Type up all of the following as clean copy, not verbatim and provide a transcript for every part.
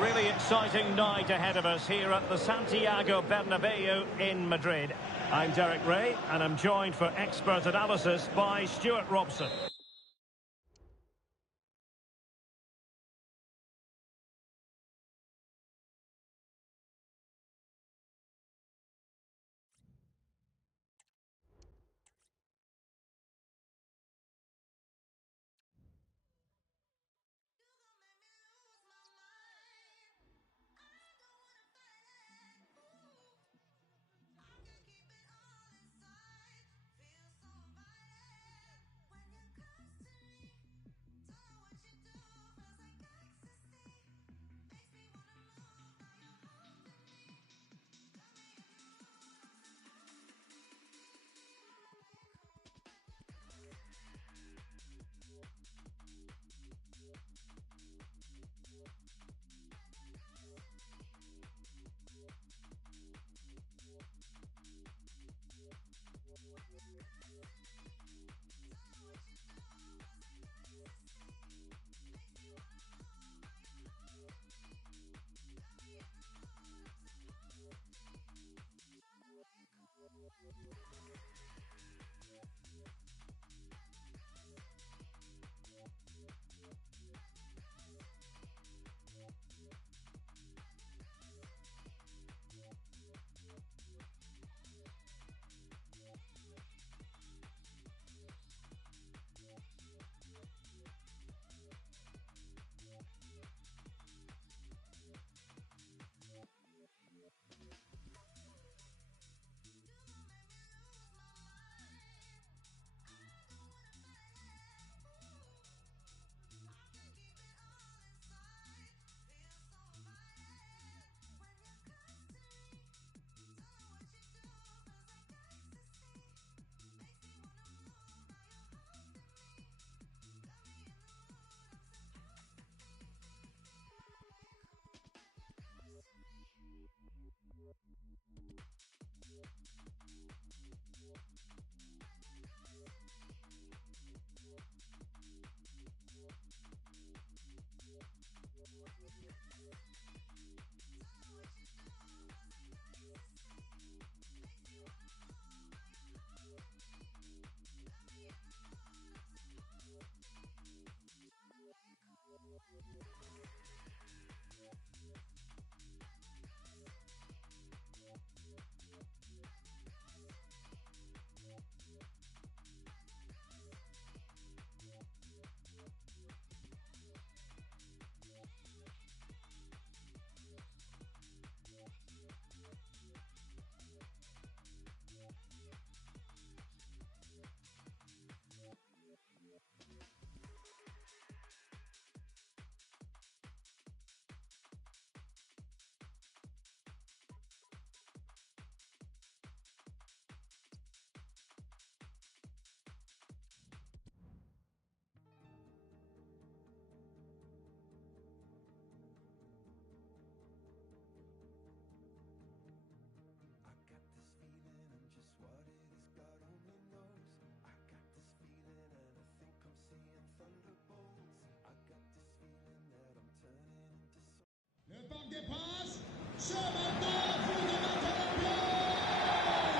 really exciting night ahead of us here at the Santiago Bernabeu in Madrid. I'm Derek Ray, and I'm joined for expert analysis by Stuart Robson.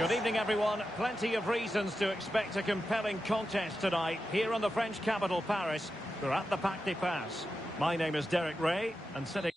Good evening, everyone. Plenty of reasons to expect a compelling contest tonight here in the French capital, Paris. We're at the Parc des Princes. My name is Derek Ray, and sitting...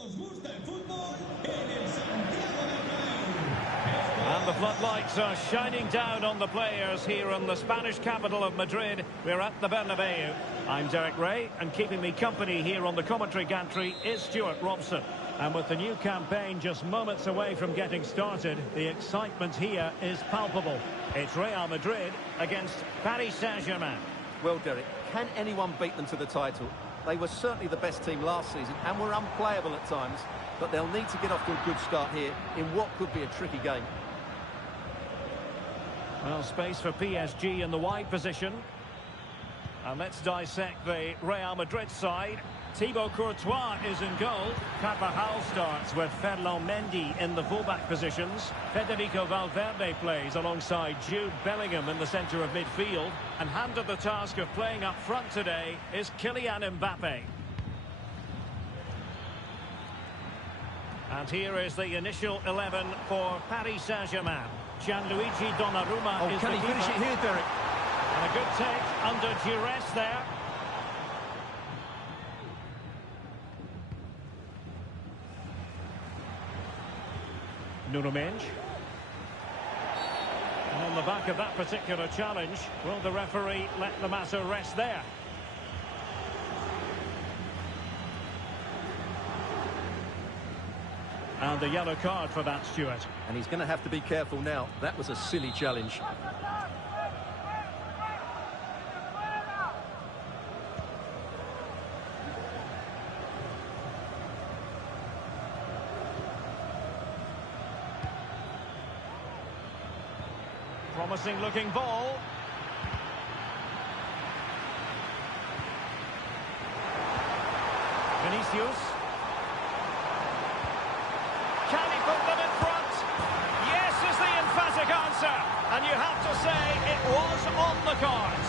Nos gusta el fútbol en el Santiago Bernabéu. And the floodlights are shining down on the players here in the Spanish capital of Madrid. We're at the Bernabeu. I'm Derek Ray, and keeping me company here on the commentary gantry is Stuart Robson. And with the new campaign just moments away from getting started, the excitement here is palpable. It's Real Madrid against Paris Saint-Germain. Well, Derek, can anyone beat them to the title? They were certainly the best team last season and were unplayable at times, but they'll need to get off to a good start here in what could be a tricky game. Well, space for PSG in the wide position. And let's dissect the Real Madrid side. Thibaut Courtois is in goal. Carvajal starts with Ferland Mendy in the fullback positions. Federico Valverde plays alongside Jude Bellingham in the centre of midfield. And handed the task of playing up front today is Kylian Mbappe. And here is the initial 11 for Paris Saint-Germain. Gianluigi Donnarumma is can the he finish it keeper. here, Derek? And a good take under duress there. Nuno Mendes. And on the back of that particular challenge, will the referee let the matter rest there? And a yellow card for that, Stuart. And he's going to have to be careful now. That was a silly challenge. Promising looking ball. Vinicius. Can he put them in front? Yes is the emphatic answer. And you have to say it was on the cards.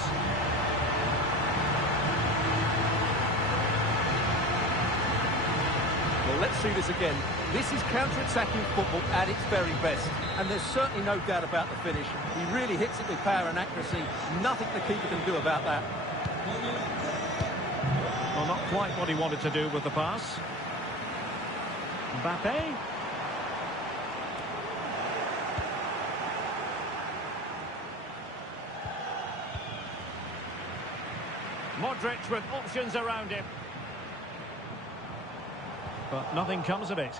Well, let's see this again. This is counter-attacking football at its very best. And there's certainly no doubt about the finish. He really hits it with power and accuracy. Nothing the keeper can do about that. Well, not quite what he wanted to do with the pass. Mbappe. Modric with options around him. But nothing comes of it.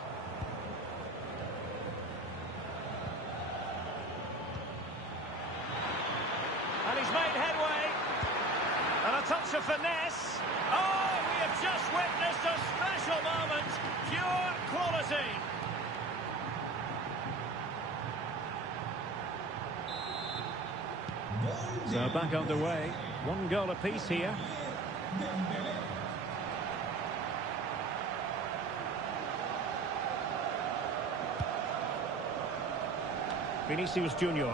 And he's made headway. And a touch of finesse. Oh, we have just witnessed a special moment. Pure quality. So back underway. One goal apiece here. Vinicius Junior.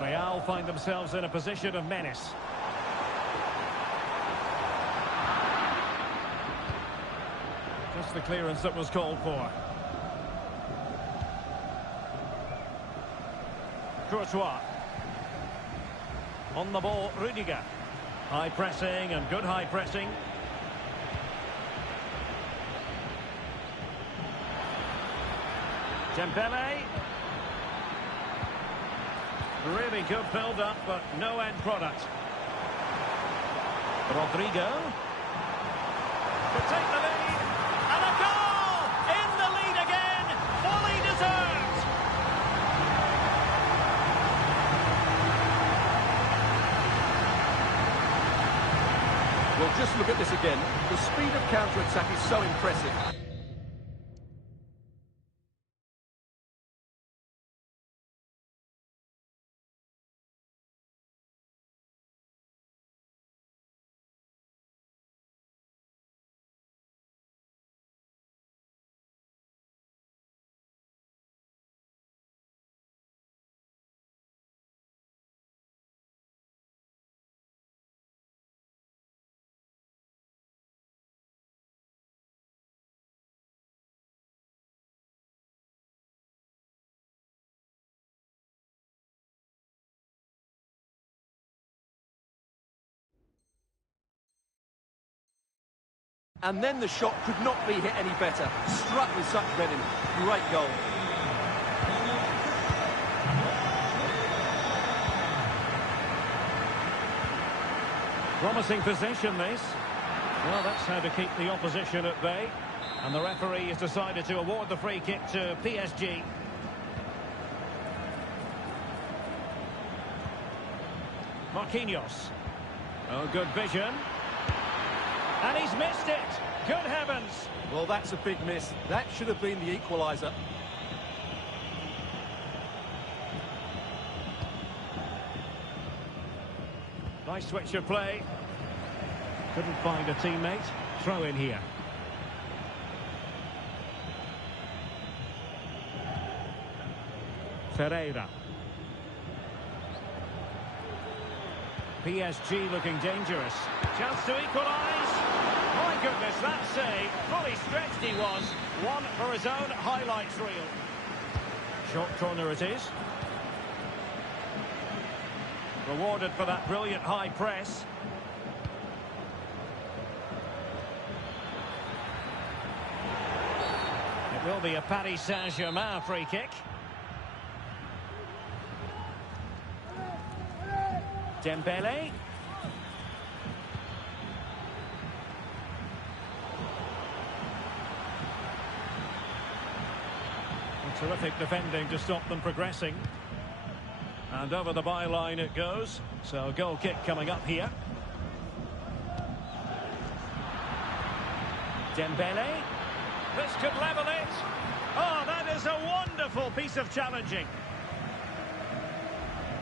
Real find themselves in a position of menace. Just the clearance that was called for. Courtois. On the ball, Rudiger. High pressing and good high pressing. Dembele. Really good build-up, but no end product. Rodrigo. To take the lead. And a goal! In the lead again! Fully deserved! Well, just look at this again. The speed of counter-attack is so impressive. And then the shot could not be hit any better. Struck with such venom. Great goal. Promising possession, this. Well, that's how to keep the opposition at bay. And the referee has decided to award the free kick to PSG. Marquinhos. Oh, good vision. And he's missed it. Good heavens. Well, that's a big miss. That should have been the equaliser. Nice switch of play. Couldn't find a teammate. Throw in here. Ferreira. PSG looking dangerous. Chance to equalise. My goodness, that save. Fully stretched he was. One for his own highlights reel. Short corner it is. Rewarded for that brilliant high press. It will be a Paris Saint-Germain free kick. Dembele. Terrific defending to stop them progressing. And over the byline it goes. So goal kick coming up here. Dembele. This could level it. Oh, that is a wonderful piece of challenging.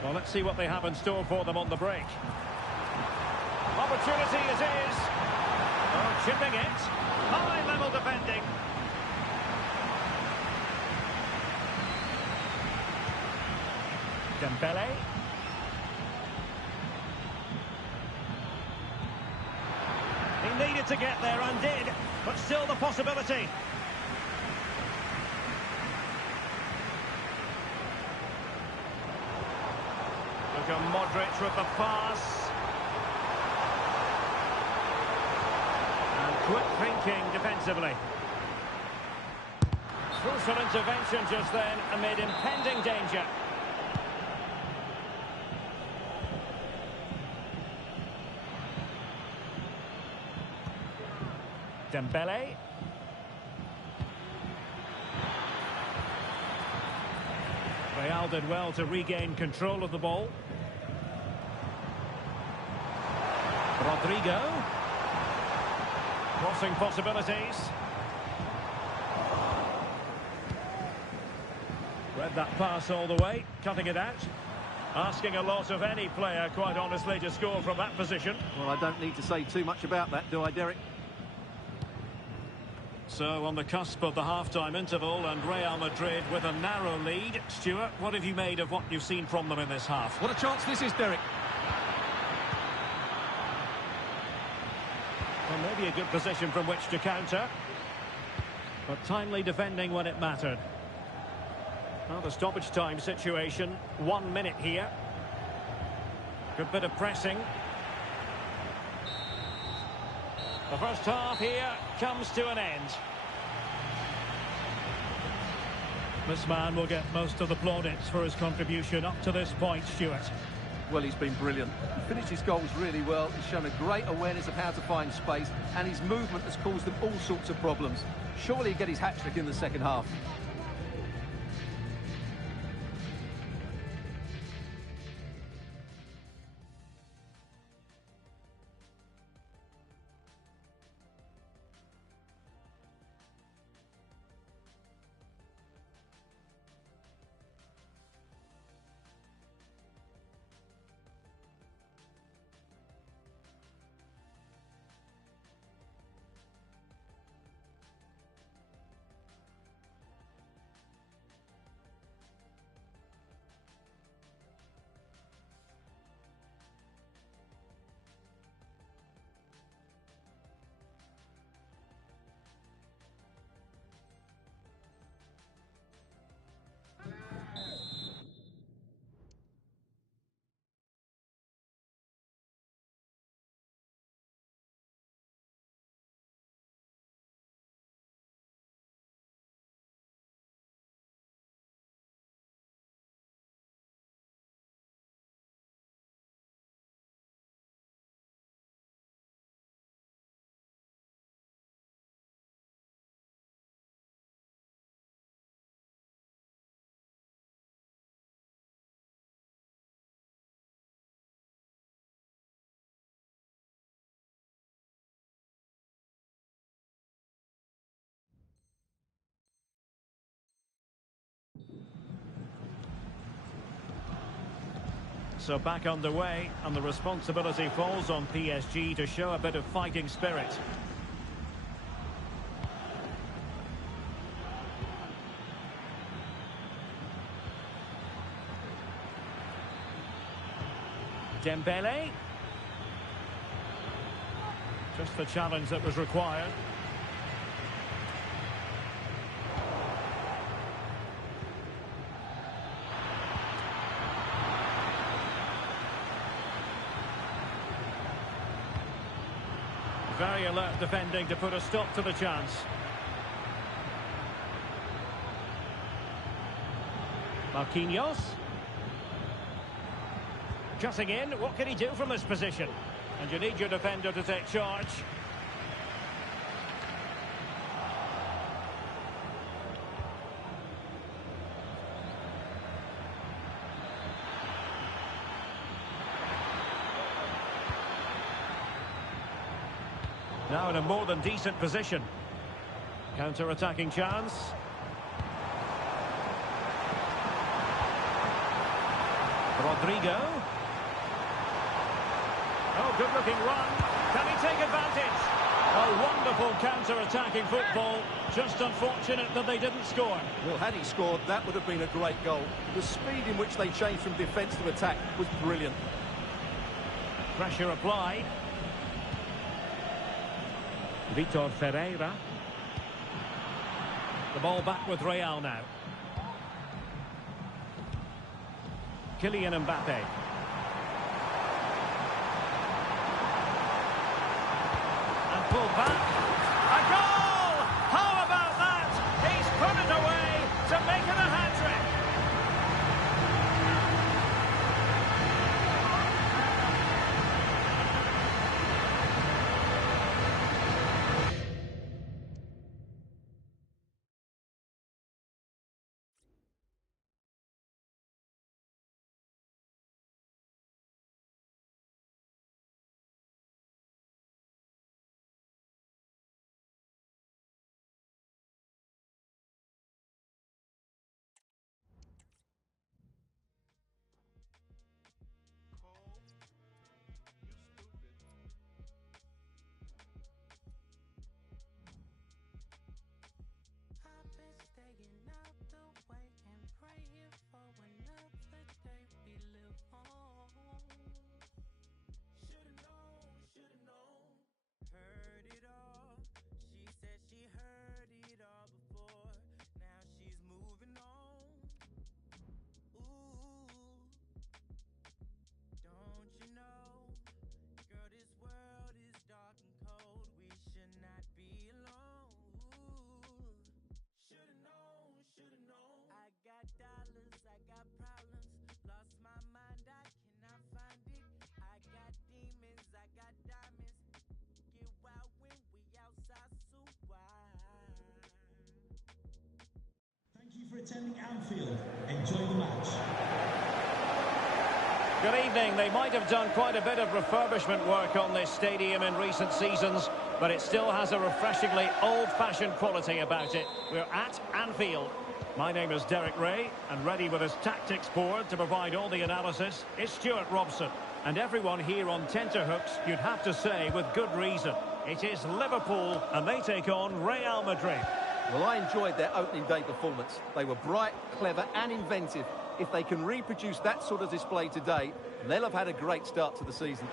Well, let's see what they have in store for them on the break. Opportunity it is. Oh, chipping it. High level defending. Dembele. He needed to get there and did, but still the possibility. Look at Modric with the pass. And quick thinking defensively. Crucial intervention just then amid impending danger. Dembele. Real did well to regain control of the ball. Rodrigo. Crossing possibilities. Read that pass all the way, cutting it out. Asking a lot of any player, quite honestly, to score from that position. Well, I don't need to say too much about that, do I, Derek? So on the cusp of the half-time interval and Real Madrid with a narrow lead. Stuart, what have you made of what you've seen from them in this half? What a chance this is, Derek. Well, maybe a good position from which to counter. But timely defending when it mattered. Well, the stoppage time situation, 1 minute here. Good bit of pressing. The first half here comes to an end. This man will get most of the plaudits for his contribution up to this point, Stuart. Well, he's been brilliant. He finished his goals really well. He's shown a great awareness of how to find space, and his movement has caused them all sorts of problems. Surely he'll get his hat-trick in the second half. So back underway, and the responsibility falls on PSG to show a bit of fighting spirit. Dembele. Just the challenge that was required. Very alert defending to put a stop to the chance. Marquinhos. Jutting in, what can he do from this position? And you need your defender to take charge. Now in a more than decent position. Counter-attacking chance. Rodrigo. Oh, good-looking run. Can he take advantage? A wonderful counter-attacking football. Just unfortunate that they didn't score. Well, had he scored, that would have been a great goal. The speed in which they changed from defence to attack was brilliant. Pressure applied. Vitor Ferreira. The ball back with Real now. Kylian Mbappe. And pulled back. A goal! How about that? He's put it away to make it a hat-trick. For attending Anfield. Enjoy the match. Good evening. They might have done quite a bit of refurbishment work on this stadium in recent seasons, but it still has a refreshingly old-fashioned quality about it. We're at Anfield. My name is Derek Ray, and ready with his tactics board to provide all the analysis is Stuart Robson. And everyone here on tenterhooks, you'd have to say with good reason. It is Liverpool, and they take on Real Madrid. Well, I enjoyed their opening day performance. They were bright, clever and inventive. If they can reproduce that sort of display today, they'll have had a great start to the season.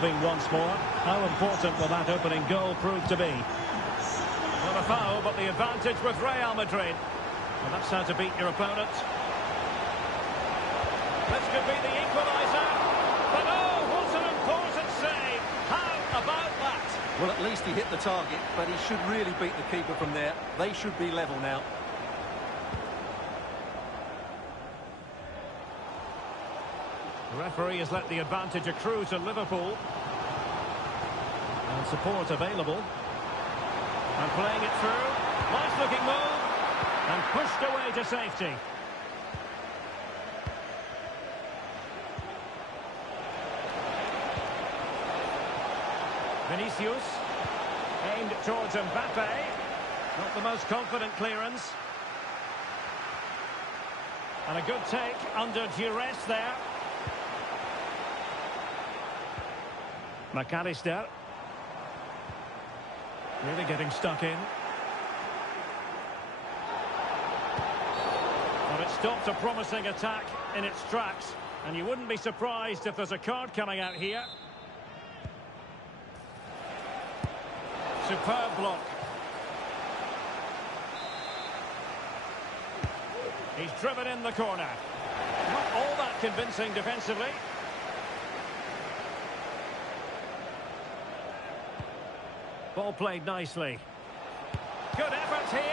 moving once more. How important will that opening goal prove to be? Not a foul, but the advantage with Real Madrid. And that's how to beat your opponent. This could be the equaliser. But oh, what an important save. How about that? Well, at least he hit the target, but he should really beat the keeper from there. They should be level now. The referee has let the advantage accrue to Liverpool. And support available. And playing it through. Nice looking move. And pushed away to safety. Vinicius. Aimed towards Mbappe. Not the most confident clearance. And a good take under duress there. McAllister. Really getting stuck in. Well, it stopped a promising attack in its tracks. And you wouldn't be surprised if there's a card coming out here. Superb block. He's driven in the corner. Not all that convincing defensively. Ball played nicely. Good effort here.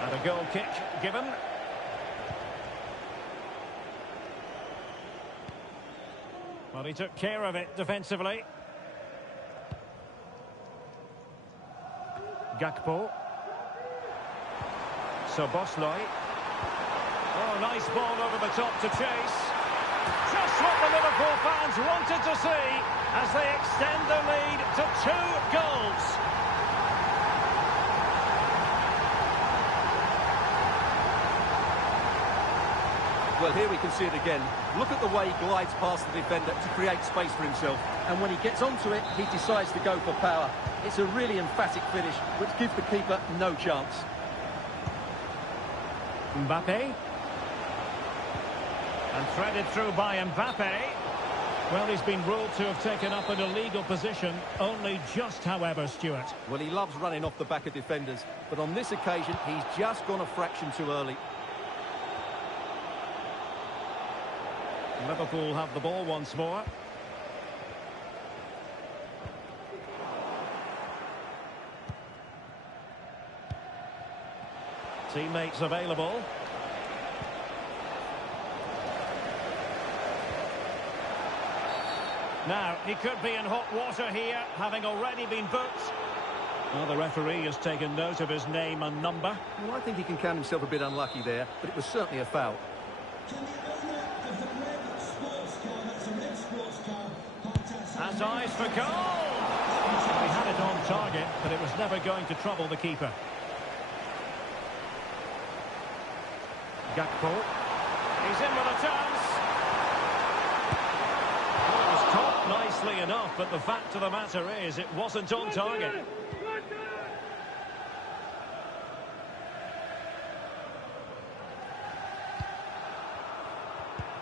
And a goal kick given. Well, he took care of it defensively. Gakpo. Soboslai. Oh, nice ball over the top to chase. Just what the Liverpool fans wanted to see as they extend the lead to 2 goals. Well, here we can see it again. Look at the way he glides past the defender to create space for himself. And when he gets onto it, he decides to go for power. It's a really emphatic finish, which gives the keeper no chance. Mbappe. And threaded through by Mbappe. Well, he's been ruled to have taken up an illegal position. Only just, however, Stuart. Well, he loves running off the back of defenders. But on this occasion, he's just gone a fraction too early. Liverpool have the ball once more. Teammates available. Now, he could be in hot water here, having already been booked. Well, the referee has taken note of his name and number. Well, I think he can count himself a bit unlucky there, but it was certainly a foul. Has eyes for goal. He had it on target, but it was never going to trouble the keeper. Gakpo. He's in with a chance. Well, it was caught nicely enough, but the fact of the matter is it wasn't on target.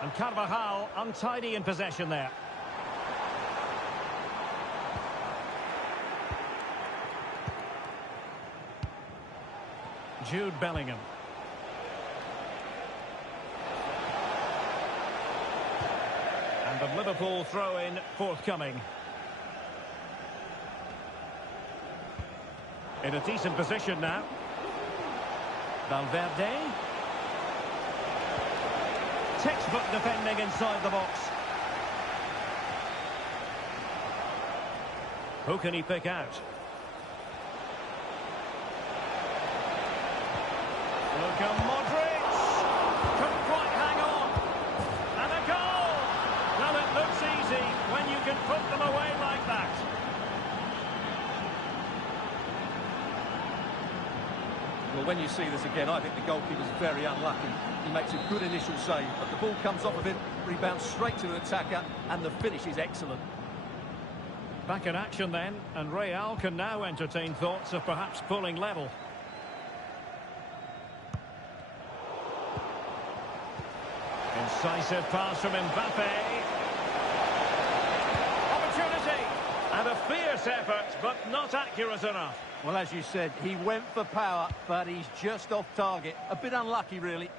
And Carvajal untidy in possession there. Jude Bellingham. And the Liverpool throw-in forthcoming. In a decent position now. Valverde. Textbook defending inside the box. Who can he pick out? Luka Modric. Couldn't quite hang on. And a goal. Well, it looks easy when you can put them away like that. Well, when you see this again, I think the goalkeeper's very unlucky. He makes a good initial save, but the ball comes off of him, rebounds straight to the attacker, and the finish is excellent. Back in action then, and Real can now entertain thoughts of perhaps pulling level. Incisive pass from Mbappe. Tremendous effort, but not accurate enough. Well, as you said, he went for power, but he's just off target. A bit unlucky, really.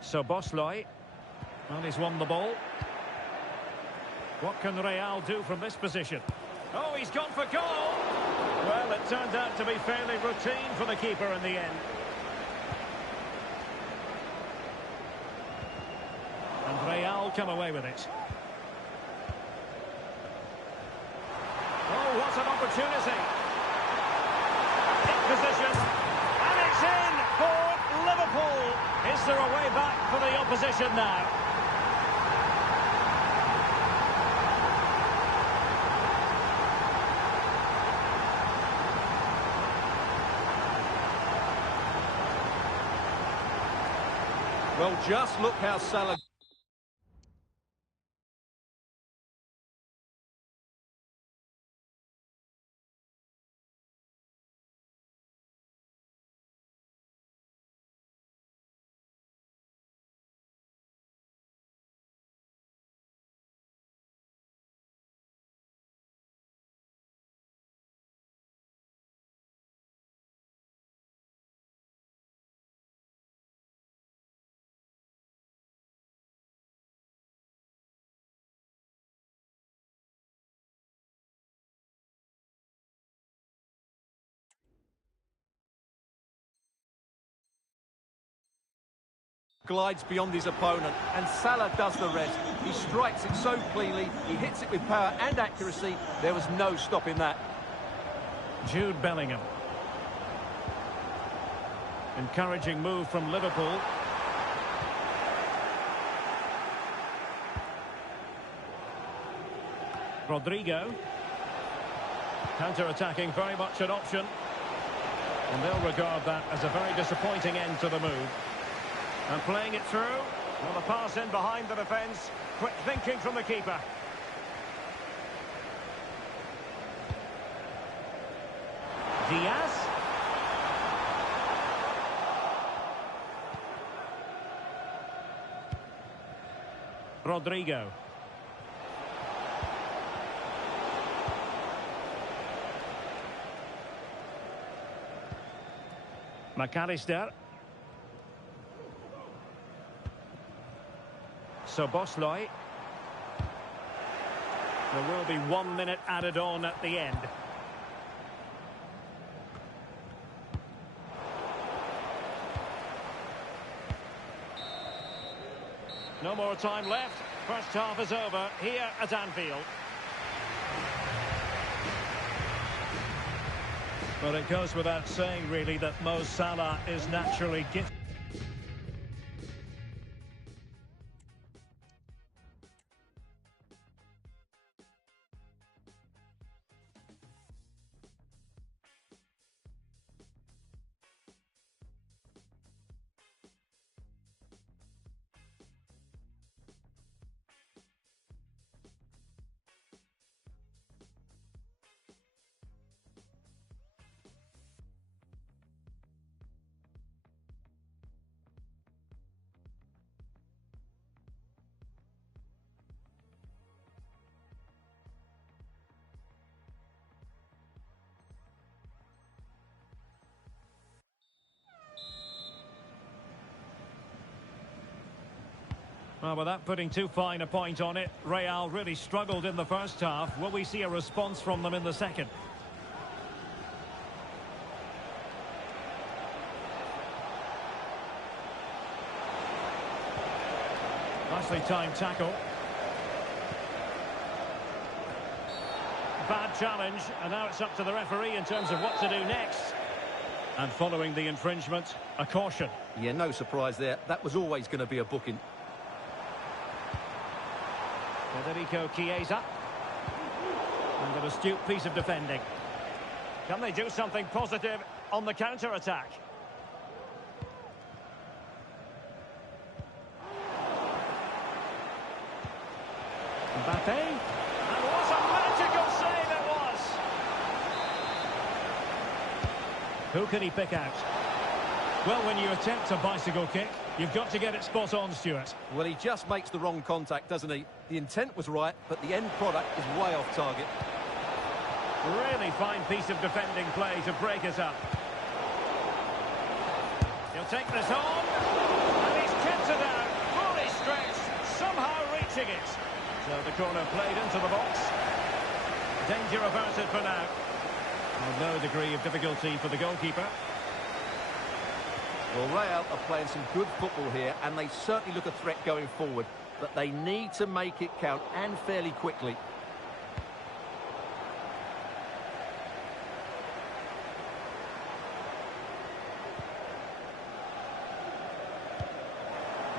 So Bosley, well, he's won the ball. What can Real do from this position? Oh, he's gone for goal! Well, it turned out to be fairly routine for the keeper in the end. And Real come away with it. Oh, what an opportunity! In position, and it's in for Liverpool! Is there a way back for the opposition now? Well, just look how Salah... glides beyond his opponent, and Salah does the rest. He strikes it so cleanly, he hits it with power and accuracy. There was no stopping that. Jude Bellingham. Encouraging move from Liverpool. Rodrigo. Counter-attacking, very much an option. And they'll regard that as a very disappointing end to the move. And playing it through. Well, the pass in behind the defence. Quick thinking from the keeper. Diaz. Rodrigo. McAllister. So Bosley. There will be 1 minute added on at the end. No more time left. First half is over here at Anfield. But it goes without saying, really, that Mo Salah is naturally gifted. Well, without putting too fine a point on it, Real really struggled in the first half. Will we see a response from them in the second? Nicely timed tackle. Bad challenge, and now it's up to the referee in terms of what to do next. And following the infringement, a caution. Yeah, no surprise there. That was always going to be a booking. Federico Chiesa. And an astute piece of defending. Can they do something positive on the counter-attack? Mbappe. And what a magical save it was! Who can he pick out? Well, when you attempt a bicycle kick, You've got to get it spot on, Stuart. Well, he just makes the wrong contact, doesn't he? The intent was right, but the end product is way off target. Really fine piece of defending play to break us up. He'll take this on, and he's kept it out, fully stretched, somehow reaching it. So the corner played into the box. Danger averted for now. Well, no degree of difficulty for the goalkeeper. Well, Real are playing some good football here, and they certainly look a threat going forward. But they need to make it count, and fairly quickly.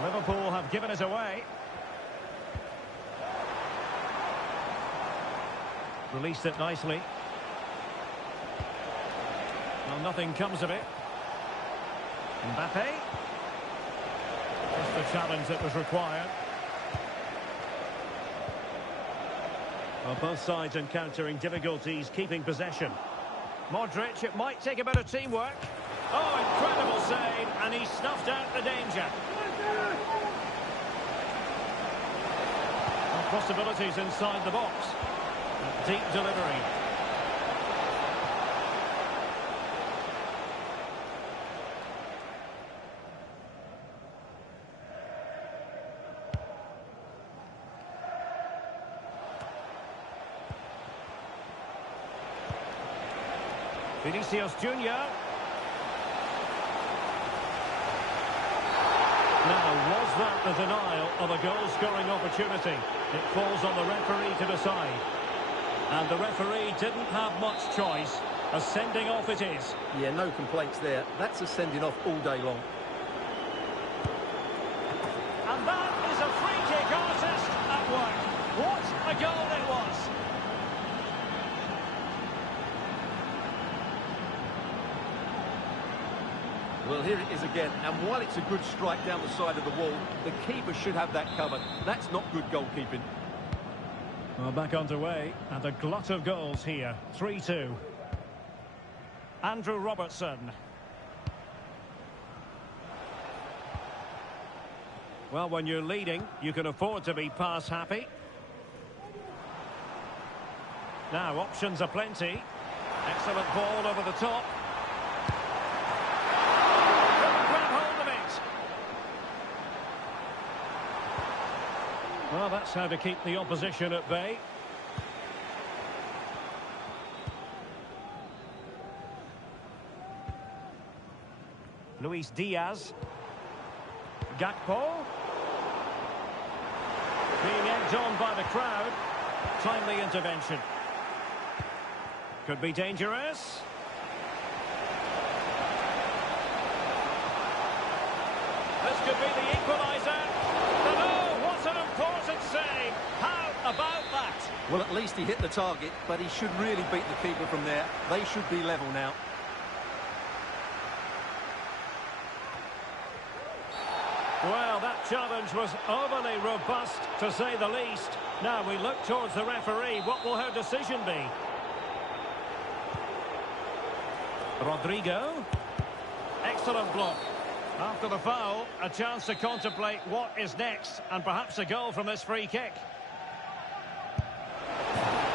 Liverpool have given it away. Released it nicely. Well, nothing comes of it. Mbappe. Just the challenge that was required. Well, both sides encountering difficulties keeping possession. Modric, it might take a bit of teamwork. Oh, incredible save, and he snuffed out the danger. Well, possibilities inside the box. A deep delivery. Vinicius Junior. Now, was that the denial of a goal-scoring opportunity? It falls on the referee to decide. And the referee didn't have much choice. A sending off it is. Yeah, no complaints there. That's a sending off all day long. And that is a free-kick artist at work. What a goal it was. Well, here it is again, and while it's a good strike down the side of the wall, the keeper should have that covered. That's not good goalkeeping. Well, back underway, and a glut of goals here. 3-2. Andrew Robertson. Well, when you're leading, you can afford to be pass happy. Now, options are plenty. Excellent ball over the top. Well, that's how to keep the opposition at bay. Luis Diaz. Gakpo. Being egged on by the crowd. Timely intervention. Could be dangerous. This could be the equaliser. But oh, what an important save. How about that? Well, at least he hit the target, but he should really beat the keeper from there. They should be level now. Well, that challenge was overly robust, to say the least. Now we look towards the referee. What will her decision be? Rodrigo. Excellent block. After the foul, a chance to contemplate what is next, and perhaps a goal from this free kick.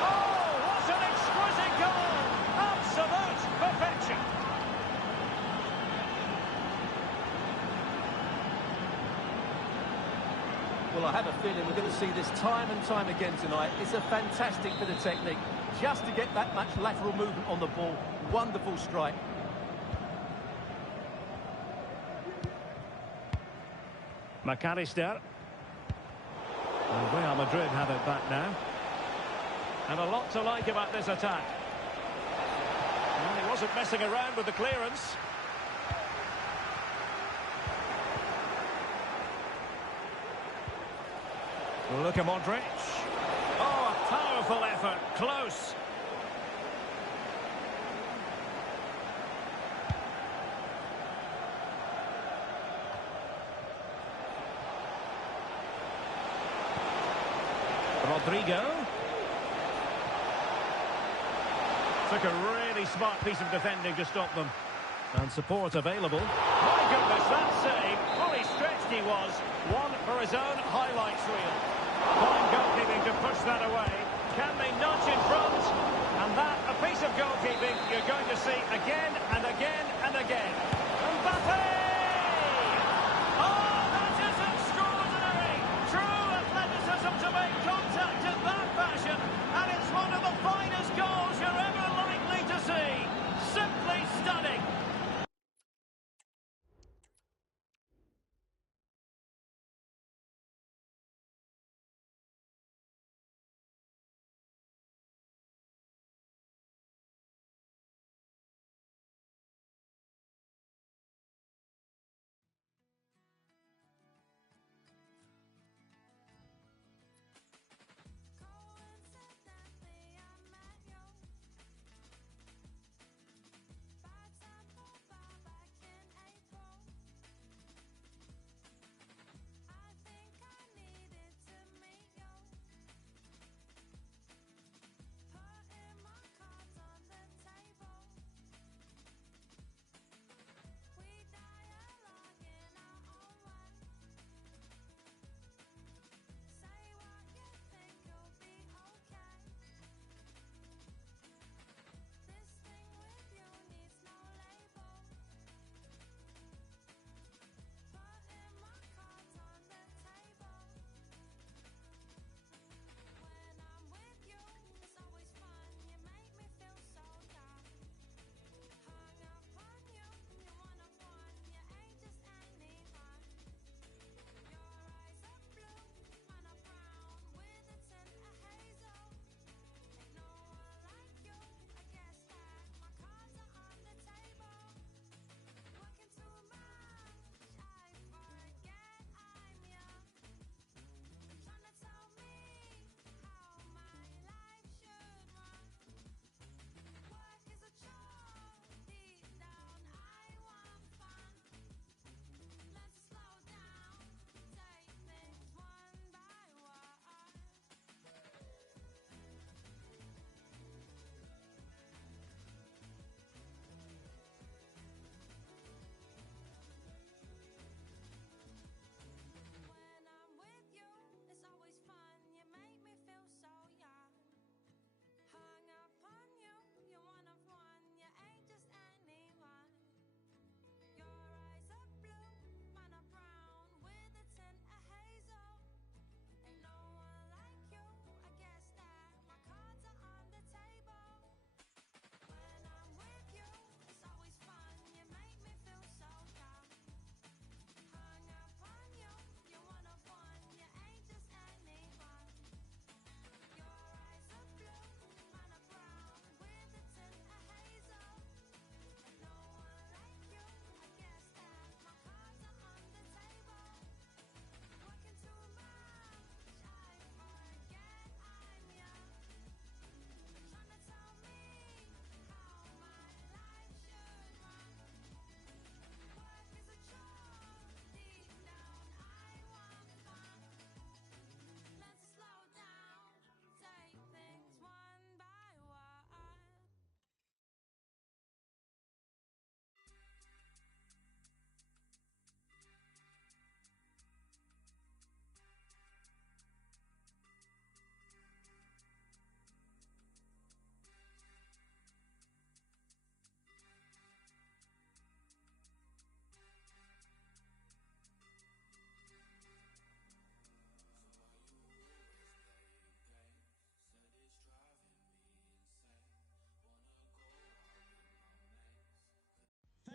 Oh, what an exquisite goal! Absolute perfection! Well, I have a feeling we're going to see this time and time again tonight. It's a fantastic bit of technique. Just to get that much lateral movement on the ball. Wonderful strike. McAllister. And Real Madrid have it back now. And a lot to like about this attack. Well, he wasn't messing around with the clearance. Look at Modric. Oh, a powerful effort. Close. Rodrigo. Took a really smart piece of defending to stop them. And support available. My goodness, that save. Fully stretched. he was. One for his own highlights reel. Fine goalkeeping to push that away. Can they nudge in front? And that, a piece of goalkeeping you're going to see again and again and again. Mbappe! Oh, that is extraordinary! True athleticism to make contact in that fashion. And it's one of the finest goals you're ever likely to see. Simply stunning.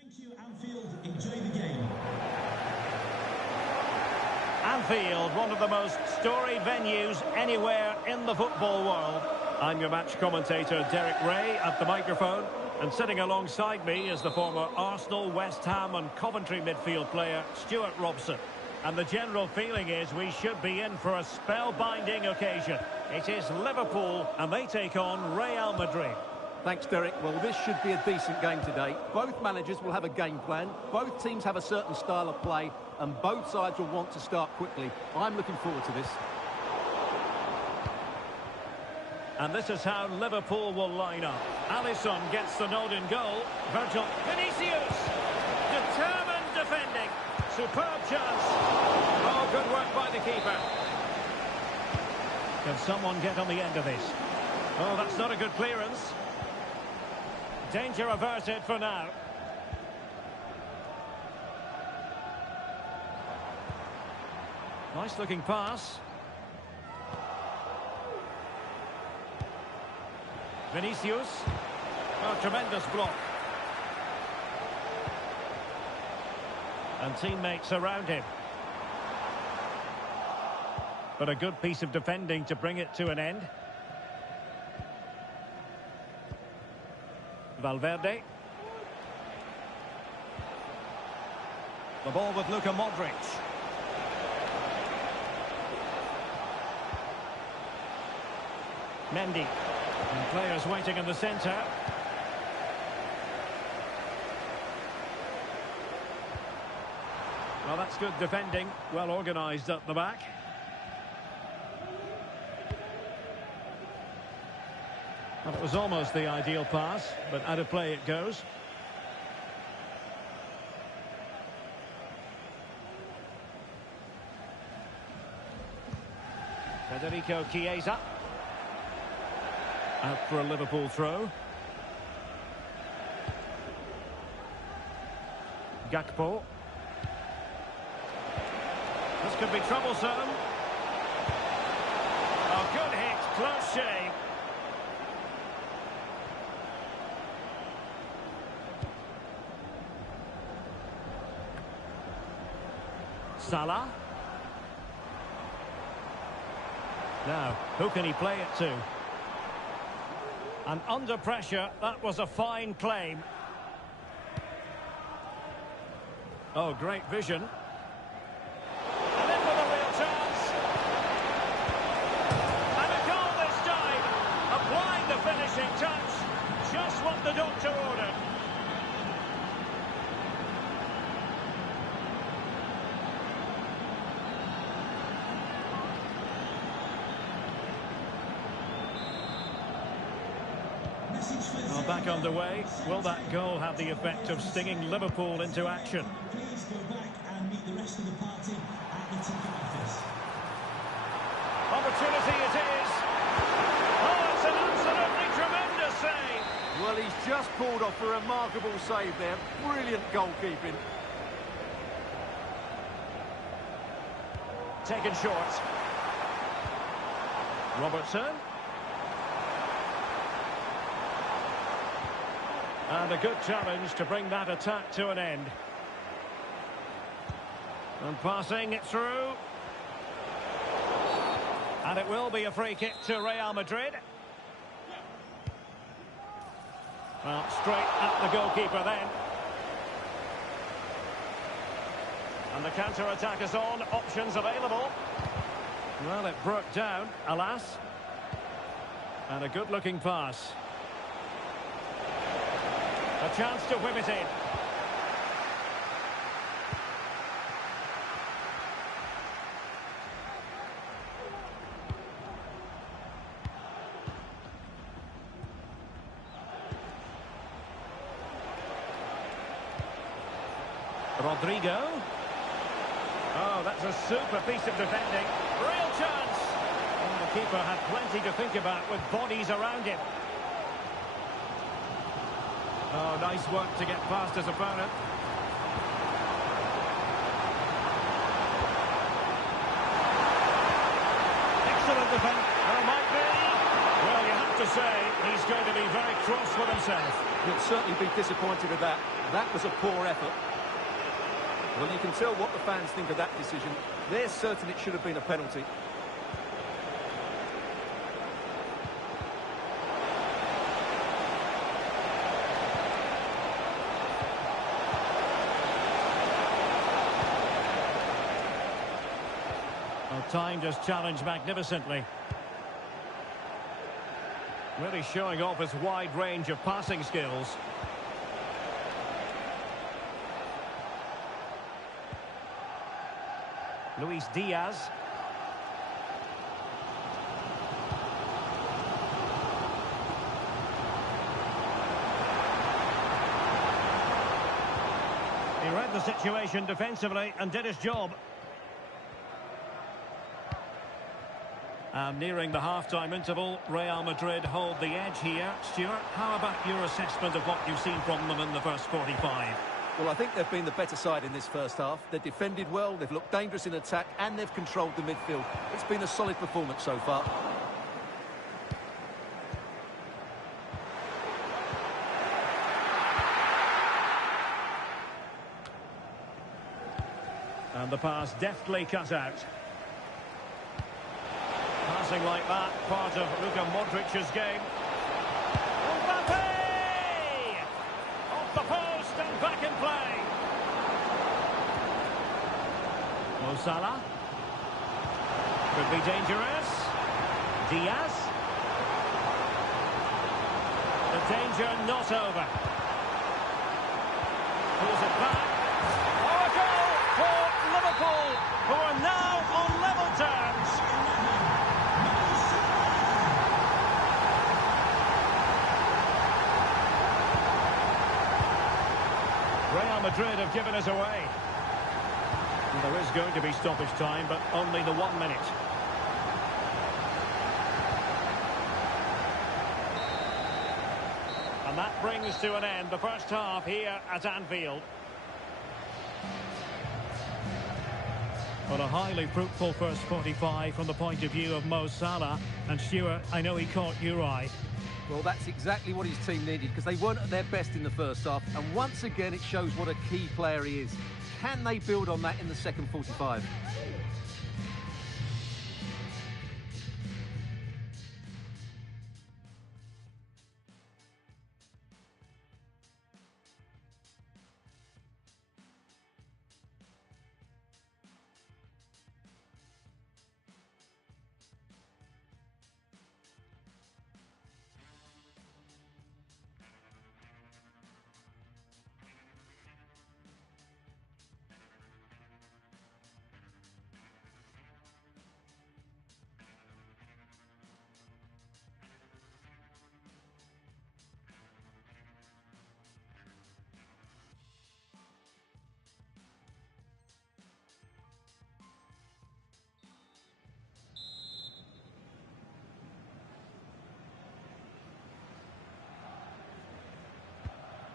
Thank you, Anfield. Enjoy the game. Anfield, one of the most storied venues anywhere in the football world. I'm your match commentator, Derek Ray, at the microphone. And sitting alongside me is the former Arsenal, West Ham and Coventry midfield player, Stuart Robson. And the general feeling is we should be in for a spellbinding occasion. It is Liverpool, and they take on Real Madrid. Thanks, Derek. Well, this should be a decent game today. Both managers will have a game plan. Both teams have a certain style of play, and both sides will want to start quickly. I'm looking forward to this. And this is how Liverpool will line up. Alisson gets the nod in goal. Virgil, Vinicius, determined defending. Superb chance. Oh, good work by the keeper. Can someone get on the end of this? Oh, that's not a good clearance. Danger averted for now. Nice looking pass. Vinicius. Oh, tremendous block. And teammates around him. But a good piece of defending to bring it to an end. Valverde. The ball with Luka Modric. Mendy. And players waiting in the centre. Well, that's good defending. Well organised at the back. Well, it was almost the ideal pass, but out of play it goes. Federico Chiesa. Out for a Liverpool throw. Gakpo. This could be troublesome. Oh, good hit. Close shave. Salah. Now, who can he play it to? And under pressure, that was a fine claim. Oh, great vision. And in with a real chance. And a goal this time. Applying the finishing touch. Just what the doctor ordered. Well, back underway. Will that goal have the effect of stinging Liverpool into action? Please go back and meet the rest of the party at the ticket office. Opportunity it is. Oh, it's an absolutely tremendous save. Well, he's just pulled off a remarkable save there. Brilliant goalkeeping. Taken short. Robertson. And a good challenge to bring that attack to an end. And passing it through. And it will be a free kick to Real Madrid. Well, straight at the goalkeeper then. And the counter-attack is on. Options available. Well, it broke down, alas. And a good-looking pass. A chance to whip it in. Rodrigo. Oh, that's a super piece of defending. Real chance. And the keeper had plenty to think about with bodies around him. Oh, nice work to get past his opponent. Excellent defense. Oh, might be. Well, you have to say, he's going to be very cross with himself. He'll certainly be disappointed with that. That was a poor effort. Well, you can tell what the fans think of that decision. They're certain it should have been a penalty. Timed his challenge magnificently. Really showing off his wide range of passing skills. Luis Diaz. He read the situation defensively and did his job. And nearing the half-time interval, Real Madrid hold the edge here. Stuart, how about your assessment of what you've seen from them in the first 45? Well, I think they've been the better side in this first half. They've defended well, they've looked dangerous in attack, and they've controlled the midfield. It's been a solid performance so far. And the pass deftly cut out. Passing like that, part of Luka Modric's game. Mbappe! Off the post and back in play. Mo Salah. Could be dangerous. Diaz. The danger not over. Pulls it back. Oh, a goal for Liverpool, who are now on level terms. Real Madrid have given us away. And there is going to be stoppage time, but only the 1 minute. And that brings to an end the first half here at Anfield. Well, a highly fruitful first 45 from the point of view of Mo Salah. And Stuart, I know he caught your eye. Well, that's exactly what his team needed, because they weren't at their best in the first half. And once again, it shows what a key player he is. Can they build on that in the second 45?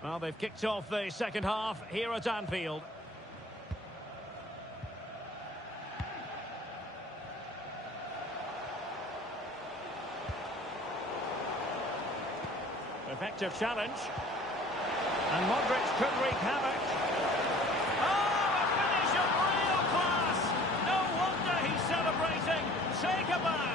Well, they've kicked off the second half here at Anfield. Effective challenge. And Modric could wreak havoc. Oh, a finish of real class! No wonder he's celebrating. Take a bow.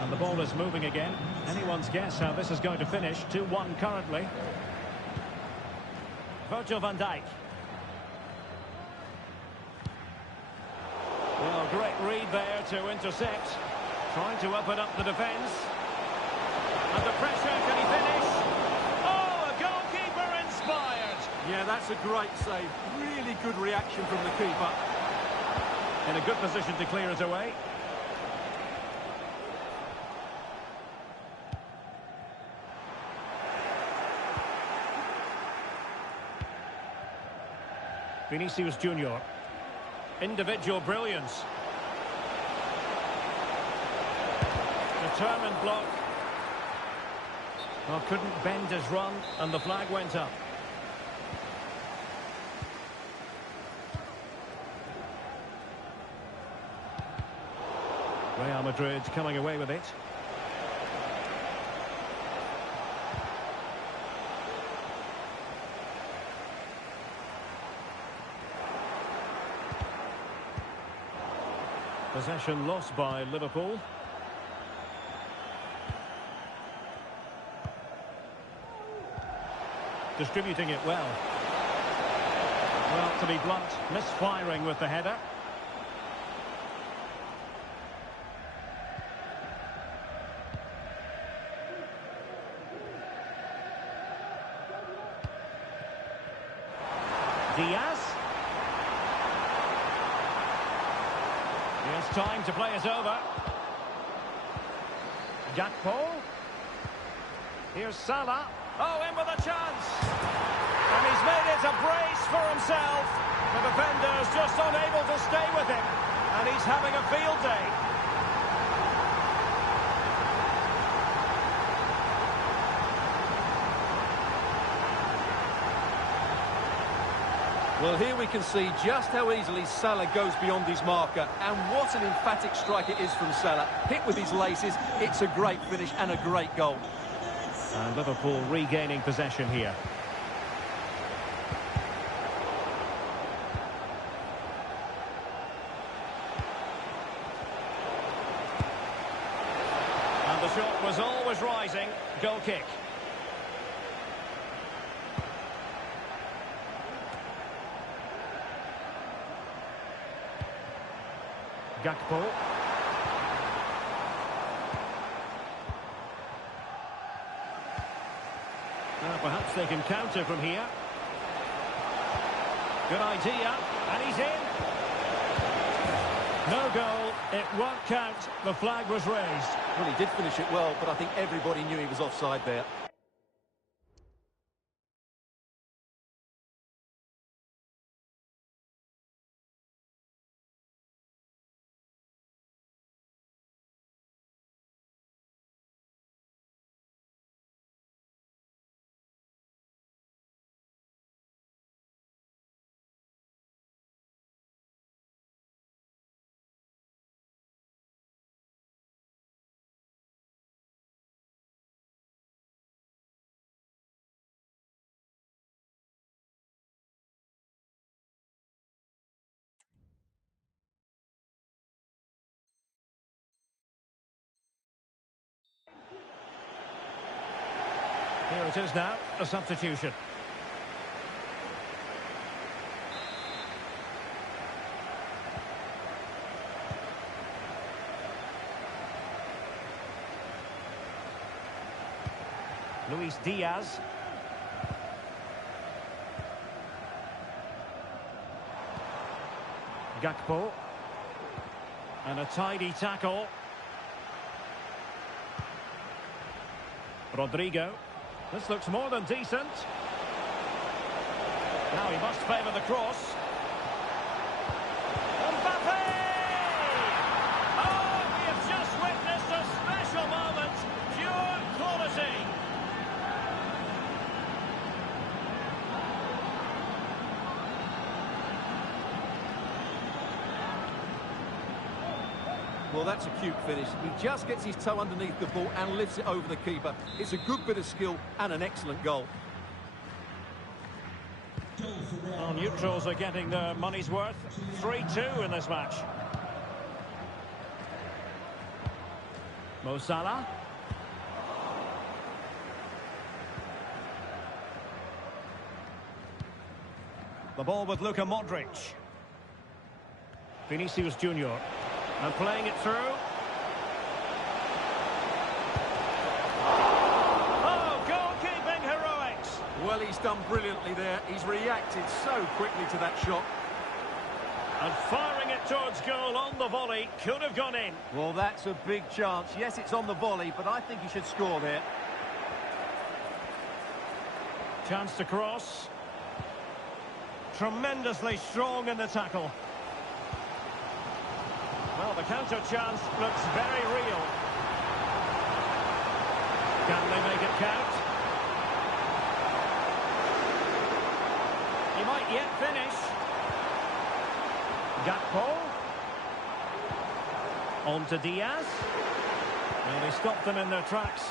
And the ball is moving again. Anyone's guess how this is going to finish. 2-1 currently. Virgil van Dijk. Well, great read there to intercept. Trying to open up the defence. Under pressure, can he finish? Oh, a goalkeeper inspired. Yeah, that's a great save. Really good reaction from the keeper. In a good position to clear it away. Vinicius Junior. Individual brilliance. Determined block. Well, couldn't bend his run, and the flag went up. Real Madrid coming away with it. Possession lost by Liverpool. Distributing it well. Well, to be blunt, misfiring with the header. Diaz. It's time to play it over. Gakpo. Here's Salah. Oh, in with a chance. And he's made it a brace for himself. The defender's just unable to stay with him. And he's having a field day. Well, here we can see just how easily Salah goes beyond his marker. And what an emphatic strike it is from Salah. Hit with his laces, it's a great finish and a great goal. And Liverpool regaining possession here. And the shot was always rising. Goal kick. Gakpo. Perhaps they can counter from here. Good idea, and he's in. No goal, it won't count. The flag was raised. Well, he did finish it well, but I think everybody knew he was offside there. Here it is now, a substitution. Luis Diaz. Gakpo. And a tidy tackle. Rodrigo. This looks more than decent. Now he must favour the cross. Mbappe! Oh, we have just witnessed a special moment. Pure quality. Well, that's a cute finish. He just gets his toe underneath the ball and lifts it over the keeper. It's a good bit of skill and an excellent goal. Well, neutrals are getting their money's worth. 3-2 in this match. Mo Salah. The ball with Luka Modric. Vinicius Junior. And playing it through. Oh, goalkeeping heroics. Well, he's done brilliantly there. He's reacted so quickly to that shot. And firing it towards goal on the volley. Could have gone in. Well, that's a big chance. Yes, it's on the volley, but I think he should score there. Chance to cross. Tremendously strong in the tackle. Well, the counter chance looks very real. Can they make it count? He might yet finish. Gakpo. On to Diaz. Well, they stopped them in their tracks.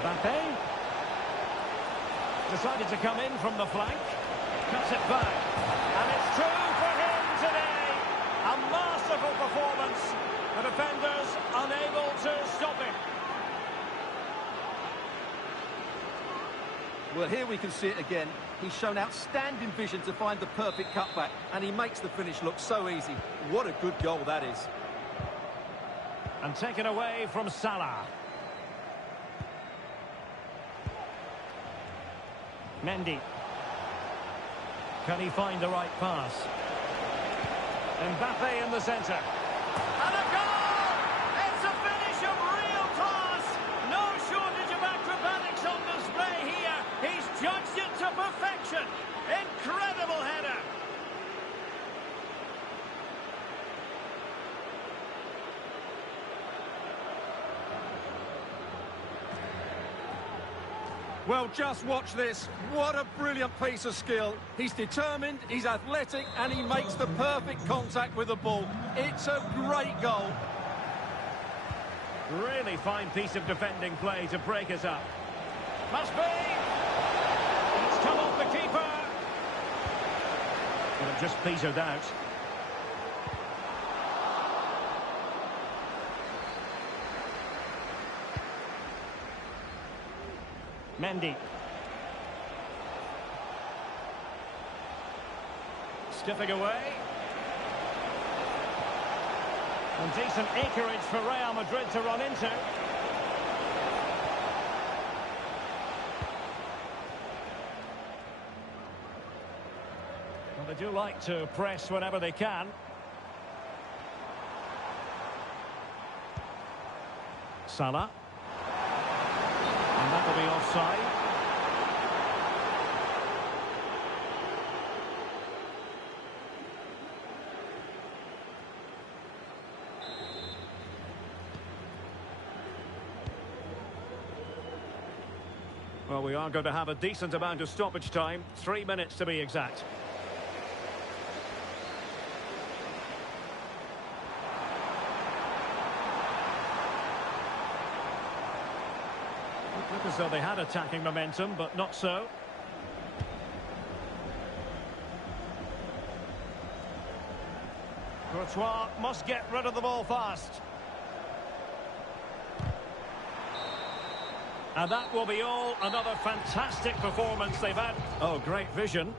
Mbappe. Decided to come in from the flank. Cuts it back. And it's true for him today. A masterful performance. The defenders unable to stop him. Well, here we can see it again. He's shown outstanding vision to find the perfect cutback, and he makes the finish look so easy. What a good goal that is. And taken away from Salah. Mendy. Can he find the right pass? Mbappe in the centre. And a goal! It's a finish of real class! No shortage of acrobatics on display here. He's judged it to perfection. Incredible header. Well, just watch this. What a brilliant piece of skill. He's determined, he's athletic, and he makes the perfect contact with the ball. It's a great goal. Really fine piece of defending play to break us up. Must be! It's come off the keeper. But it just petered out. Mendy. Skipping away. And decent acreage for Real Madrid to run into. Well, they do like to press whenever they can. Salah. And that will be offside. Well, we are going to have a decent amount of stoppage time. 3 minutes to be exact. Looked as though they had attacking momentum, but not so. Courtois must get rid of the ball fast. And that will be all. Another fantastic performance they've had. Oh, great vision.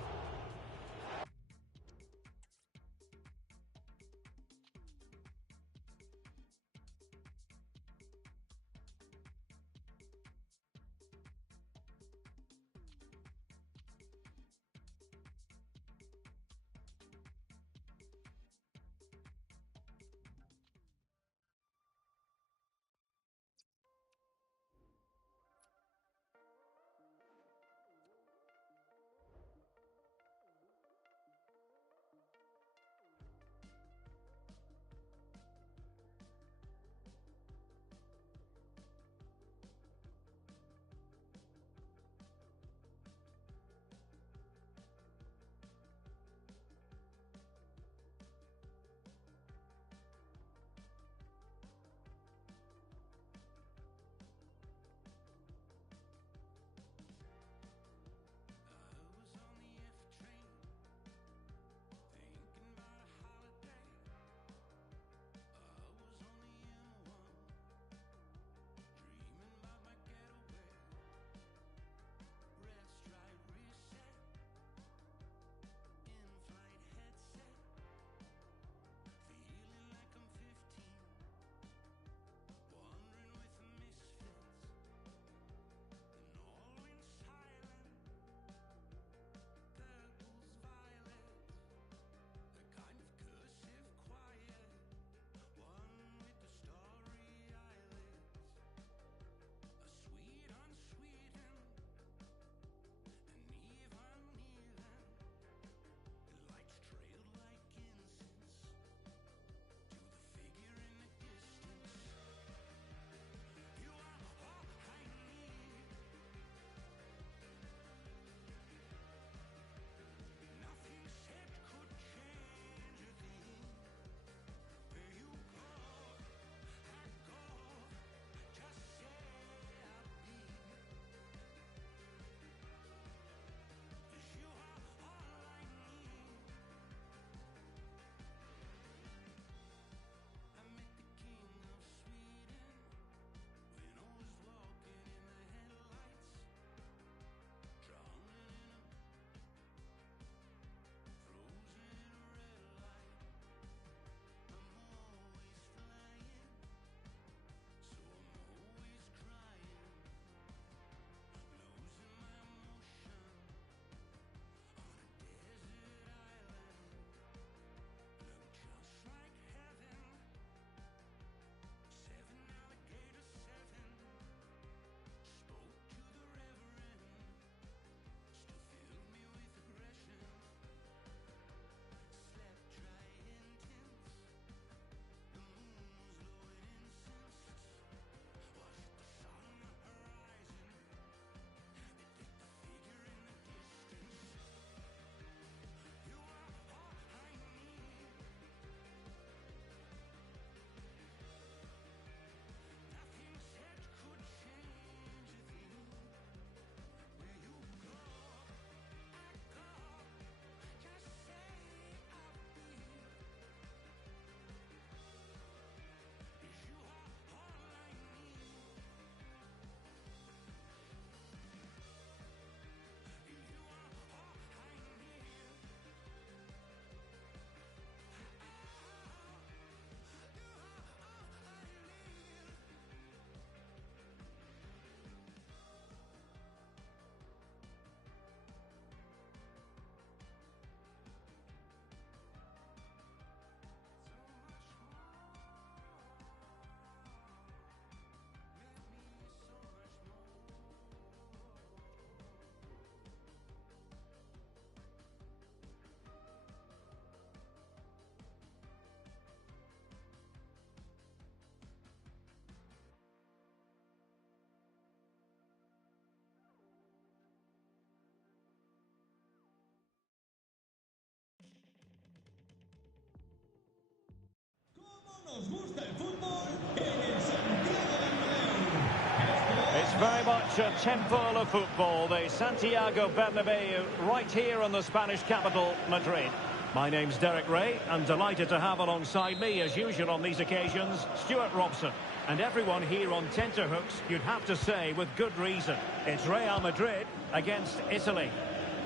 gusta el fútbol en el Santiago Bernabéu. It's very much a temple of football, the Santiago Bernabéu, right here in the Spanish capital, Madrid. My name's Derek Ray. I'm delighted to have alongside me, as usual on these occasions, Stuart Robson. And everyone here on tenterhooks, you'd have to say, with good reason. It's Real Madrid against Italy.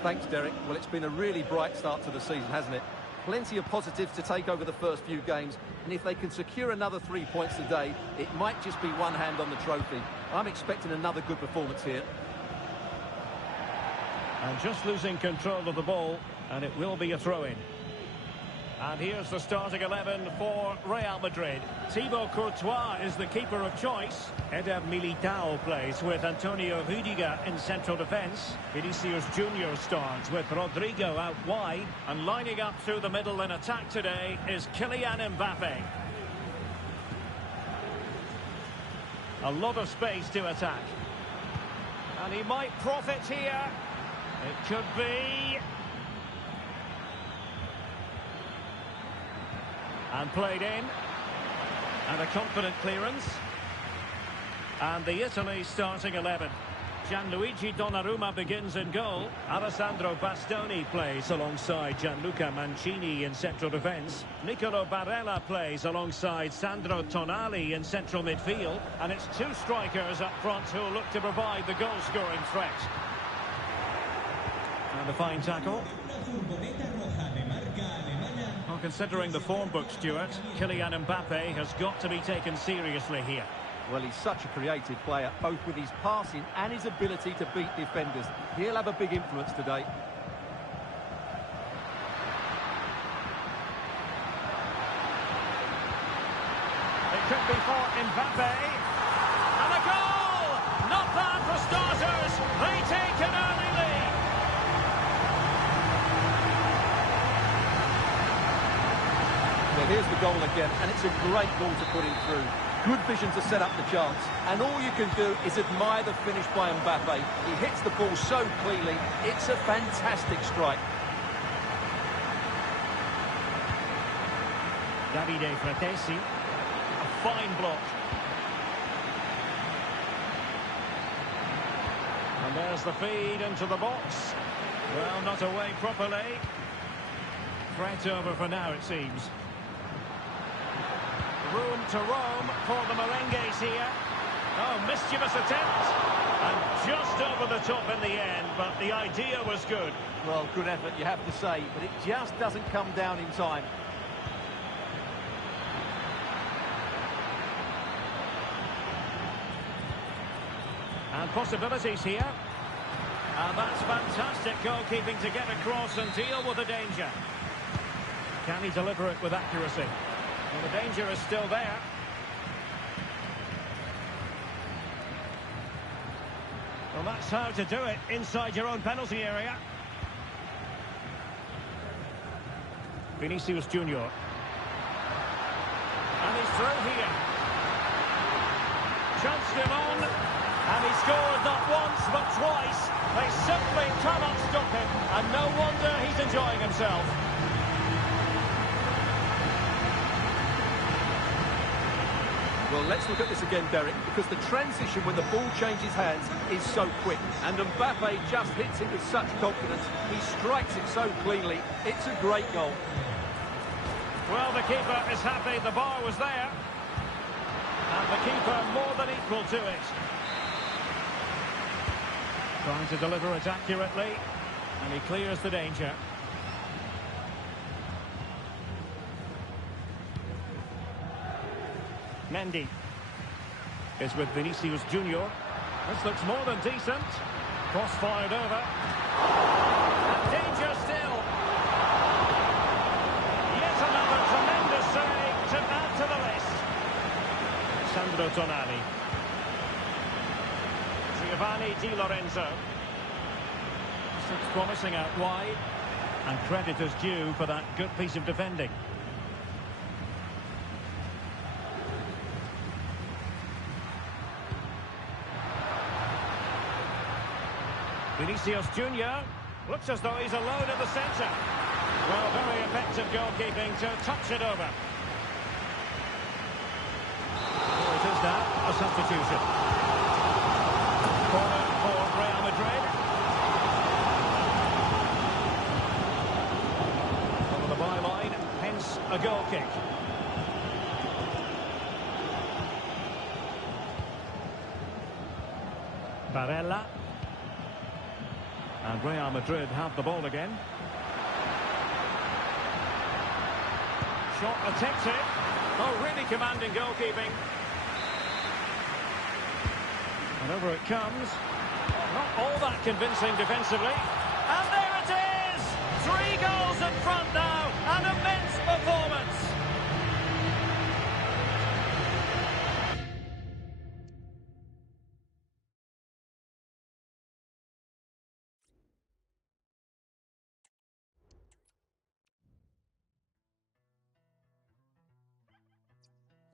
Thanks, Derek. Well, it's been a really bright start to the season, hasn't it? Plenty of positives to take over the first few games, and if they can secure another 3 points today, it might just be one hand on the trophy. I'm expecting another good performance here. And just losing control of the ball, and it will be a throw-in. And here's the starting 11 for Real Madrid. Thibaut Courtois is the keeper of choice. Eder Militao plays with Antonio Rüdiger in central defence. Vinicius Junior starts with Rodrigo out wide. And lining up through the middle in attack today is Kylian Mbappe. A lot of space to attack. And he might profit here. It could be... And played in. And a confident clearance. And the Italy starting 11. Gianluigi Donnarumma begins in goal. Alessandro Bastoni plays alongside Gianluca Mancini in central defence. Nicolo Barella plays alongside Sandro Tonali in central midfield. And it's two strikers up front who look to provide the goal-scoring threat. And a fine tackle. Well, considering the form book, Stuart, Kylian Mbappe has got to be taken seriously here. Well, he's such a creative player, both with his passing and his ability to beat defenders. He'll have a big influence today. It could be for Mbappe. And a goal! Not bad for starters. They take an early lead. Well, here's the goal again, and it's a great ball to put him through. Good vision to set up the chance. And all you can do is admire the finish by Mbappe. He hits the ball so cleanly. It's a fantastic strike. Davide Fratesi. A fine block. And there's the feed into the box. Well, not away properly. Threat over for now, it seems. Room to roam for the Merengues here. Oh, mischievous attempt. And just over the top in the end, but the idea was good. Well, good effort, you have to say, but it just doesn't come down in time. And possibilities here. And that's fantastic goalkeeping to get across and deal with the danger. Can he deliver it with accuracy? Well, the danger is still there. Well, that's how to do it inside your own penalty area. Vinicius Junior. And he's through here. Chanced him on. And he scored not once but twice. They simply cannot stop him. And no wonder he's enjoying himself. Well, let's look at this again, Derek, because the transition when the ball changes hands is so quick. And Mbappe just hits it with such confidence. He strikes it so cleanly. It's a great goal. Well, the keeper is happy the bar was there. And the keeper more than equal to it. Trying to deliver it accurately. And he clears the danger. Mendy is with Vinicius Junior. This looks more than decent. Cross fired over. And danger still. Yet another tremendous save to add to the list. Sandro Tonali. Giovanni Di Lorenzo. This looks promising out wide. And credit is due for that good piece of defending. Vinicius Junior looks as though he's alone in the centre. Well, very effective goalkeeping to touch it over. now, a substitution. Corner for Real Madrid. Over the byline, hence a goal kick. Barella. And Real Madrid have the ball again. Shot attempted. Oh, really commanding goalkeeping. And over it comes. Not all that convincing defensively. And there it is! 3 goals in front now. An immense performance.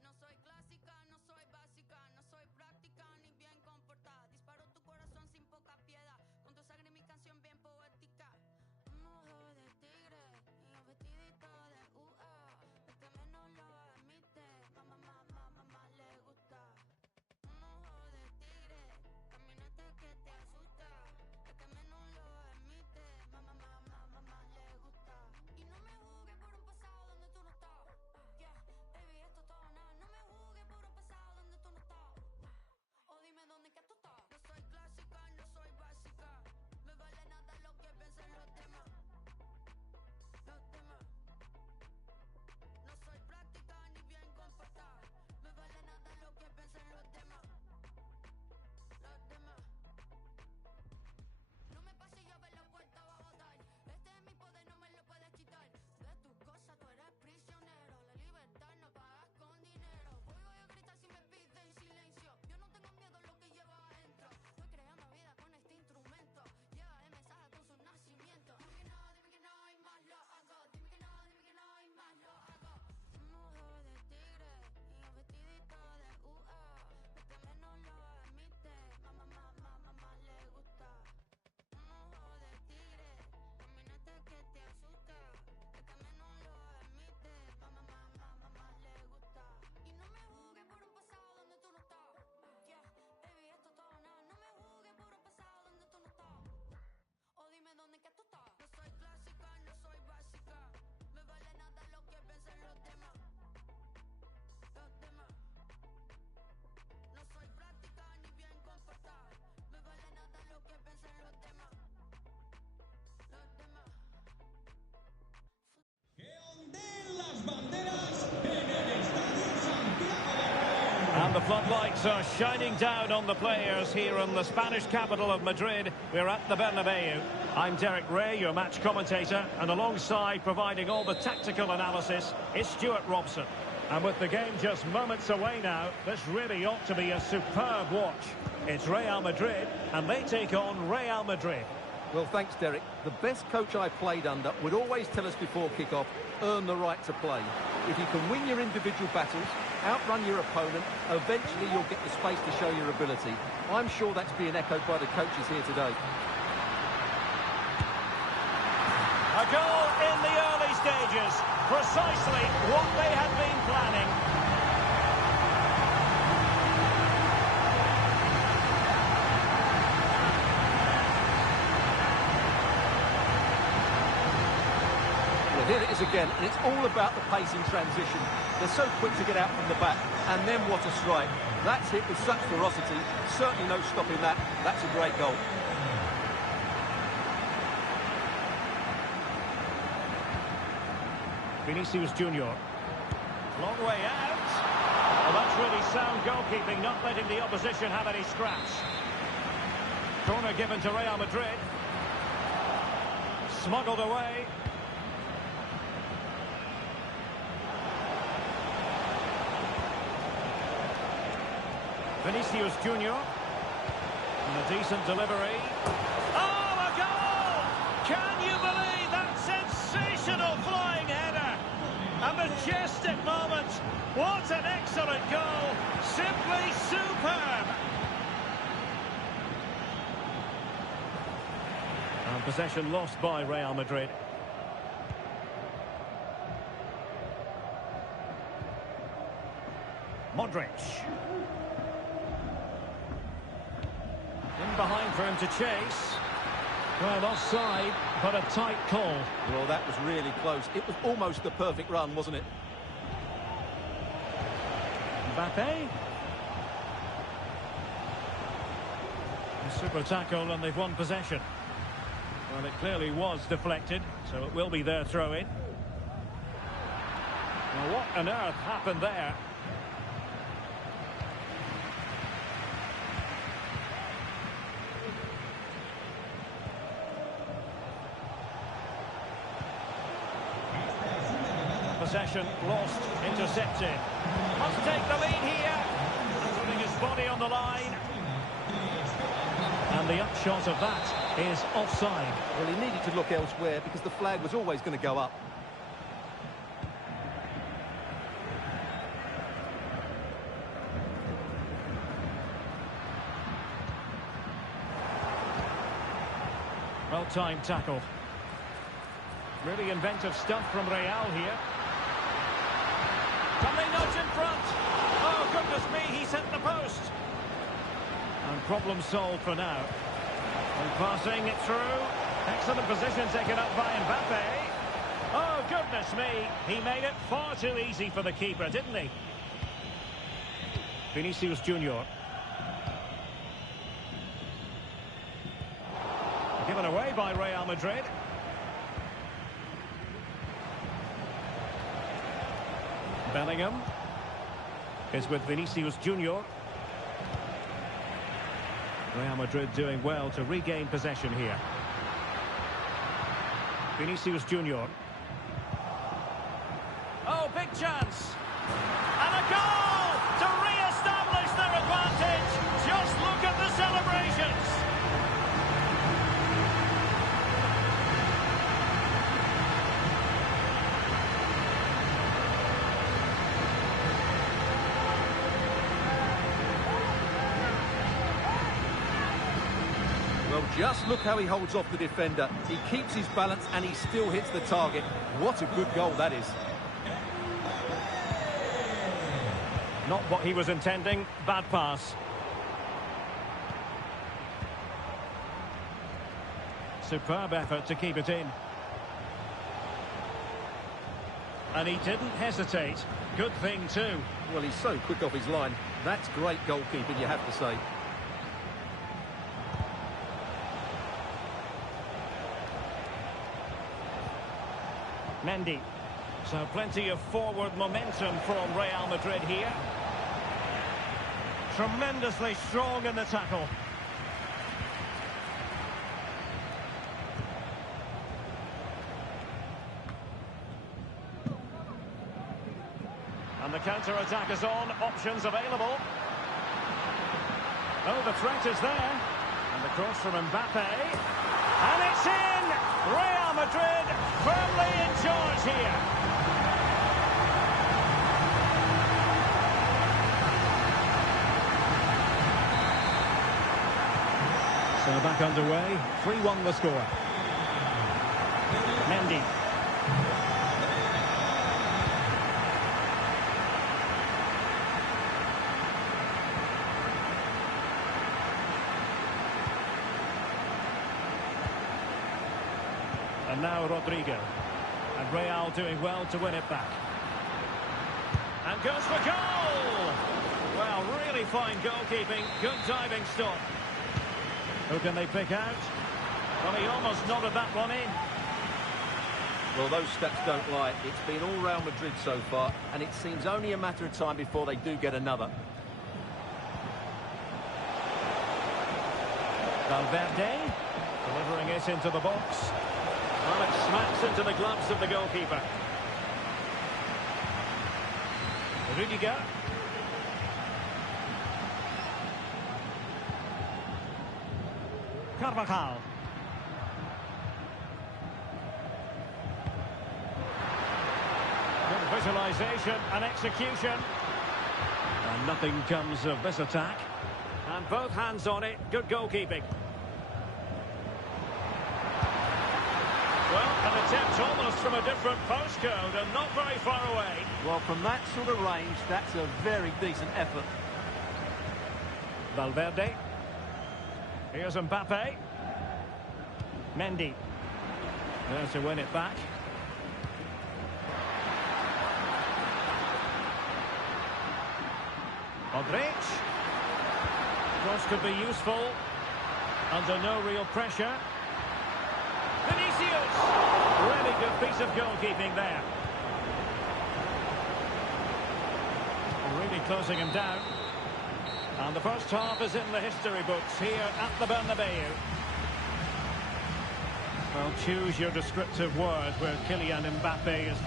No soy clásica, no soy básica, no soy práctica ni bien comportada. Disparo tu corazón sin poca piedad, con tu sangre mi canción bien poética. Un ojo de tigre y un vestidito de UA. El que menos lo admite, mamá le gusta. Un ojo de tigre, caminante que te asusta. El que menos lo admite, mamá le gusta. Y no me juzgues por un pasado donde tú no estabas. Yeah, baby, esto todo nada. No me juzgues por un pasado donde tú no estabas. O dime dónde que tú estás. No soy clásica, no soy básica. Me vale nada lo que piensen los demás. Los demás. No soy práctica ni bien comportada. Me vale nada lo que piensen los demás. Los demás. No me pase yo a ver la puerta va a botar. Este es mi poder, no me lo puedes quitar. De tus cosas tú eres prisionero. La libertad no pagas con dinero. Voy a gritar si me piden silencio. Yo no tengo miedo a lo que llevo adentro. Estoy creando vida con este instrumento. Lleva el mensaje con su nacimiento. Dime que no y más lo hago. Dime que no y más lo hago. Un ojo de tigre y un vestidito de UA. El que menos lo admite, mamá le gusta. Un ojo de tigre, caminante que te asusta. El que menos lo admite, mamá le gusta. Y no me juzgues por un pasado donde tú no estabas. Yeah, baby, esto todo nada. No me juzgues por un pasado donde tú no estabas. O dime dónde que tú estás. No soy clásica, no soy básica. Me vale nada lo que piensen los demás. Los demás. No soy práctica ni bien comportada. Me vale nada lo que piensen los demás. Los demás. Que ondeen las banderas en el Estadio Santiago Bernabéu. And the floodlights are shining down on the players here in the Spanish capital of Madrid. We're at the Bernabeu. I'm Derek Ray, your match commentator, and alongside providing all the tactical analysis is Stuart Robson. And with the game just moments away now, this really ought to be a superb watch. It's Real Madrid, and they take on Real Madrid. Well, thanks, Derek. The best coach I played under would always tell us before kick-off, earn the right to play. If you can win your individual battles, outrun your opponent, eventually you'll get the space to show your ability. I'm sure that's being echoed by the coaches here today. A goal in the early stages, precisely what they had been planning. Well, here it is again, and it's all about the pace in transition. They're so quick to get out from the back, and then what a strike. That's hit with such ferocity, certainly no stopping that. That's a great goal. Vinicius Junior. Long way out. Well, that's really sound goalkeeping, not letting the opposition have any scraps. Corner given to Real Madrid. Smuggled away. Vinicius Junior. And a decent delivery. Oh, a goal! Can you believe that sensational flying header? A majestic moment. What an excellent goal. Simply superb. And possession lost by Real Madrid. Modric. In behind for him to chase. Well, offside, but a tight call. Well, that was really close. It was almost the perfect run, wasn't it? Mbappe. A super tackle and they've won possession. Well, it clearly was deflected, so it will be their throw-in. Well, what on earth happened there? Possession lost, intercepted. Must take the lead here. And putting his body on the line. And the upshot of that is offside. Well, he needed to look elsewhere because the flag was always going to go up. Well-timed tackle. Really inventive stuff from Real here. Can they nudge in front? Oh, goodness me, he's hit the post. And problem solved for now. And passing it through. Excellent position taken up by Mbappe. Oh, goodness me, he made it far too easy for the keeper, didn't he? Vinicius Junior. Given away by Real Madrid. Bellingham is with Vinicius Junior. Real Madrid doing well to regain possession here. Vinicius Junior. Oh, big chance. And a goal to re-establish their advantage. Just look at the celebrations. Well, just look how he holds off the defender. He keeps his balance and he still hits the target. What a good goal that is. Not what he was intending. Bad pass. Superb effort to keep it in. And he didn't hesitate. Good thing too. Well, he's so quick off his line. That's great goalkeeping, you have to say. Mendy. So plenty of forward momentum from Real Madrid here. Tremendously strong in the tackle. And the counter-attack is on. Options available. Oh, the threat is there. And the cross from Mbappe. And it's in! Real Madrid firmly in charge here. So back underway. 3-1 the score. Mendy. And now Rodrigo. And Real doing well to win it back. And goes for goal! Well, really fine goalkeeping. Good diving stop. Who can they pick out? Well, he almost nodded that one in. Well, those stats don't lie. It's been all Real Madrid so far, and it seems only a matter of time before they do get another. Valverde delivering it into the box. Well, it smacks into the gloves of the goalkeeper. Rudiger. Carvajal. Good visualization and execution. And nothing comes of this attack. And both hands on it. Good goalkeeping. Well, an attempt almost from a different postcode and not very far away. Well, from that sort of range, that's a very decent effort. Valverde. Here's Mbappe. Mendy. There to win it back. Modric. Cross could be useful. Under no real pressure. Vinicius. Really good piece of goalkeeping there. Really closing him down. And the first half is in the history books here at the Bernabeu. Well, choose your descriptive word where Kylian Mbappe is...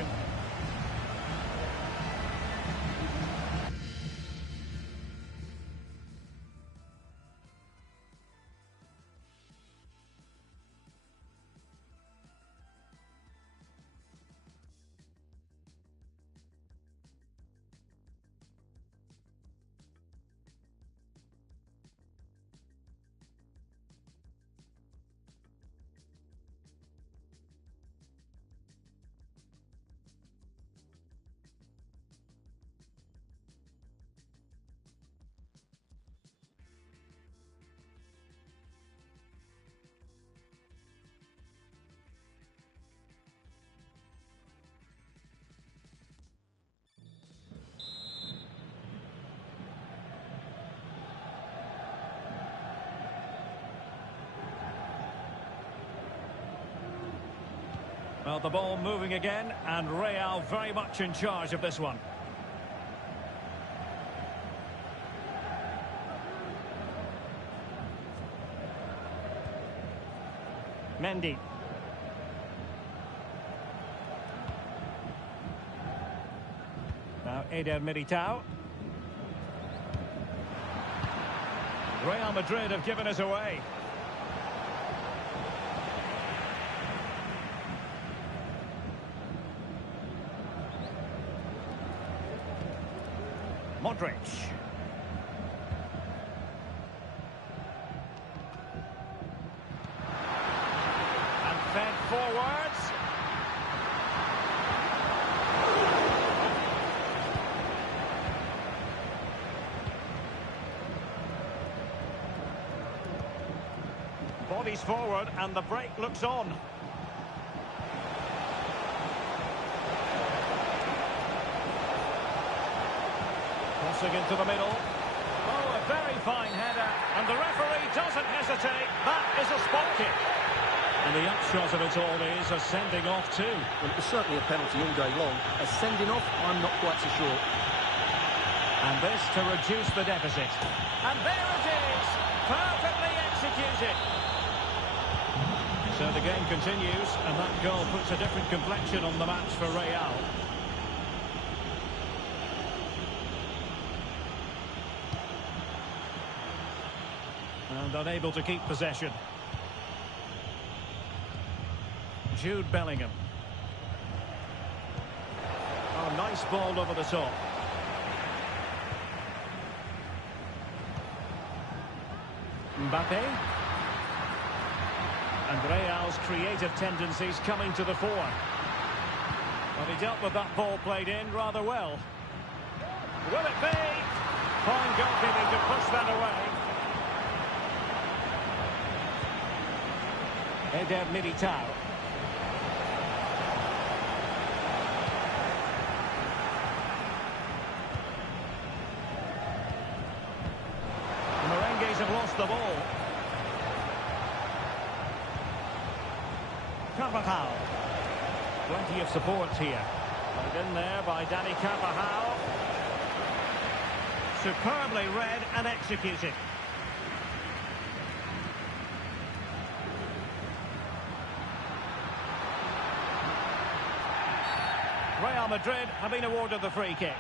Well, the ball moving again, and Real very much in charge of this one. Mendy. Now Eder Militao. Real Madrid have given us away. Modric. And fed forwards. Bodies forward and the break looks on. Crossing into the middle. Oh, a very fine header. And the referee doesn't hesitate. That is a spot kick. And the upshot of it all is a sending off too. Well, it was certainly a penalty all day long. A sending off, I'm not quite so sure. And this to reduce the deficit. And there it is. Perfectly executed. So the game continues, and that goal puts a different complexion on the match for Real. And unable to keep possession. Jude Bellingham. Oh, nice ball over the top. Mbappe. And Real's creative tendencies coming to the fore. Well, he dealt with that ball played in rather well. Will it be? Fine goalkeeping to push that away. Eder Militao. The Merengues have lost the ball. Carvajal. Plenty of support here. Played in there by Dani Carvajal. Superbly read and executed. Real Madrid have been awarded the free kick.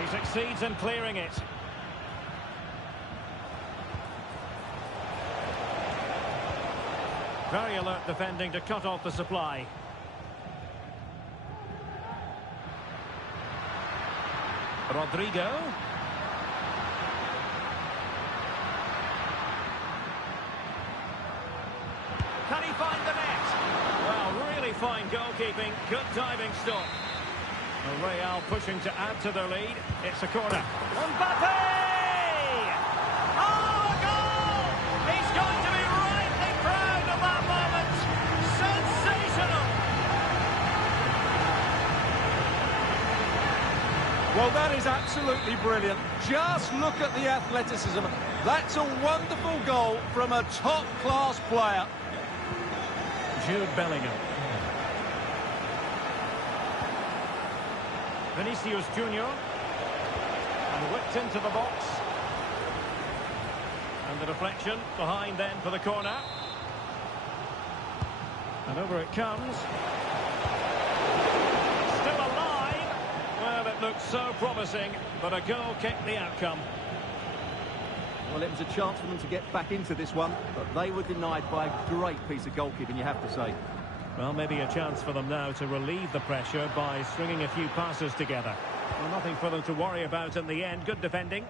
He succeeds in clearing it. Very alert defending to cut off the supply. Rodrigo. fine goalkeeping, good diving stop. Real pushing to add to their lead. It's a corner. Mbappe! Oh, a goal! He's going to be rightly proud of that moment. Sensational! Well, that is absolutely brilliant. Just look at the athleticism. That's a wonderful goal from a top-class player. Jude Bellingham. Vinicius Junior. And whipped into the box. And the deflection behind then for the corner. And over it comes. Still alive. Well, it looked so promising, but a goal kicked the outcome. Well, it was a chance for them to get back into this one, but they were denied by a great piece of goalkeeping, you have to say. Well, maybe a chance for them now to relieve the pressure by stringing a few passes together. Well, nothing for them to worry about in the end. Good defending.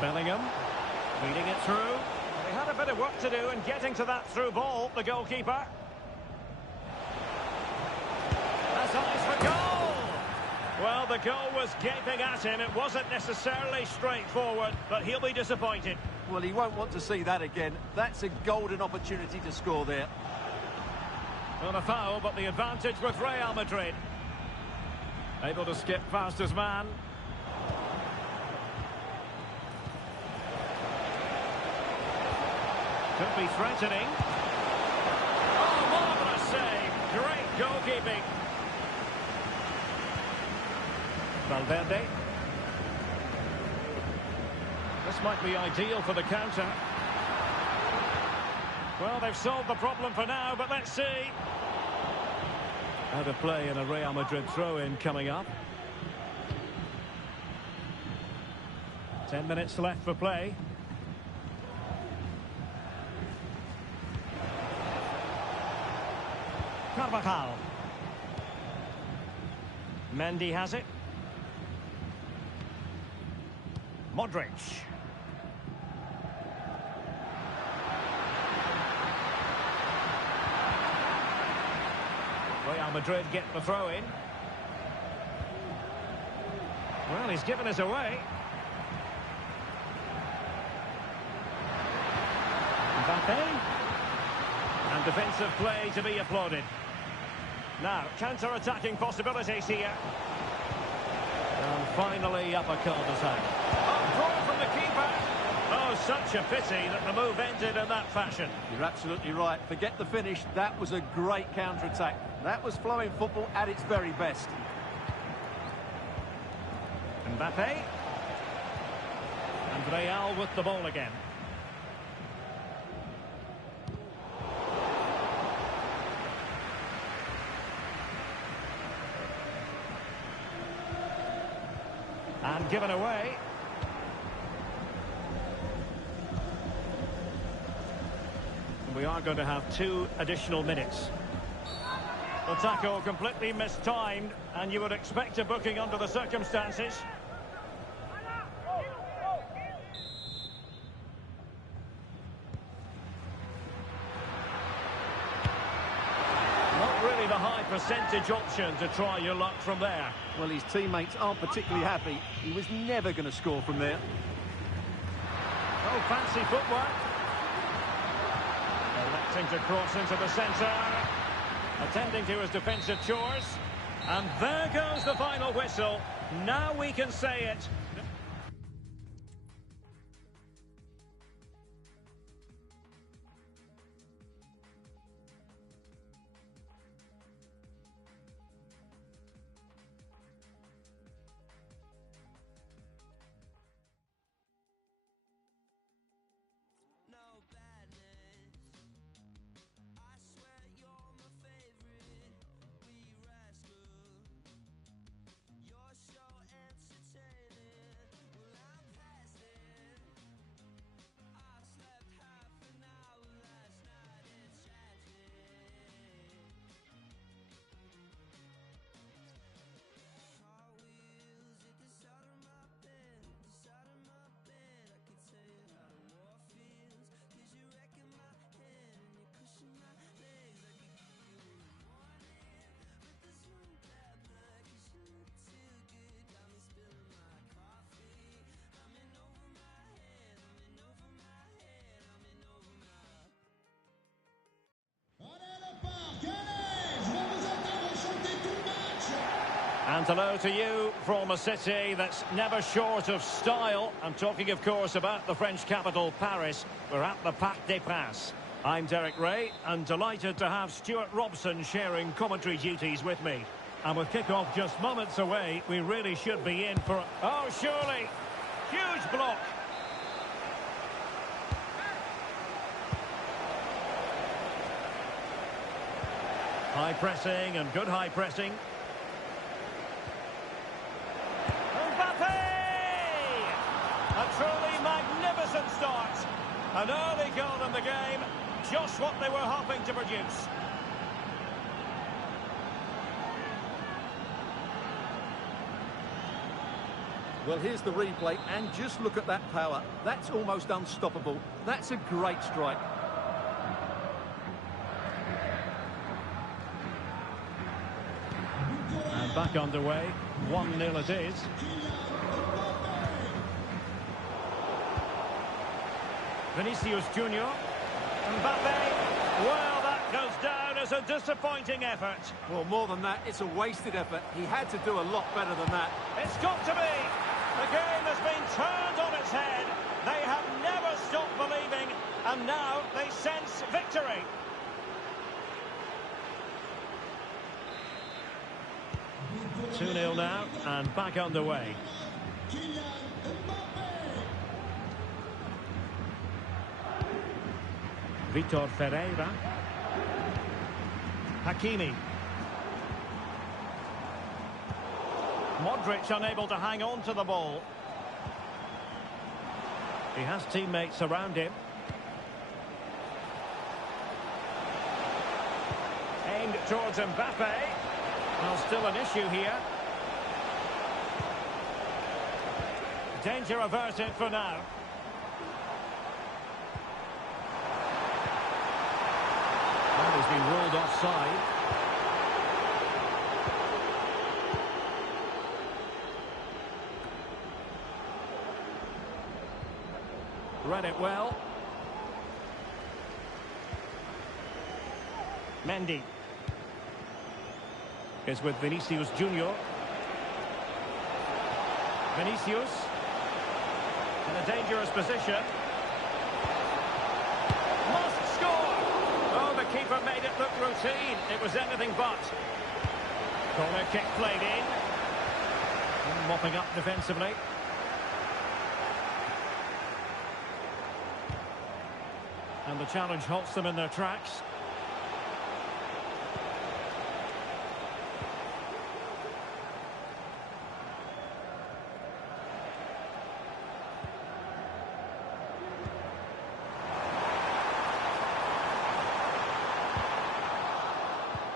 Bellingham leading it through. They had a bit of work to do in getting to that through ball, the goalkeeper. That's eyes for goal! Well, the goal was gaping at him. It wasn't necessarily straightforward, but he'll be disappointed. Well, he won't want to see that again. That's a golden opportunity to score there. Well, a foul, but the advantage with Real Madrid. Able to skip past his man. Could be threatening. Oh, marvellous save. Great goalkeeping. Valverde. This might be ideal for the counter. Well, they've solved the problem for now, but let's see. Out of play and a Real Madrid throw-in coming up. 10 minutes left for play. Carvajal. Mendy has it. Modric. Real Madrid get the throw-in. Well, he's given us away. Mbappe. And defensive play to be applauded. Now, counter-attacking possibilities here. And finally, up a cul-de-sac. Up goal from the keeper. Oh, such a pity that the move ended in that fashion. You're absolutely right. Forget the finish. That was a great counter-attack. That was flowing football at its very best. Mbappe. And Real with the ball again. And given away. We are going to have 2 additional minutes. The tackle completely mistimed, and you would expect a booking under the circumstances. Not really the high percentage option to try your luck from there. Well, his teammates aren't particularly happy. He was never going to score from there. Oh, fancy footwork. Electing to cross into the centre. Attending to his defensive chores. And there goes the final whistle. Now we can say it. hello to you from a city that's never short of style. I'm talking, of course, about the French capital, Paris. We're at the Parc des Princes. I'm Derek Ray, and delighted to have Stuart Robson sharing commentary duties with me. And with kick-off just moments away, we really should be in for... Oh, surely! Huge block! High pressing and good high pressing. Mbappe! A truly magnificent start. An early goal in the game. Just what they were hoping to produce. Well, here's the replay, and just look at that power. That's almost unstoppable. That's a great strike. And back underway. 1-0 it is. Vinicius Junior. Mbappe. Well, that goes down as a disappointing effort. Well, more than that, it's a wasted effort. He had to do a lot better than that. It's got to be. The game has been turned on its head. They have never stopped believing, and now they sense victory. Two 2-0 now, and back underway. Vitor Ferreira. Hakimi. Modric unable to hang on to the ball. He has teammates around him. Aimed towards Mbappe. Well, still an issue here. Danger averted for now. Well, he's been ruled offside. Read it well. Mendy is with Vinicius Junior. Vinicius in a dangerous position. Must score! Oh, the keeper made it look routine. It was anything but. Corner kick played in. Mopping up defensively. And the challenge halts them in their tracks.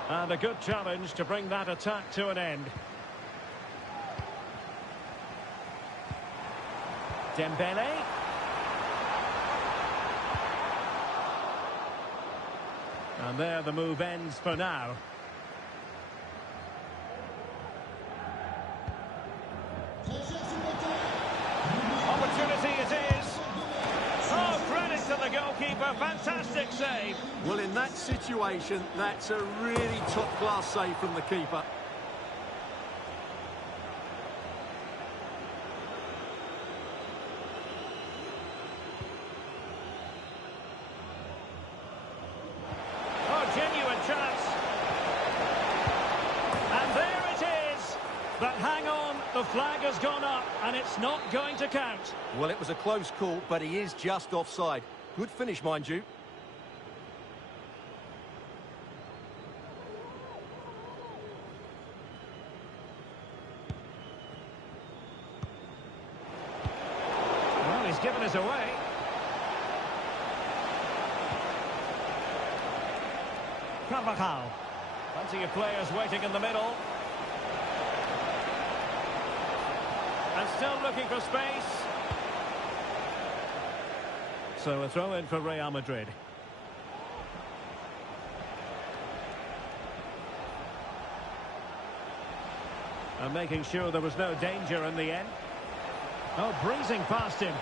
And a good challenge to bring that attack to an end. Dembele. And there the move ends for now. Opportunity it is. Oh, credit to the goalkeeper. Fantastic save. Well, in that situation, that's a really top-class save from the keeper. Genuine chance. And there it is. But hang on, the flag has gone up and it's not going to count. Well, it was a close call, but he is just offside. Good finish, mind you. Well, he's given us away. Carvajal. Plenty of players waiting in the middle. And still looking for space. So a throw in for Real Madrid. And making sure there was no danger in the end. Oh, breezing past him.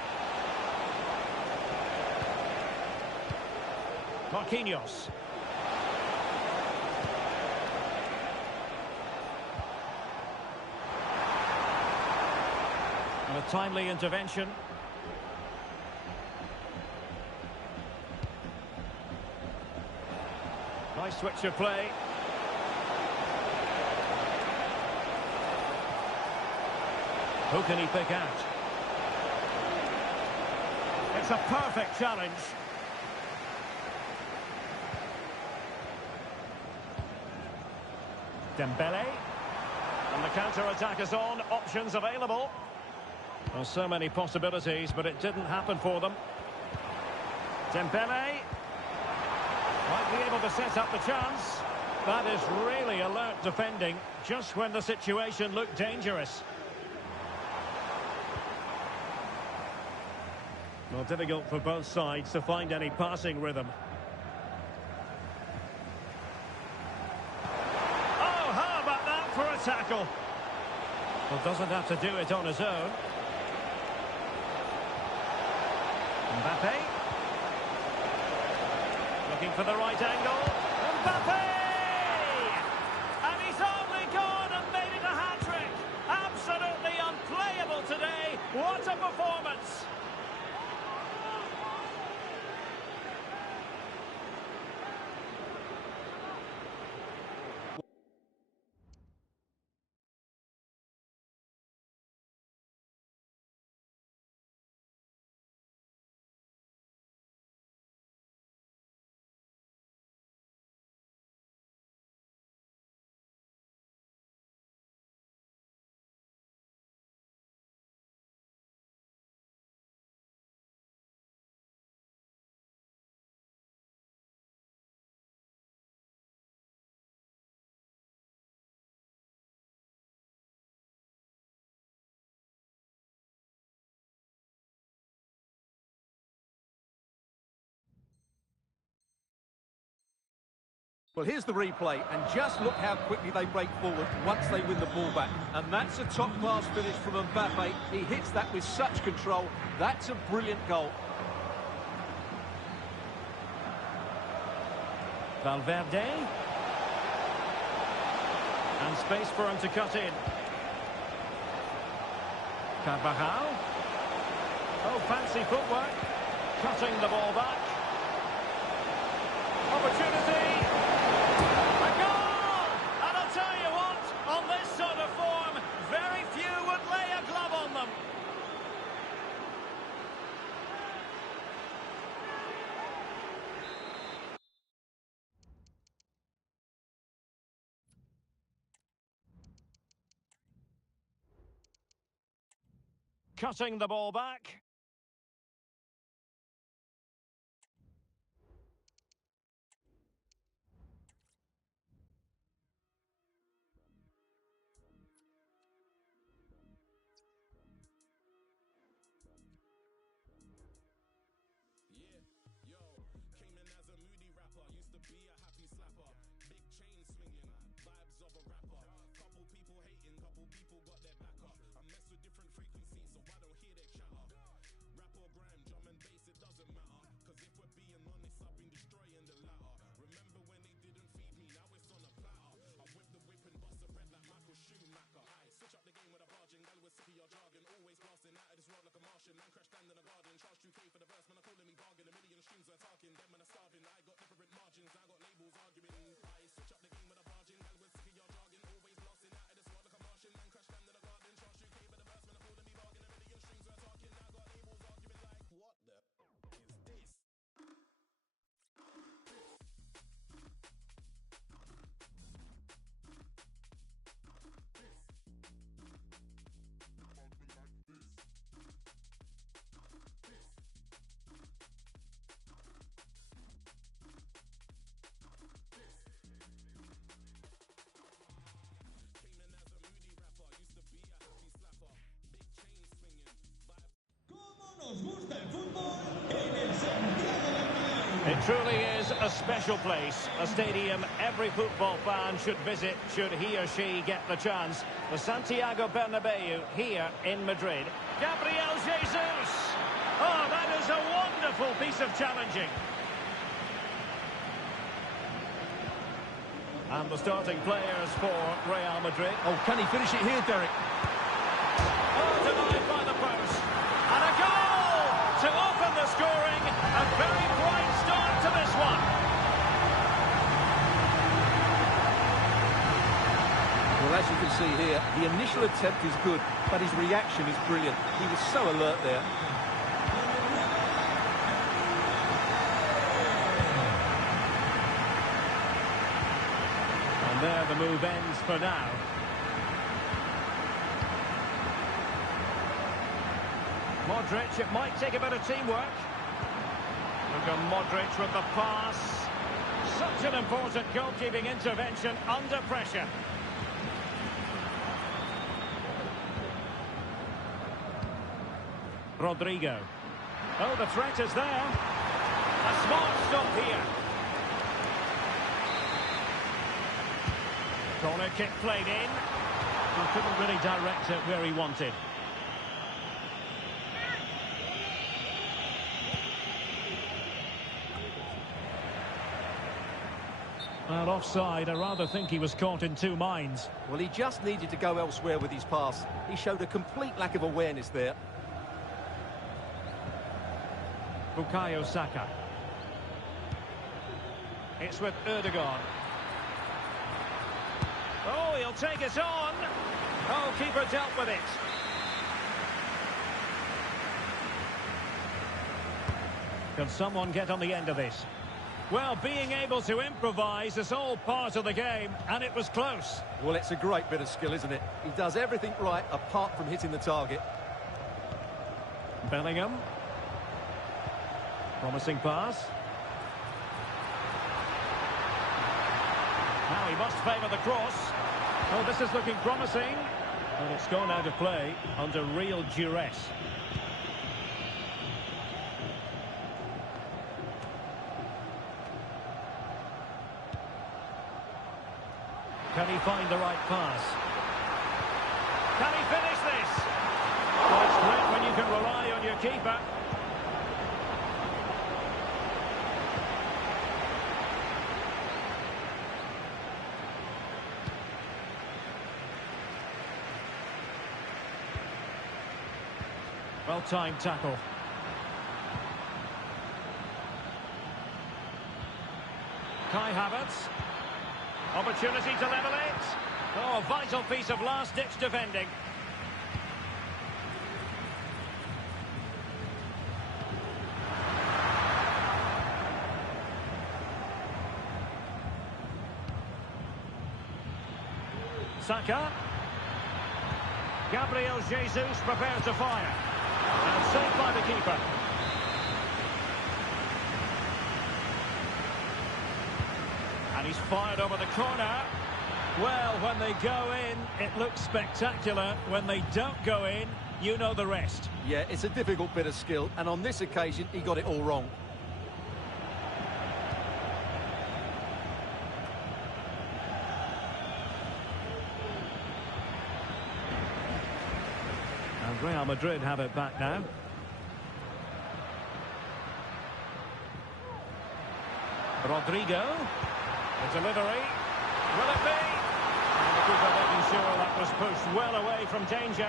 Marquinhos. a timely intervention. Nice switch of play. Who can he pick out? It's a perfect challenge. Dembele. And the counter-attack is on. Options available. Well, so many possibilities, but it didn't happen for them. Dembele. Might be able to set up the chance. That is really alert defending, just when the situation looked dangerous. Well, difficult for both sides to find any passing rhythm. Oh, how about that for a tackle? Well, doesn't have to do it on his own. Mbappe. Looking for the right angle. Mbappe! And he's only gone and made it a hat-trick. Absolutely unplayable today. What a performance! Well, here's the replay, and just look how quickly they break forward once they win the ball back. And that's a top-class finish from Mbappe. He hits that with such control. That's a brilliant goal. Valverde. And space for him to cut in. Carvajal. Oh, fancy footwork. Cutting the ball back. Opportunity. A goal! And I'll tell you what, on this sort of form, very few would lay a glove on them. Cutting the ball back. Nos gusta el fútbol en el Santiago Bernabéu. It truly is a special place, a stadium every football fan should visit should he or she get the chance. The Santiago Bernabéu here in Madrid. Gabriel Jesus! Oh, that is a wonderful piece of challenging. And the starting players for Real Madrid. Oh, can he finish it here, Derek? Oh, denied by the post. Well, as you can see here, the initial attempt is good, but his reaction is brilliant. He was so alert there. And there the move ends for now. Modric, it might take a bit of teamwork. Look at Modric with the pass. Such an important goalkeeping intervention under pressure. Rodrigo. Oh, the threat is there. A smart stop here. Corner kick played in. He couldn't really direct it where he wanted. Well, offside. I rather think he was caught in two minds. Well, he just needed to go elsewhere with his pass. He showed a complete lack of awareness there. Bukayo Saka. It's with Erdogan. Oh, he'll take it on. Oh, keeper dealt with it. Can someone get on the end of this? Well, being able to improvise is all part of the game, and it was close. Well, it's a great bit of skill, isn't it? He does everything right apart from hitting the target. Bellingham. Promising pass. Now he must favour the cross. Oh, this is looking promising. But it's gone out of play under real duress. Can he find the right pass? Can he finish this? Well, it's great when you can rely on your keeper. Well-timed tackle. Kai Havertz. Opportunity to level it. Oh, a vital piece of last-ditch defending. Saka. Gabriel Jesus prepares to fire. And saved by the keeper. And he's fired over the corner. Well, when they go in, it looks spectacular. When they don't go in, you know the rest. Yeah, it's a difficult bit of skill, and on this occasion, he got it all wrong. And Real Madrid have it back now. Rodrigo. The delivery. Will it be? And the keeper making sure that was pushed well away from danger.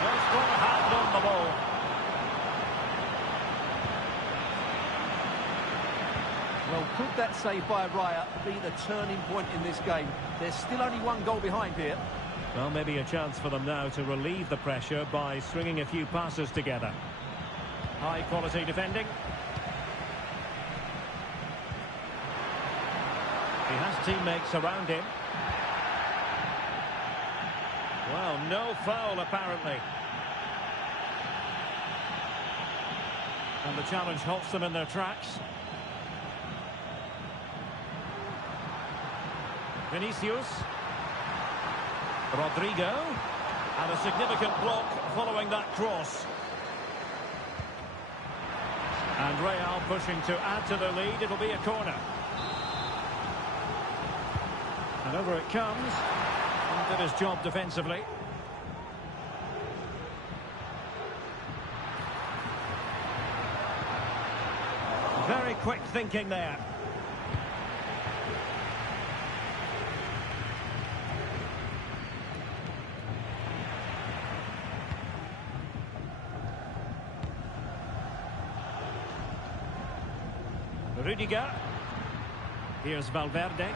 Just got a hand on the ball. Well, could that save by Raya be the turning point in this game? There's still only one goal behind here. Well, maybe a chance for them now to relieve the pressure by stringing a few passes together. High-quality defending. He has teammates around him. Well, no foul, apparently. And the challenge halts them in their tracks. Vinicius. Rodrigo. And a significant block following that cross. And Real pushing to add to the lead. It'll be a corner. And over it comes. And did his job defensively. Very quick thinking there. Rudiger. Here's Valverde.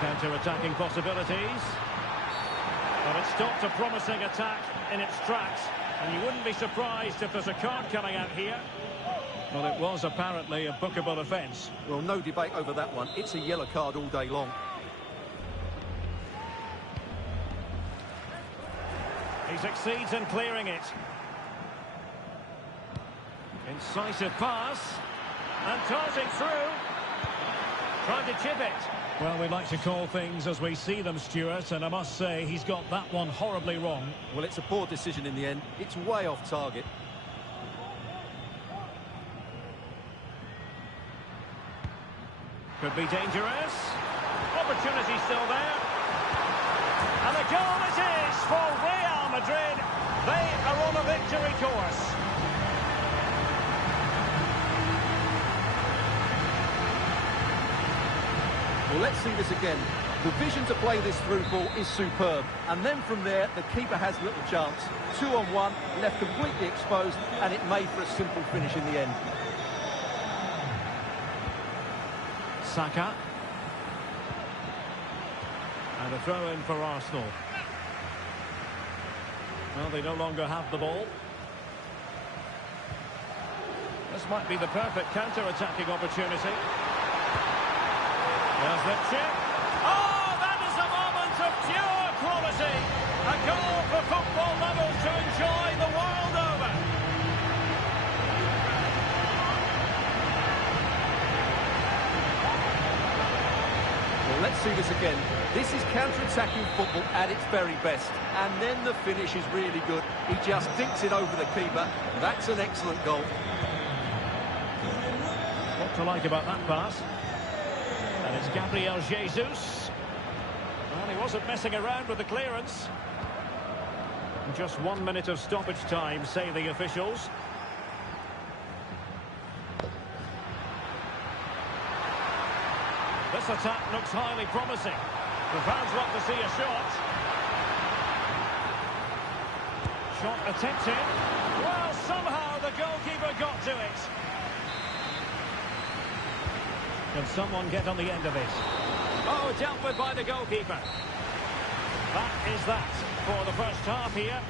Counter-attacking possibilities. But it stopped a promising attack in its tracks. And you wouldn't be surprised if there's a card coming out here. Well, it was apparently a bookable offence. Well, no debate over that one. It's a yellow card all day long. He succeeds in clearing it. Incisive pass. And darting through. Trying to chip it. Well, we like to call things as we see them, Stuart, and I must say he's got that one horribly wrong. Well, it's a poor decision in the end. It's way off target. Could be dangerous. Opportunity still there. And the goal it is for Real Madrid. They are on a victory course. Well, let's see this again. The vision to play this through ball is superb. And then from there, the keeper has little chance. 2-on-1, left completely exposed, and it made for a simple finish in the end. Saka. And a throw-in for Arsenal. Well, they no longer have the ball. This might be the perfect counter-attacking opportunity. There's the chip. Oh, that is a moment of pure quality. A goal for football lovers to enjoy the world over. Well, let's see this again. This is counter-attacking football at its very best. And then the finish is really good. He just dinks it over the keeper. That's an excellent goal. What to like about that pass? And it's Gabriel Jesus. Well, he wasn't messing around with the clearance. Just 1 minute of stoppage time, say the officials. This attack looks highly promising. The fans want to see a shot. Shot attempted. Well, somehow the goalkeeper got to it. Can someone get on the end of it? Oh, dealt with by the goalkeeper. That is that for the first half here.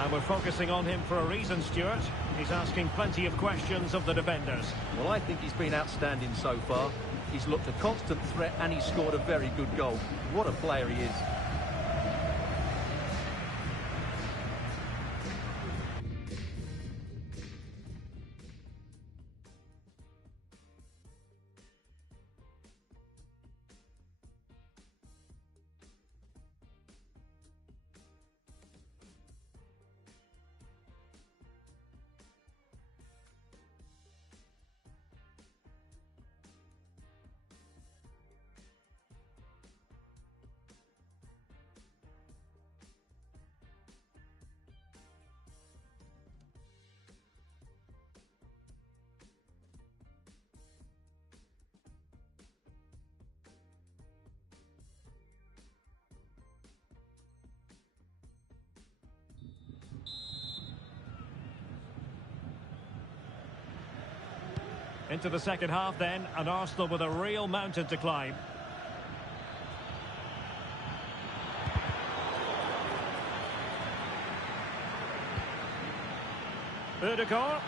And we're focusing on him for a reason, Stuart. He's asking plenty of questions of the defenders. Well, I think he's been outstanding so far. He's looked a constant threat and he's scored a very good goal. What a player he is. Into the second half then, and Arsenal with a real mountain to climb. Ødegaard.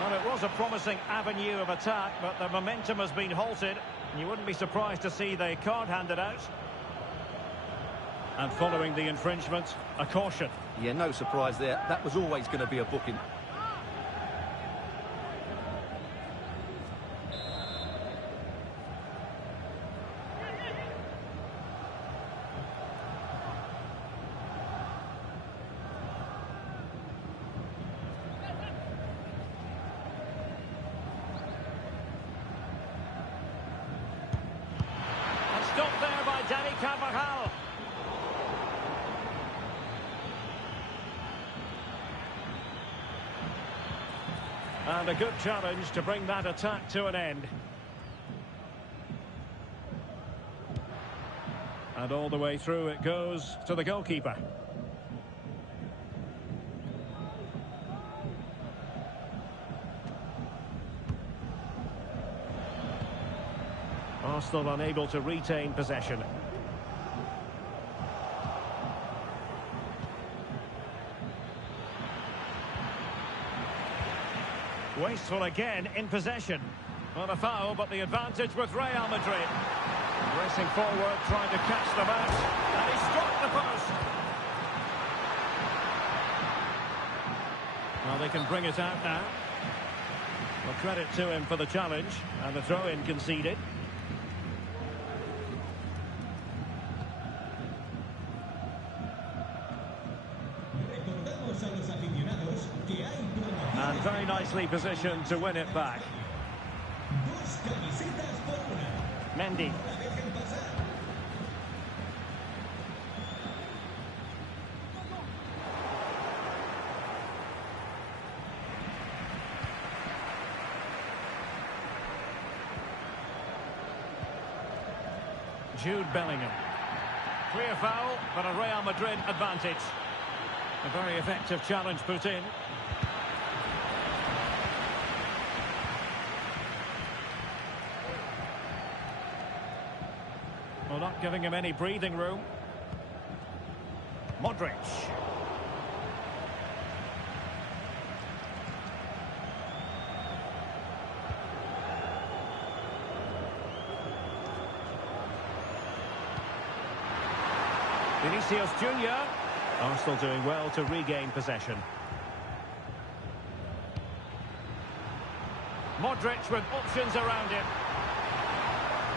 Well, it was a promising avenue of attack, but the momentum has been halted. You wouldn't be surprised to see the card handed out. And following the infringement, a caution. Yeah, no surprise there. That was always going to be a booking. Stopped there by Danny Carvajal. And a good challenge to bring that attack to an end. And all the way through it goes to the goalkeeper. Arsenal unable to retain possession. Wasteful again in possession. Well, a foul, but the advantage with Real Madrid. Racing forward, trying to catch them out. And he struck the post. Well, they can bring it out now. Well, credit to him for the challenge. And the throw-in conceded. Recordamos a los aficionados que hay promoción. And very nicely positioned to win it back. Dos camisetas por una. Mendy. No la dejen pasar. Jude Bellingham. Clear foul, but a Real Madrid advantage. A very effective challenge put in. Well, not giving him any breathing room. Modric. Vinicius Junior. Arsenal doing well to regain possession. Modric with options around him.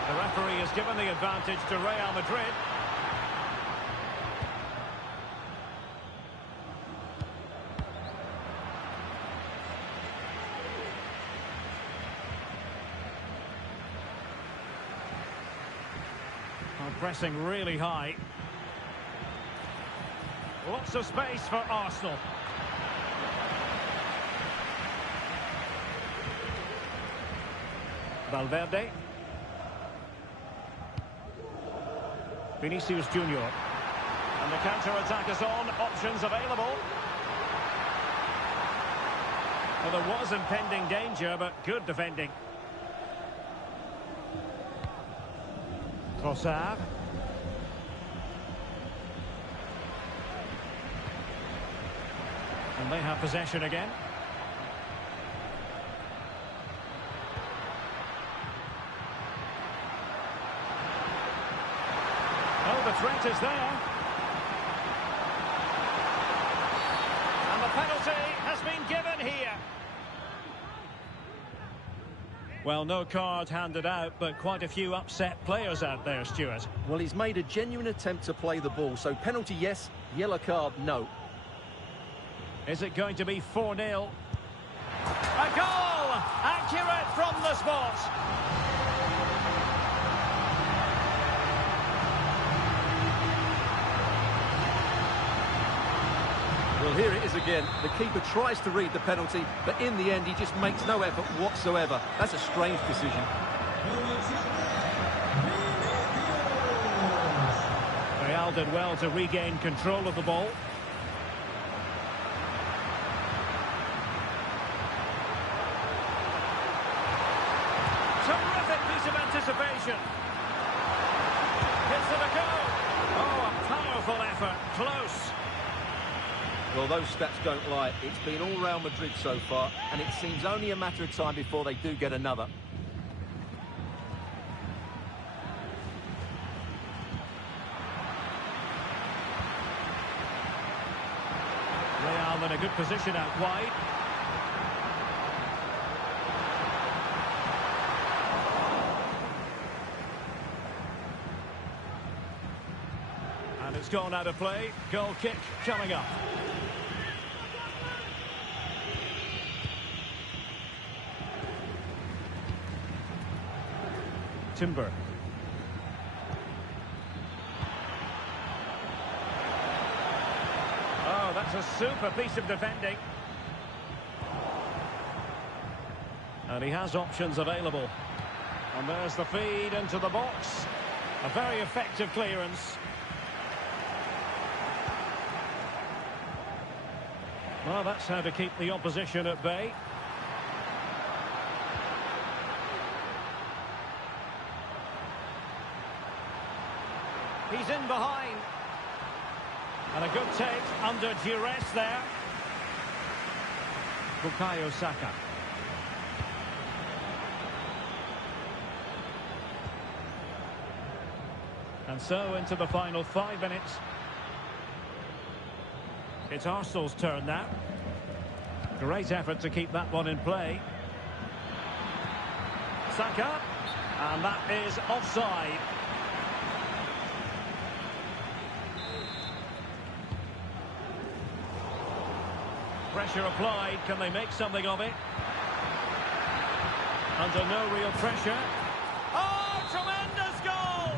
The referee has given the advantage to Real Madrid. Well, pressing really high. Lots of space for Arsenal. Valverde. Vinicius Junior. And the counter-attack is on. Options available. Well, there was impending danger, but good defending. Trossard. And they have possession again. Oh, the threat is there. And the penalty has been given here. Well, no card handed out, but quite a few upset players out there, Stuart. Well, he's made a genuine attempt to play the ball, so penalty yes, yellow card no. Is it going to be 4-0? A goal! Accurate from the spot. Well, here it is again. The keeper tries to read the penalty, but in the end, he just makes no effort whatsoever. That's a strange decision. Real did well to regain control of the ball. Terrific piece of anticipation. Gives it a go. Oh, a powerful effort. Close. Well, those stats don't lie. It's been all Real Madrid so far, and it seems only a matter of time before they do get another. Real in a good position out wide. And it's gone out of play. Goal kick coming up. Timber. Oh, that's a super piece of defending. And he has options available. And there's the feed into the box. A very effective clearance. Well, that's how to keep the opposition at bay. He's in behind. And a good take under duress there. Bukayo Saka. And so into the final 5 minutes. It's Arsenal's turn now. Great effort to keep that one in play. Saka. And that is offside. Pressure applied. Can they make something of it? Under no real pressure. Oh, tremendous goal!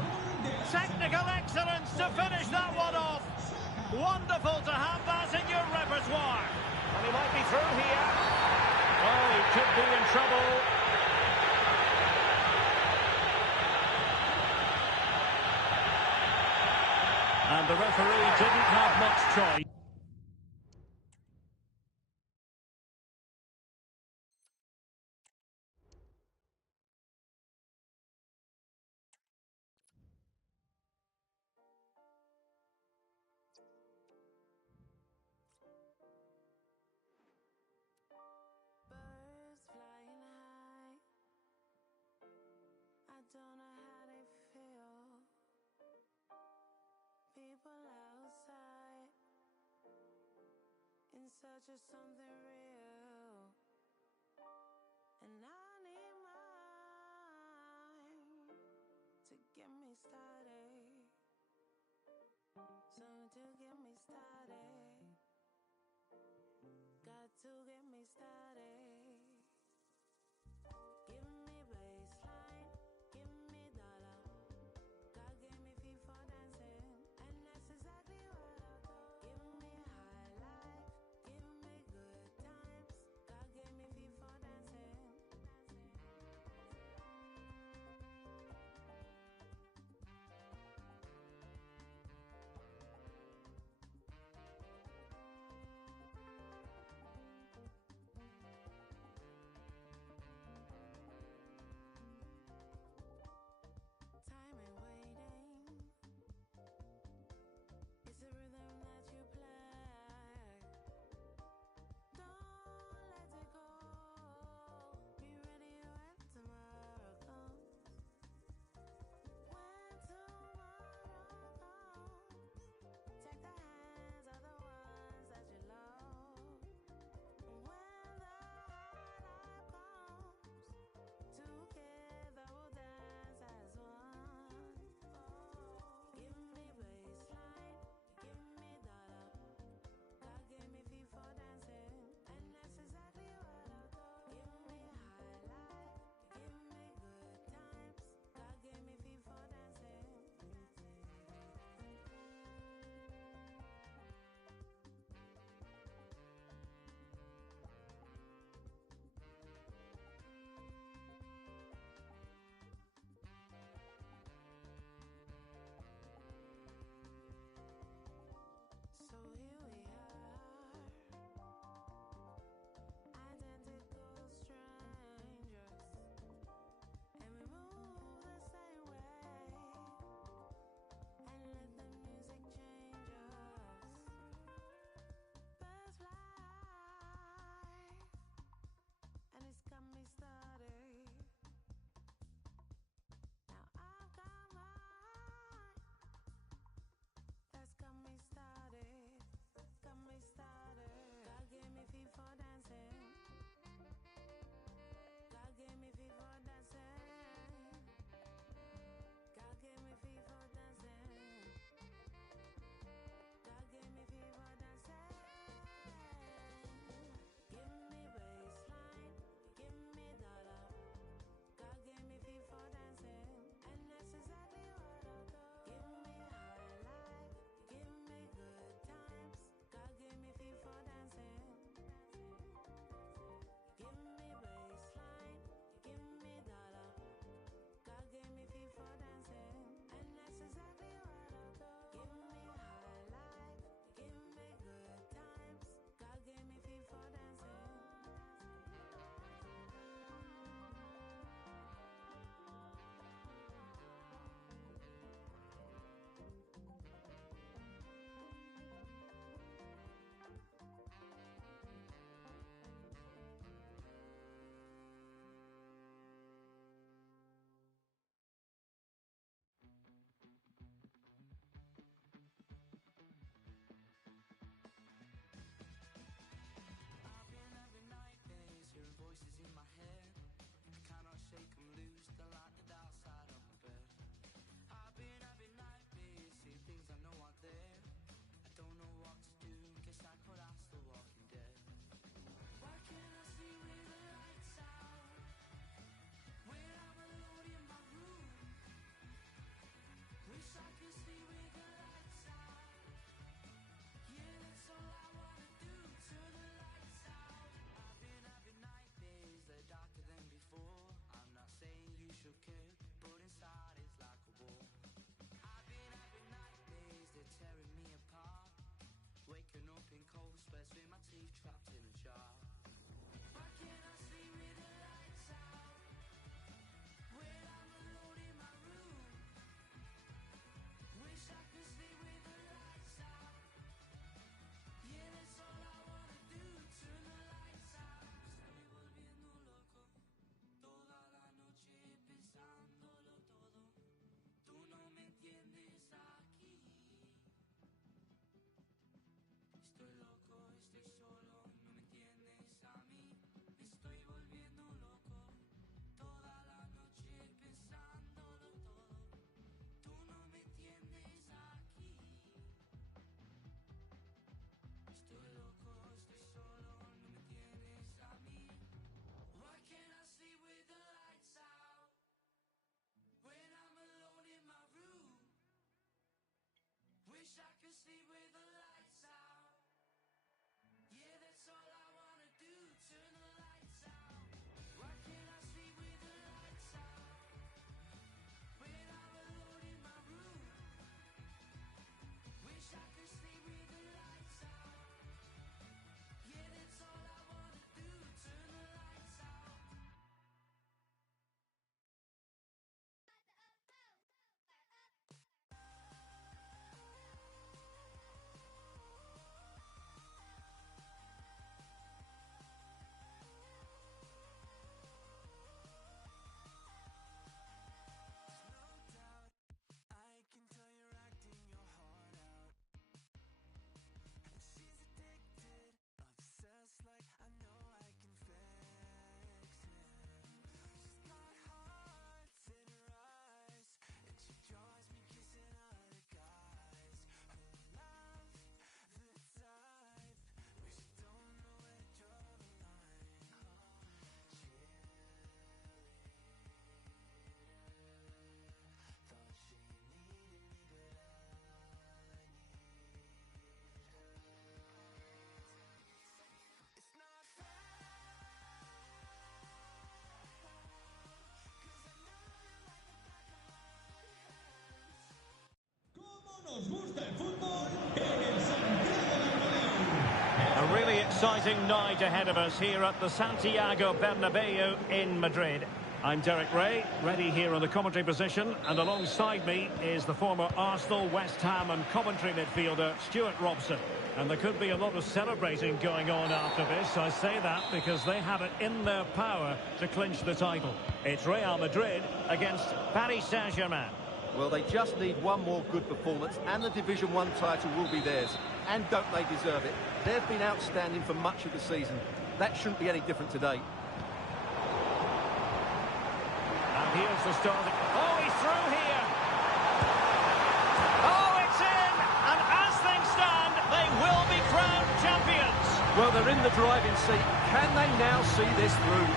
Technical excellence to finish that one off. Wonderful to have that in your repertoire. And he might be through here. Oh, he could be in trouble. And the referee didn't have much choice. Birds flying high. I don't know how they feel. People outside in search of something real. And I need mine to get me started. Something to get me started. Got to get me started. Give me baseline, give me dollar. God gave me feet for dancing, and that's exactly what I do. Give me high life, give me good times. God gave me feet for dancing. Nos gusta el fútbol en el Santiago Bernabéu. A really exciting night ahead of us here at the Santiago Bernabéu in Madrid. I'm Derek Ray, ready here on the commentary position, and alongside me is the former Arsenal, West Ham and Coventry midfielder Stuart Robson. And there could be a lot of celebrating going on after this. I say that because they have it in their power to clinch the title. It's Real Madrid against Paris Saint-Germain. Well, they just need one more good performance and the Division 1 title will be theirs. And don't they deserve it? They've been outstanding for much of the season. That shouldn't be any different today. And here's the start. Oh, he's through here. Oh, it's in! And as things stand, they will be crowned champions. Well, they're in the driving seat. Can they now see this through?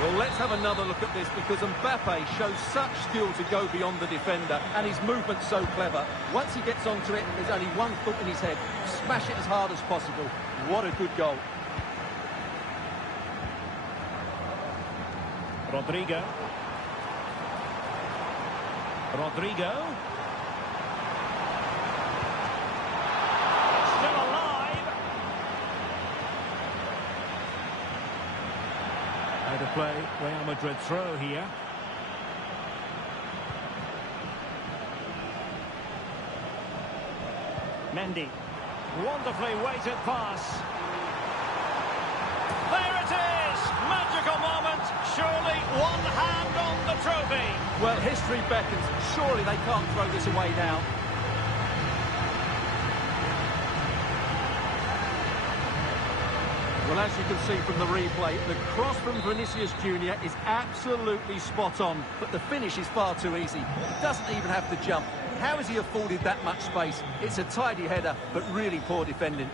Well, let's have another look at this because Mbappe shows such skill to go beyond the defender and his movement's so clever. Once he gets onto it, there's only one thought in his head. Smash it as hard as possible. What a good goal. Rodrigo. Still alive. Out of play, Real Madrid throw here. Mendy. Wonderfully weighted pass. There it is! Magical moment. Surely one hand on the trophy. Well, history beckons. Surely they can't throw this away now. Well, as you can see from the replay, the cross from Vinicius Jr. is absolutely spot on, but the finish is far too easy. He doesn't even have to jump. How has he afforded that much space? It's a tidy header, but really poor defending.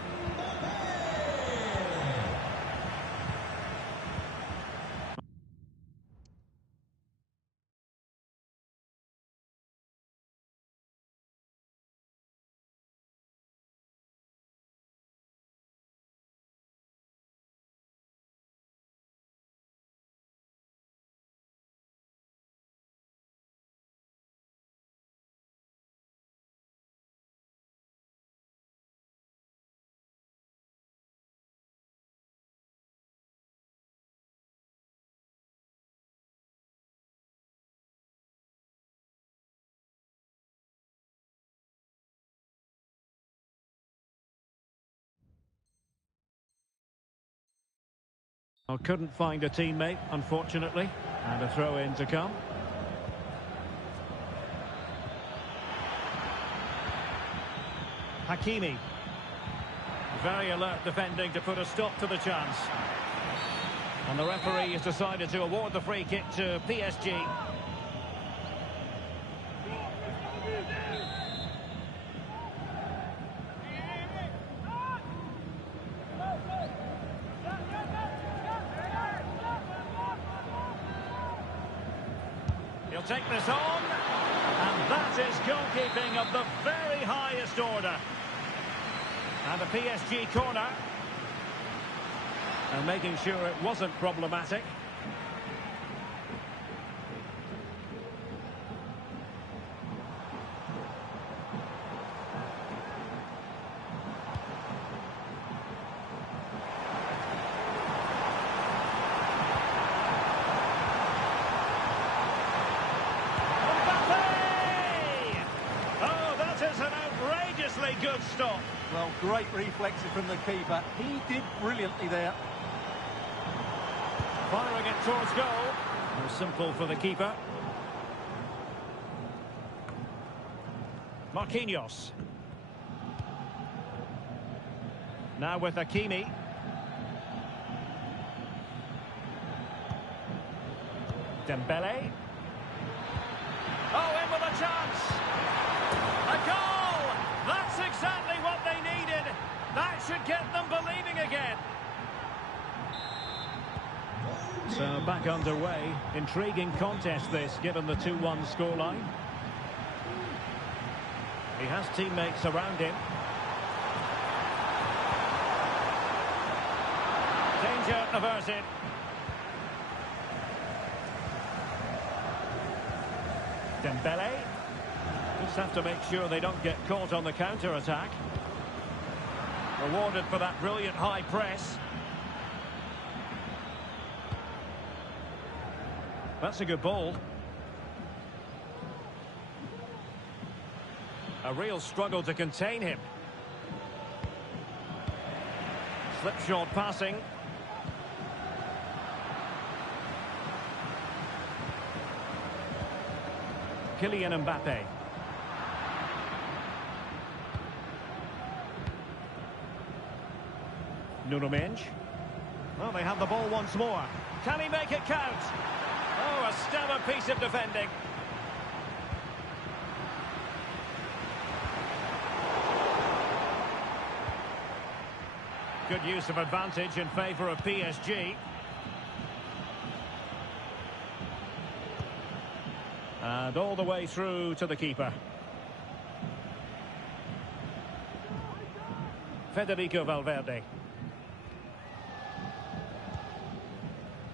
I couldn't find a teammate, unfortunately, and a throw-in to come. Hakimi. Very alert defending to put a stop to the chance. And the referee has decided to award the free kick to PSG. He'll take this on, and that is goalkeeping of the very highest order. And a PSG corner, and making sure it wasn't problematic. Good stop. Well, great reflexes from the keeper. He did brilliantly there. Firing it towards goal. More simple for the keeper. Marquinhos. Now with Hakimi. Dembele. Oh, in with a chance. A goal! That's exactly what they needed. That should get them believing again. So back underway. Intriguing contest this, given the 2-1 scoreline. He has teammates around him. Danger averted. Dembele. Just have to make sure they don't get caught on the counter-attack. Rewarded for that brilliant high press. That's a good ball. A real struggle to contain him. Slipshod passing. Kylian Mbappe. Nuno Mendes. Well, they have the ball once more. Can he make it count? Oh, a stellar piece of defending. Good use of advantage in favour of PSG. And all the way through to the keeper. Federico Valverde.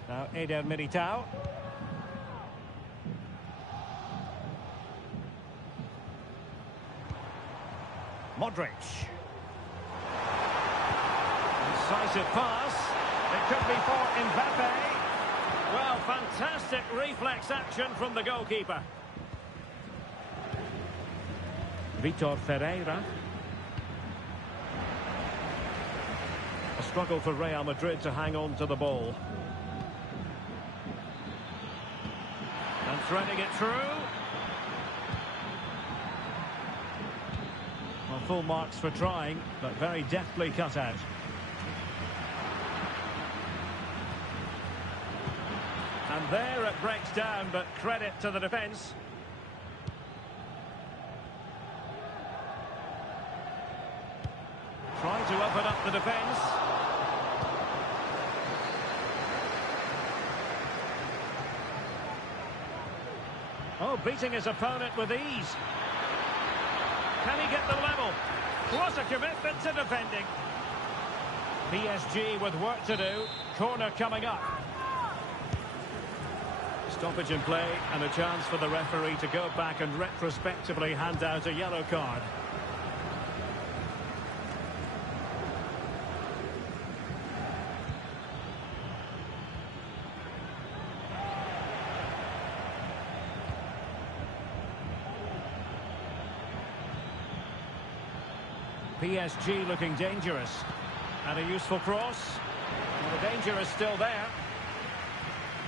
Now Eder Militao. Modric. Decisive pass. It could be for Mbappe. Well, fantastic reflex action from the goalkeeper. Vitor Ferreira. A struggle for Real Madrid to hang on to the ball. And threading it through. Well, full marks for trying, but very deftly cut out. And there it breaks down, but credit to the defence. Trying to open up the defence. Oh, beating his opponent with ease. Can he get the level? What a commitment to defending. PSG with work to do. Corner coming up. Stoppage in play and a chance for the referee to go back and retrospectively hand out a yellow card. PSG looking dangerous. And a useful cross. And the danger is still there.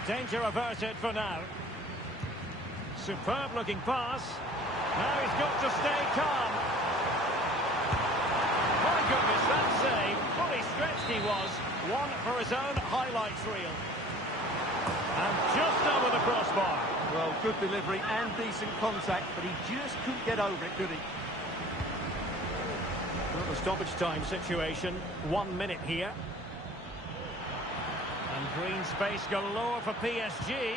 Danger averted for now. Superb looking pass. Now he's got to stay calm. My goodness, that save. Fully stretched he was. One for his own highlights reel. And just over the crossbar. Well, good delivery and decent contact, but he just couldn't get over it, could he? Well, the stoppage time situation. 1 minute here. And green space galore for PSG.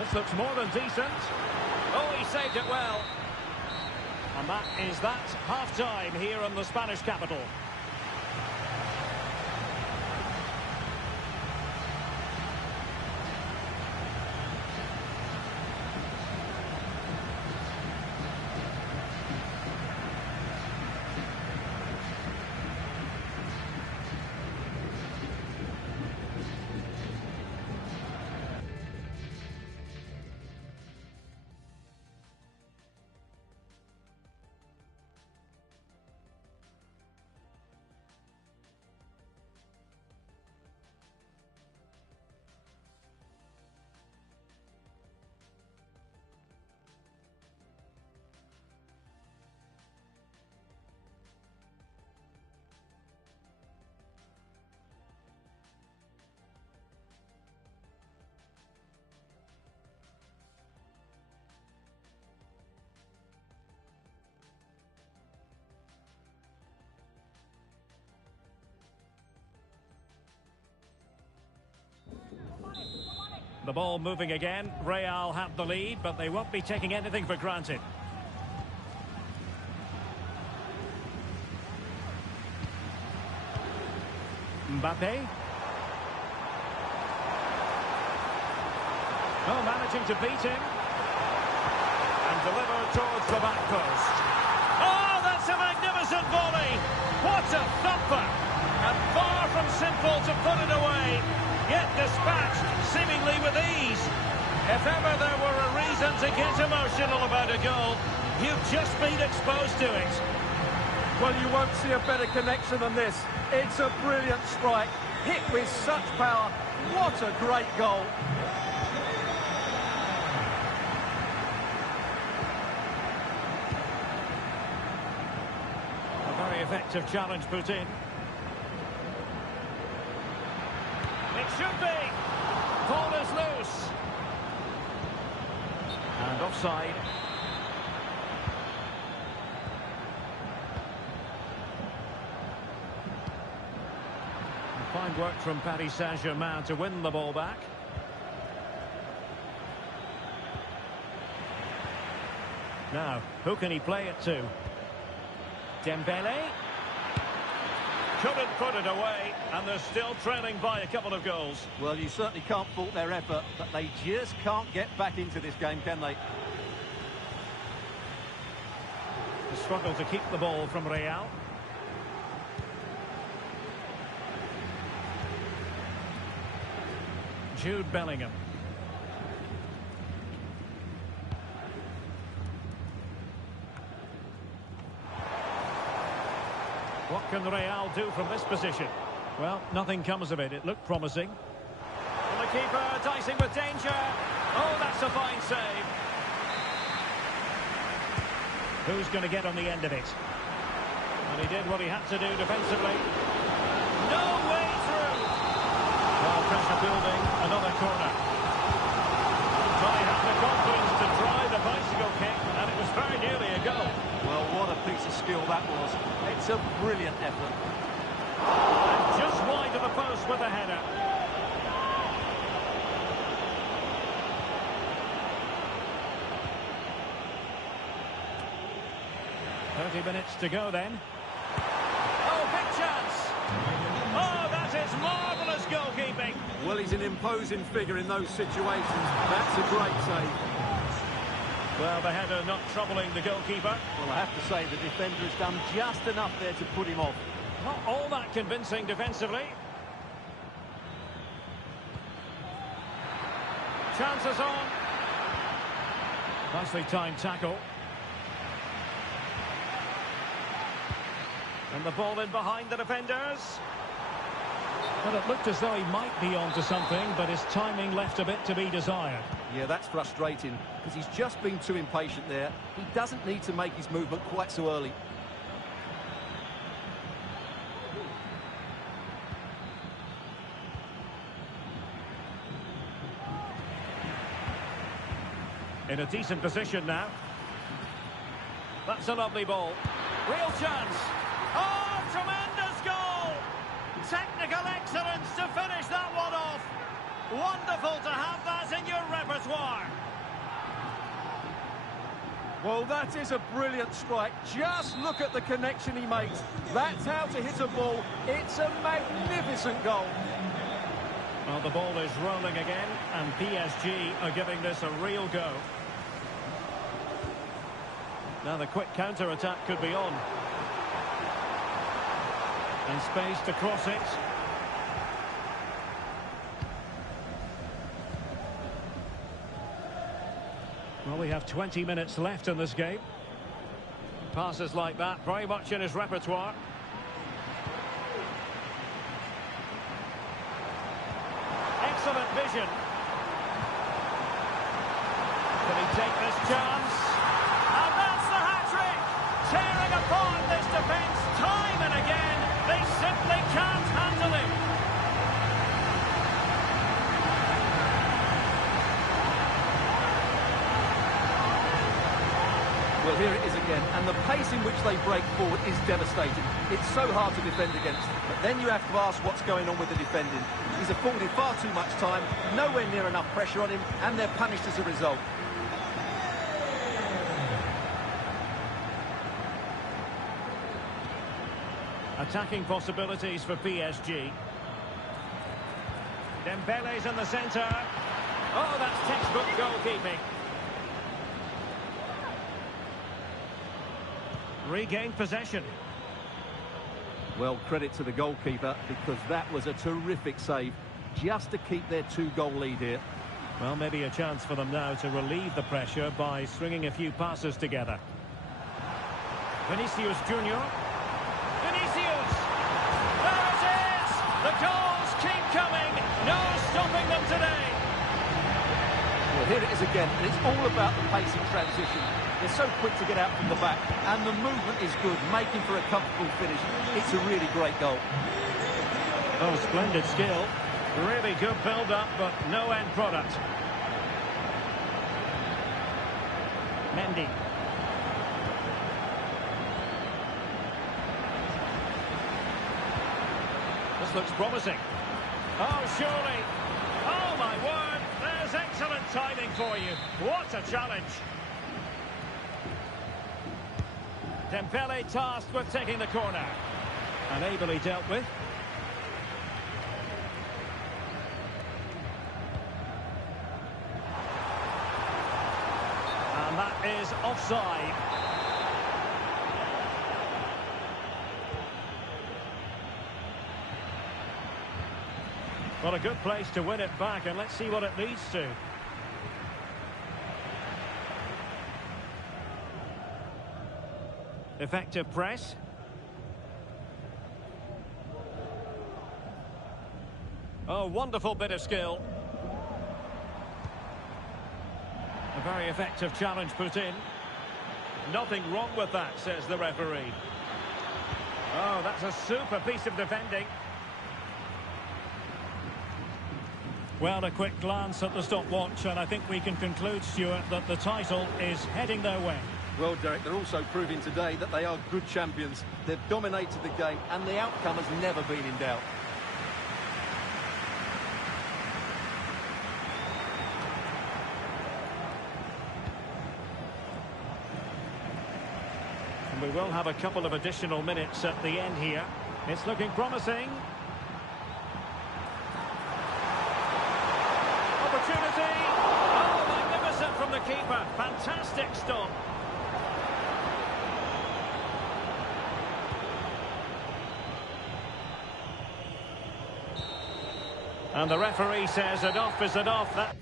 This looks more than decent. Oh, he saved it well. And that is that half-time here in the Spanish capital. The ball moving again. Real have the lead, but they won't be taking anything for granted. Mbappe. Oh, managing to beat him. And deliver towards the back post. Oh, that's a magnificent volley. What a thumper. And far from simple to put it away. Yet dispatched, seemingly with ease. If ever there were a reason to get emotional about a goal, you've just been exposed to it. Well, you won't see a better connection than this. It's a brilliant strike, hit with such power. What a great goal. A very effective challenge put in. It should be. Ball is loose. And offside. Fine work from Paris Saint-Germain to win the ball back. Now, who can he play it to? Dembele. Couldn't put it away, and they're still trailing by a couple of goals. Well, you certainly can't fault their effort, but they just can't get back into this game, can they? The struggle to keep the ball from Real. Jude Bellingham. What can Real do from this position? Well, nothing comes of it. It looked promising. And the keeper dicing with danger. Oh, that's a fine save. Who's going to get on the end of it? And he did what he had to do defensively. No way through. Well, pressure building. Another corner. Well, he had the confidence to try the bicycle kick, and it was very nearly a goal. Well, what a piece of skill that was. It's a brilliant effort. And just wide of the post with a header. Minutes to go then. Oh, big chance. Oh, that is marvellous goalkeeping. Well, he's an imposing figure in those situations. That's a great save. Well, the header not troubling the goalkeeper. Well, I have to say the defender has done just enough there to put him off. Not all that convincing defensively. Chances on. Nicely timed tackle. And the ball in behind the defenders. Well, it looked as though he might be onto something, but his timing left a bit to be desired. Yeah, that's frustrating, because he's just been too impatient there. He doesn't need to make his movement quite so early. In a decent position now. That's a lovely ball. Real chance. Oh, tremendous goal! Technical excellence to finish that one off. Wonderful to have that in your repertoire. Well, that is a brilliant strike. Just look at the connection he makes. That's how to hit a ball. It's a magnificent goal. Well, the ball is rolling again, and PSG are giving this a real go. Now the quick counter-attack could be on. And space to cross it. Well, we have 20 minutes left in this game. Passes like that, very much in his repertoire. Excellent vision. Can he take this chance? And that's the hat-trick! Tearing apart this defence time and again. They simply can't handle him. Well, here it is again, and the pace in which they break forward is devastating. It's so hard to defend against, but then you have to ask what's going on with the defending. He's afforded far too much time, nowhere near enough pressure on him, and they're punished as a result. Attacking possibilities for PSG. Dembele's in the centre. Oh, that's textbook goalkeeping. Regained possession. Well, credit to the goalkeeper, because that was a terrific save, just to keep their 2-goal lead here. Well, maybe a chance for them now to relieve the pressure by stringing a few passes together. Vinicius Junior. Vinicius! There it is! The goals keep coming! No stopping them today! Well, here it is again, and it's all about the pace in transition. They're so quick to get out from the back, and the movement is good, making for a comfortable finish. It's a really great goal. Oh, splendid skill. Really good build-up, but no end product. Mendy. This looks promising. Oh, surely. Oh, my word. There's excellent timing for you. What a challenge. Dembele tasked with taking the corner. And ably dealt with. And that is offside. Well, a good place to win it back, and let's see what it leads to. Effective press. Oh, wonderful bit of skill. A very effective challenge put in. Nothing wrong with that, says the referee. Oh, that's a super piece of defending. Well, a quick glance at the stopwatch, and I think we can conclude, Stuart, that the title is heading their way. Well, Derek, they're also proving today that they are good champions. They've dominated the game, and the outcome has never been in doubt. And we will have a couple of additional minutes at the end here. It's looking promising. Opportunity. Oh, magnificent from the keeper. Fantastic stop. And the referee says enough is enough. That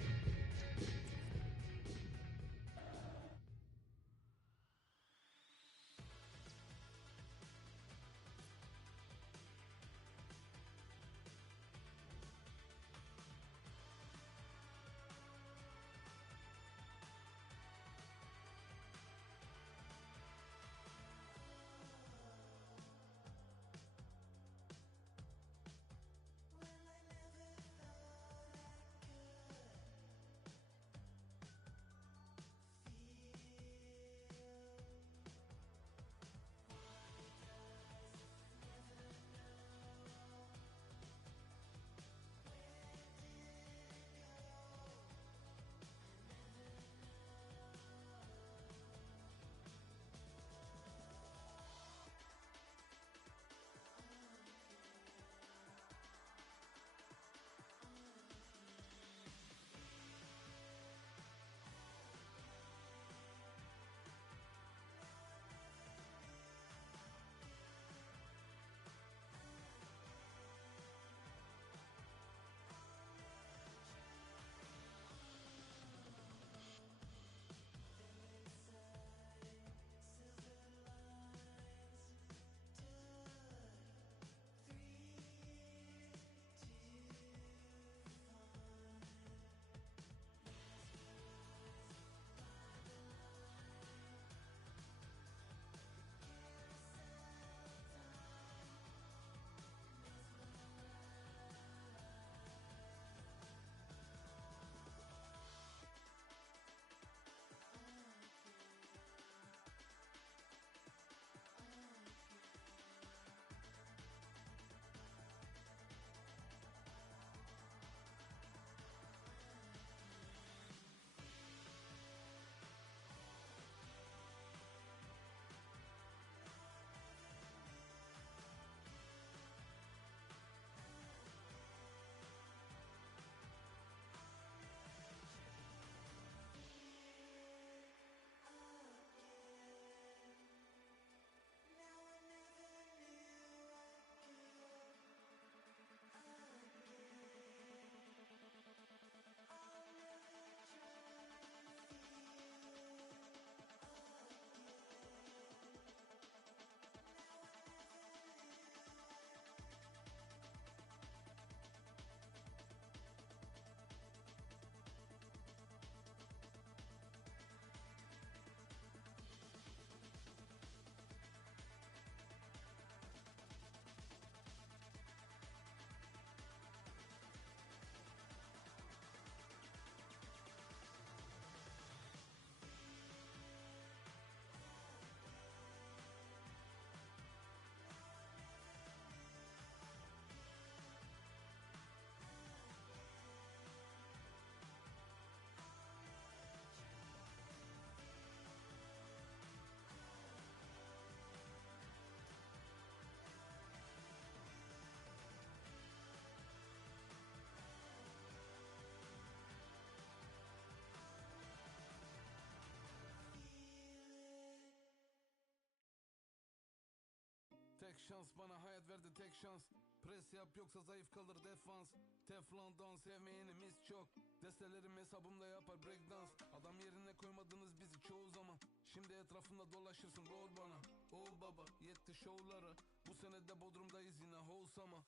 şans, bana hayat verdi tek şans. Pres yap yoksa zayıf kalır defans. Teflondan sevmeyenimiz çok. Destelerim hesabımda yapar breakdance. Adam yerine koymadınız bizi çoğu zaman. Şimdi etrafında dolaşırsın rol bana. Oh baba yetti şovlara. Bu sene de Bodrum'dayız yine wholesome'a.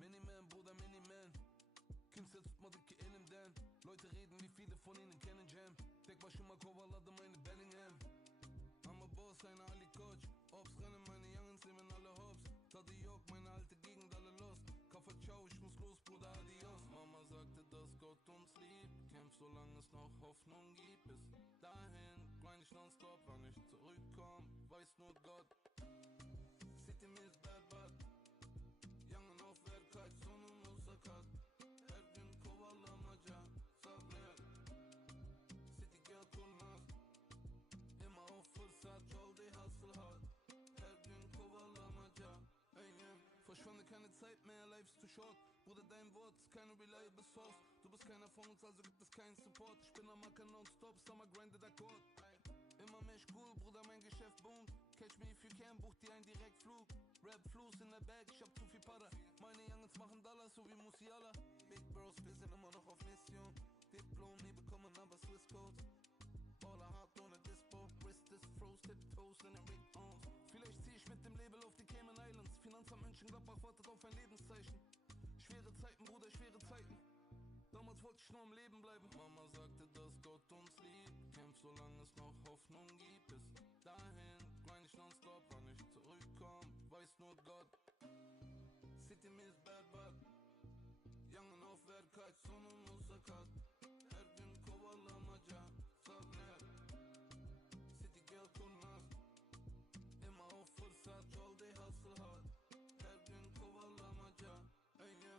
Many man bu da many man. Kimse tutmadı ki elimden. Leute reden wie viele von ihnen kennen Jam. Tek başıma kovaladım aynı Bellingham. Ama boss eine Ali Koç. Ops rennen meine Jungs nehmen alle hops. Tadı yok meine alte Gegend alle los. Kaffee ciao ich muss los Bruder adios. Mama sagte dass Gott uns liebt. Kämpf solange es noch Hoffnung gibt. Bis dahin grind ich nonstop. Wann ich zurückkomm weiß nur Gott. City is bad bad. Yangen auf Werkheit sonumuz sakat. Her gün kovalamaca sabret. City gel kurnaz. Immer auf fırsat yol die hustle hard. Her gün kovalamaca. Ey yeah. Verschwende keine Zeit mehr, life is too short. Bruder, dein Wort ist keine reliable source. Du bist keiner von uns, also gibt es keinen Support. Ich bin am Acker nonstop, summer grinded Akkord. Immer mehr cool, Bruder, mein Geschäft boomt. Catch me if you can, buch dir einen Direktflug. Rap Fluss in der Bag, ich hab zu viel Para. Meine Youngins machen Dollars, so wie Musiala. Big Bros, wir sind immer noch auf Mission. Diplom, nie bekommen, aber Swiss Codes. Baller hart ohne Dispo. Wrist is froze, Tiptoes in den Rig Owns. Vielleicht zieh ich mit dem Label auf die Cayman Islands. Finanzamt Mönchengladbach wartet auf ein Lebenszeichen. Schwere Zeiten, Bruder, schwere Zeiten. Damals wollte ich nur am Leben bleiben. Mama sagte, dass Gott uns liebt. Kämpf solange es noch Hoffnung gibt. Bis dahin grind ich nonstop. Wann ich zurückkomm, weiß nur Gott. City is bad bad. Yangen auf Werkheit sonumuz sakat. Her gün kovalamaca sabret. City gel kurnaz. Immer auf fırsat yol die hustle hard. Her gün kovalamaca. Ey yeah.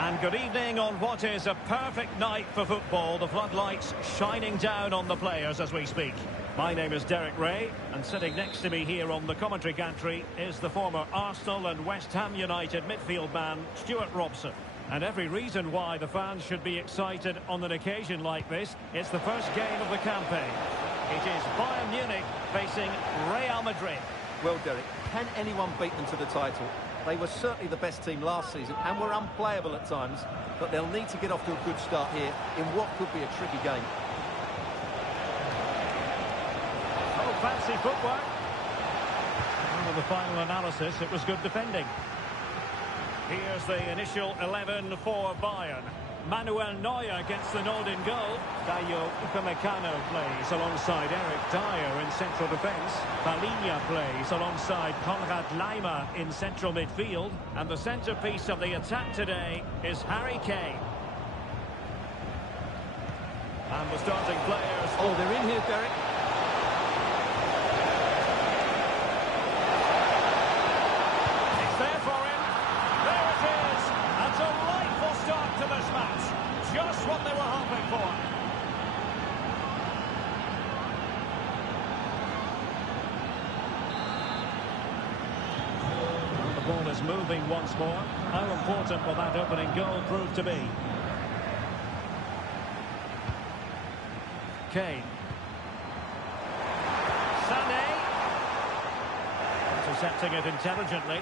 And good evening on what is a perfect night for football. The floodlights shining down on the players as we speak. My name is Derek Ray, and sitting next to me here on the commentary gantry is the former Arsenal and West Ham United midfield man, Stuart Robson. And every reason why the fans should be excited on an occasion like this. It's the first game of the campaign. It is Bayern Munich facing Real Madrid. Well, Derek, can anyone beat them to the title? They were certainly the best team last season and were unplayable at times, but they'll need to get off to a good start here in what could be a tricky game. Oh, fancy footwork. Under the final analysis, it was good defending. Here's the initial 11 for Bayern. Manuel Neuer gets the nod in goal. Dayo Upamecano plays alongside Eric Dyer in central defence. Baliña plays alongside Konrad Laimer in central midfield. And the centrepiece of the attack today is Harry Kane. And the starting players... Oh, they're in here, Derek. It's there for him. There it is. A delightful start to this match. Just what they were hoping for. Well, the ball is moving once more. How important will that opening goal prove to be? Kane. Sané. Intercepting it intelligently.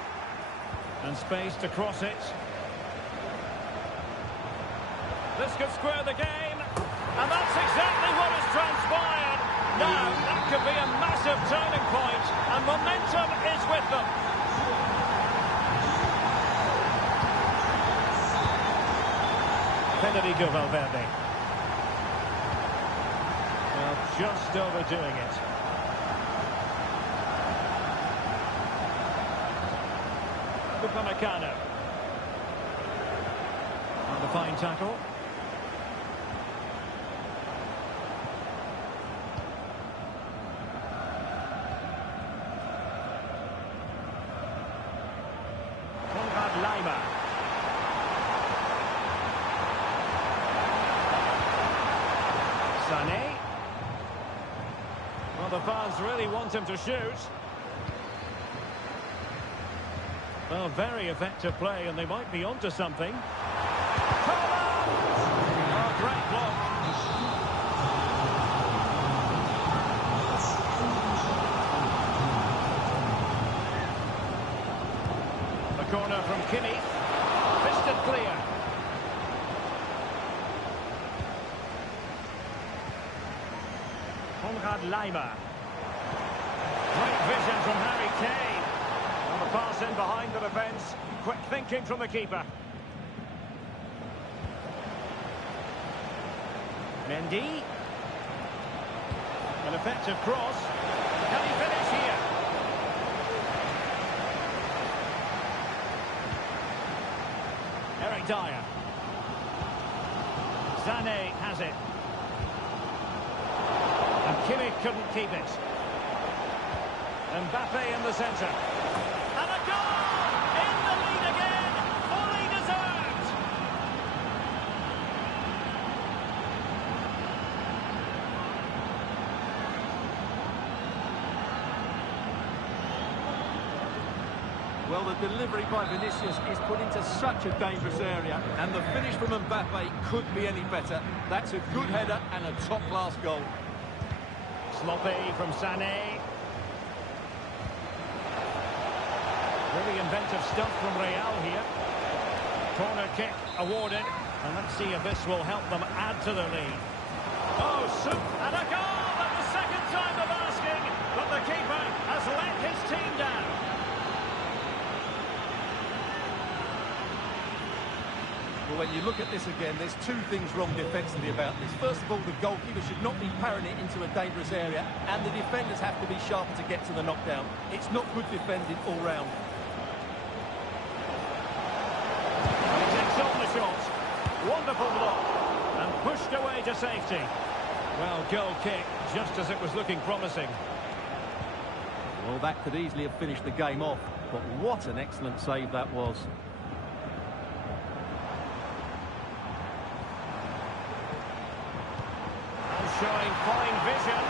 And space to cross it. This could square the game. And that's exactly what has transpired. Now, that could be a massive turning point. And momentum is with them. Federico Valverde. Well, just overdoing it. Upamecano. And a fine tackle. Konrad Laimer. Sané. Well, the fans really want him to shoot. Well, very effective play, and they might be onto something. Oh, great block. The corner from Kimmich. Fisted clear. Konrad Laimer. Great vision from Harry Kane. And the pass in behind the defence. Quick thinking from the keeper. Mendy. An effective cross. Can he finish here? Eric Dyer. Sané has it. And Kimmich couldn't keep it. Mbappe in the centre. And a goal! In the lead again! Fully deserved! Well, the delivery by Vinicius is put into such a dangerous area, and the finish from Mbappe could be any better. That's a good header and a top-class goal. Sloppy from Sané. Really inventive stuff from Real here. Corner kick awarded. And let's see if this will help them add to their lead. Oh, and a goal at the second time of asking. But the keeper has let his team down. Well, when you look at this again, there's two things wrong defensively about this. First of all, the goalkeeper should not be parrying it into a dangerous area, and the defenders have to be sharper to get to the knockdown. It's not good defending all round. On the shot. Wonderful block. And pushed away to safety. Well, goal kick, just as it was looking promising. Well, that could easily have finished the game off, but what an excellent save that was. And showing fine vision.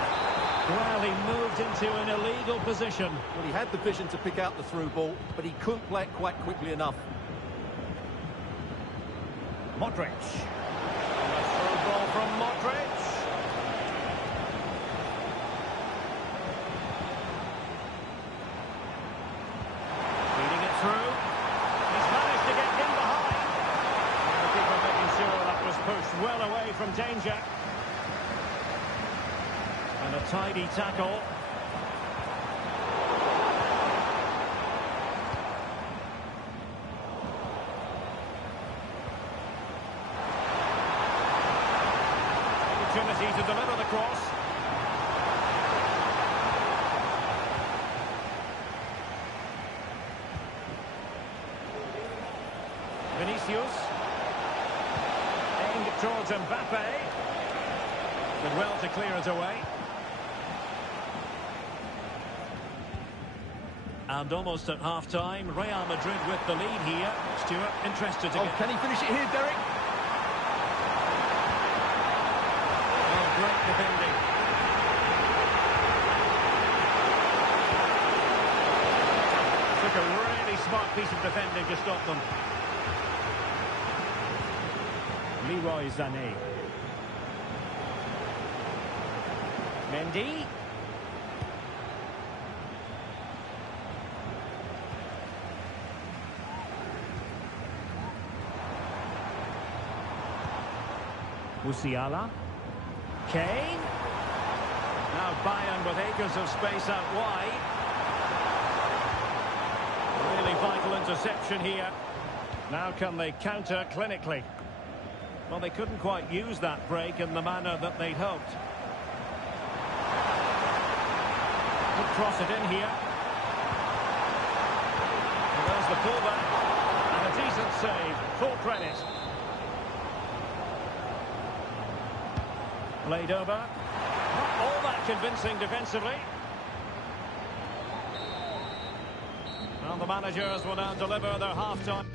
Well, he moved into an illegal position. Well, he had the vision to pick out the through ball, but he couldn't play it quite quickly enough. Modric. And a through ball from Modric. Feeding it through. He's managed to get in behind. And the keeper making sure that was pushed well away from danger. And a tidy tackle. Opportunity to deliver the cross. Vinicius. Aimed towards Mbappe. Did well to clear it away. And almost at half-time, Real Madrid with the lead here. Stuart, interested to get... Can he finish it here, Derek? Oh, great defending. Took a really smart piece of defending to stop them. Leroy Sané. Mendy. Musiala. Kane. Now Bayern with acres of space out wide. Really vital interception here. Now can they counter clinically? Well, they couldn't quite use that break in the manner that they'd hoped. Could cross it in here. And there's the pullback. And a decent save. Full credit. Played over. Not all that convincing defensively. And the managers will now deliver their half-time.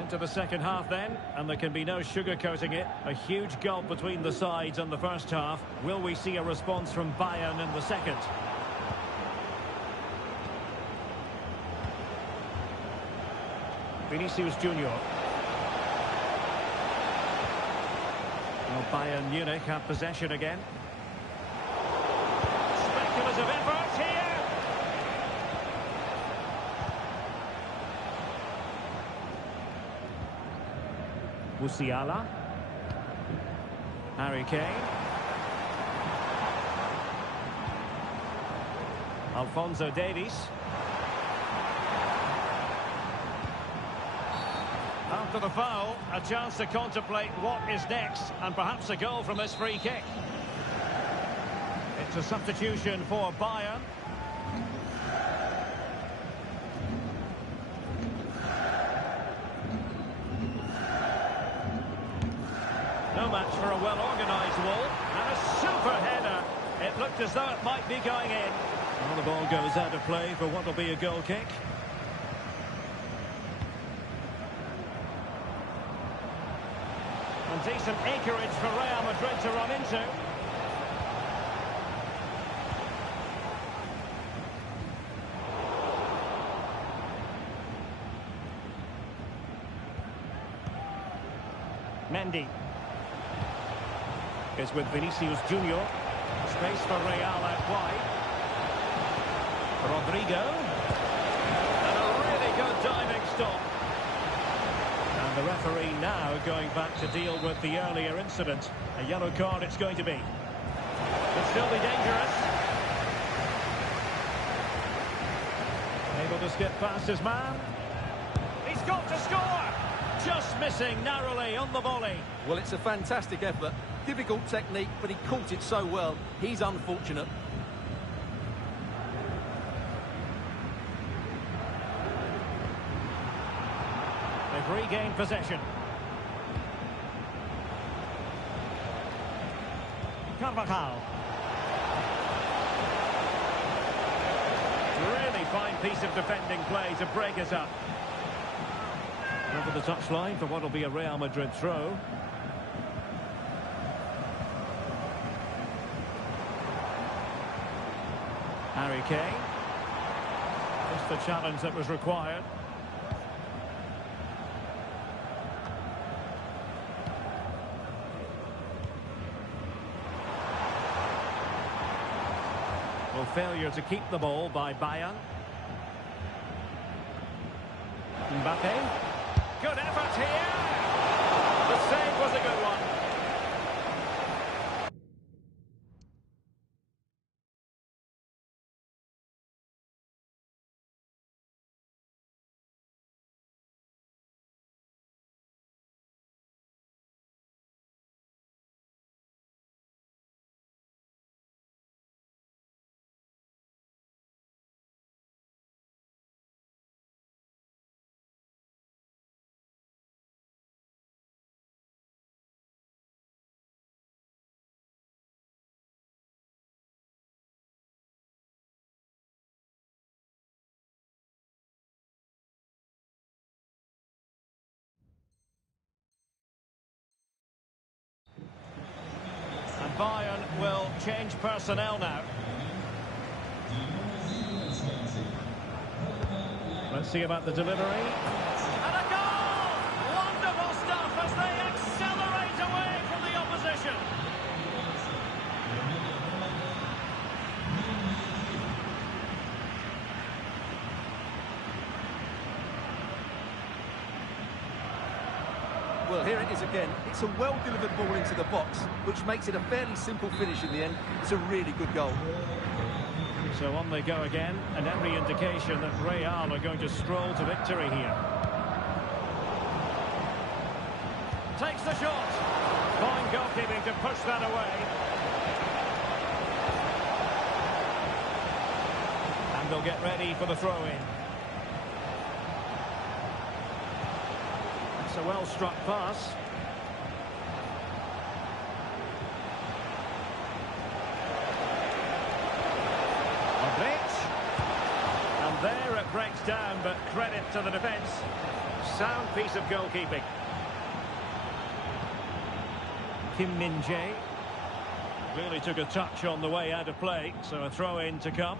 Into the second half then, and there can be no sugarcoating it. A huge gulf between the sides in the first half. Will we see a response from Bayern in the second? Vinicius Junior. Well, Bayern Munich have possession again. Speculative effort here. Musiala. Harry Kane. Alphonso Davies. After the foul, a chance to contemplate what is next, and perhaps a goal from this free kick. It's a substitution for Bayern. No match for a well-organised wall. And a super header. It looked as though it might be going in. Well, the ball goes out of play for what will be a goal kick. And decent acreage for Real Madrid to run into. Mendy. Is with Vinicius Junior. Space for Real out wide. Rodrigo. And a really good diving stop. And the referee referee now going back to deal with the earlier incident. A yellow card it's going to be. Could still be dangerous. Able to skip past his man. He's got to score! Just missing narrowly on the volley. Well, it's a fantastic effort. Difficult technique, but he caught it so well. He's unfortunate. They've regained possession. Carvajal. Really fine piece of defending play to break us up. Over the touchline for what will be a Real Madrid throw. Harry Kane. Just the challenge that was required. Well, failure to keep the ball by Bayern. Mbappe. Good effort here. The save was a good one. Bayern will change personnel now. Let's see about the delivery. And a goal! Wonderful stuff as they accelerate away from the opposition. Well, here it is again. It's a well-delivered ball into the box, which makes it a fairly simple finish in the end. It's a really good goal. So on they go again, and every indication that Real are going to stroll to victory here. Takes the shot. Fine goalkeeping to push that away. And they'll get ready for the throw-in. It's a well-struck pass. And there it breaks down, but credit to the defence. Sound piece of goalkeeping. Kim Min-jae really took a touch on the way out of play, so a throw-in to come.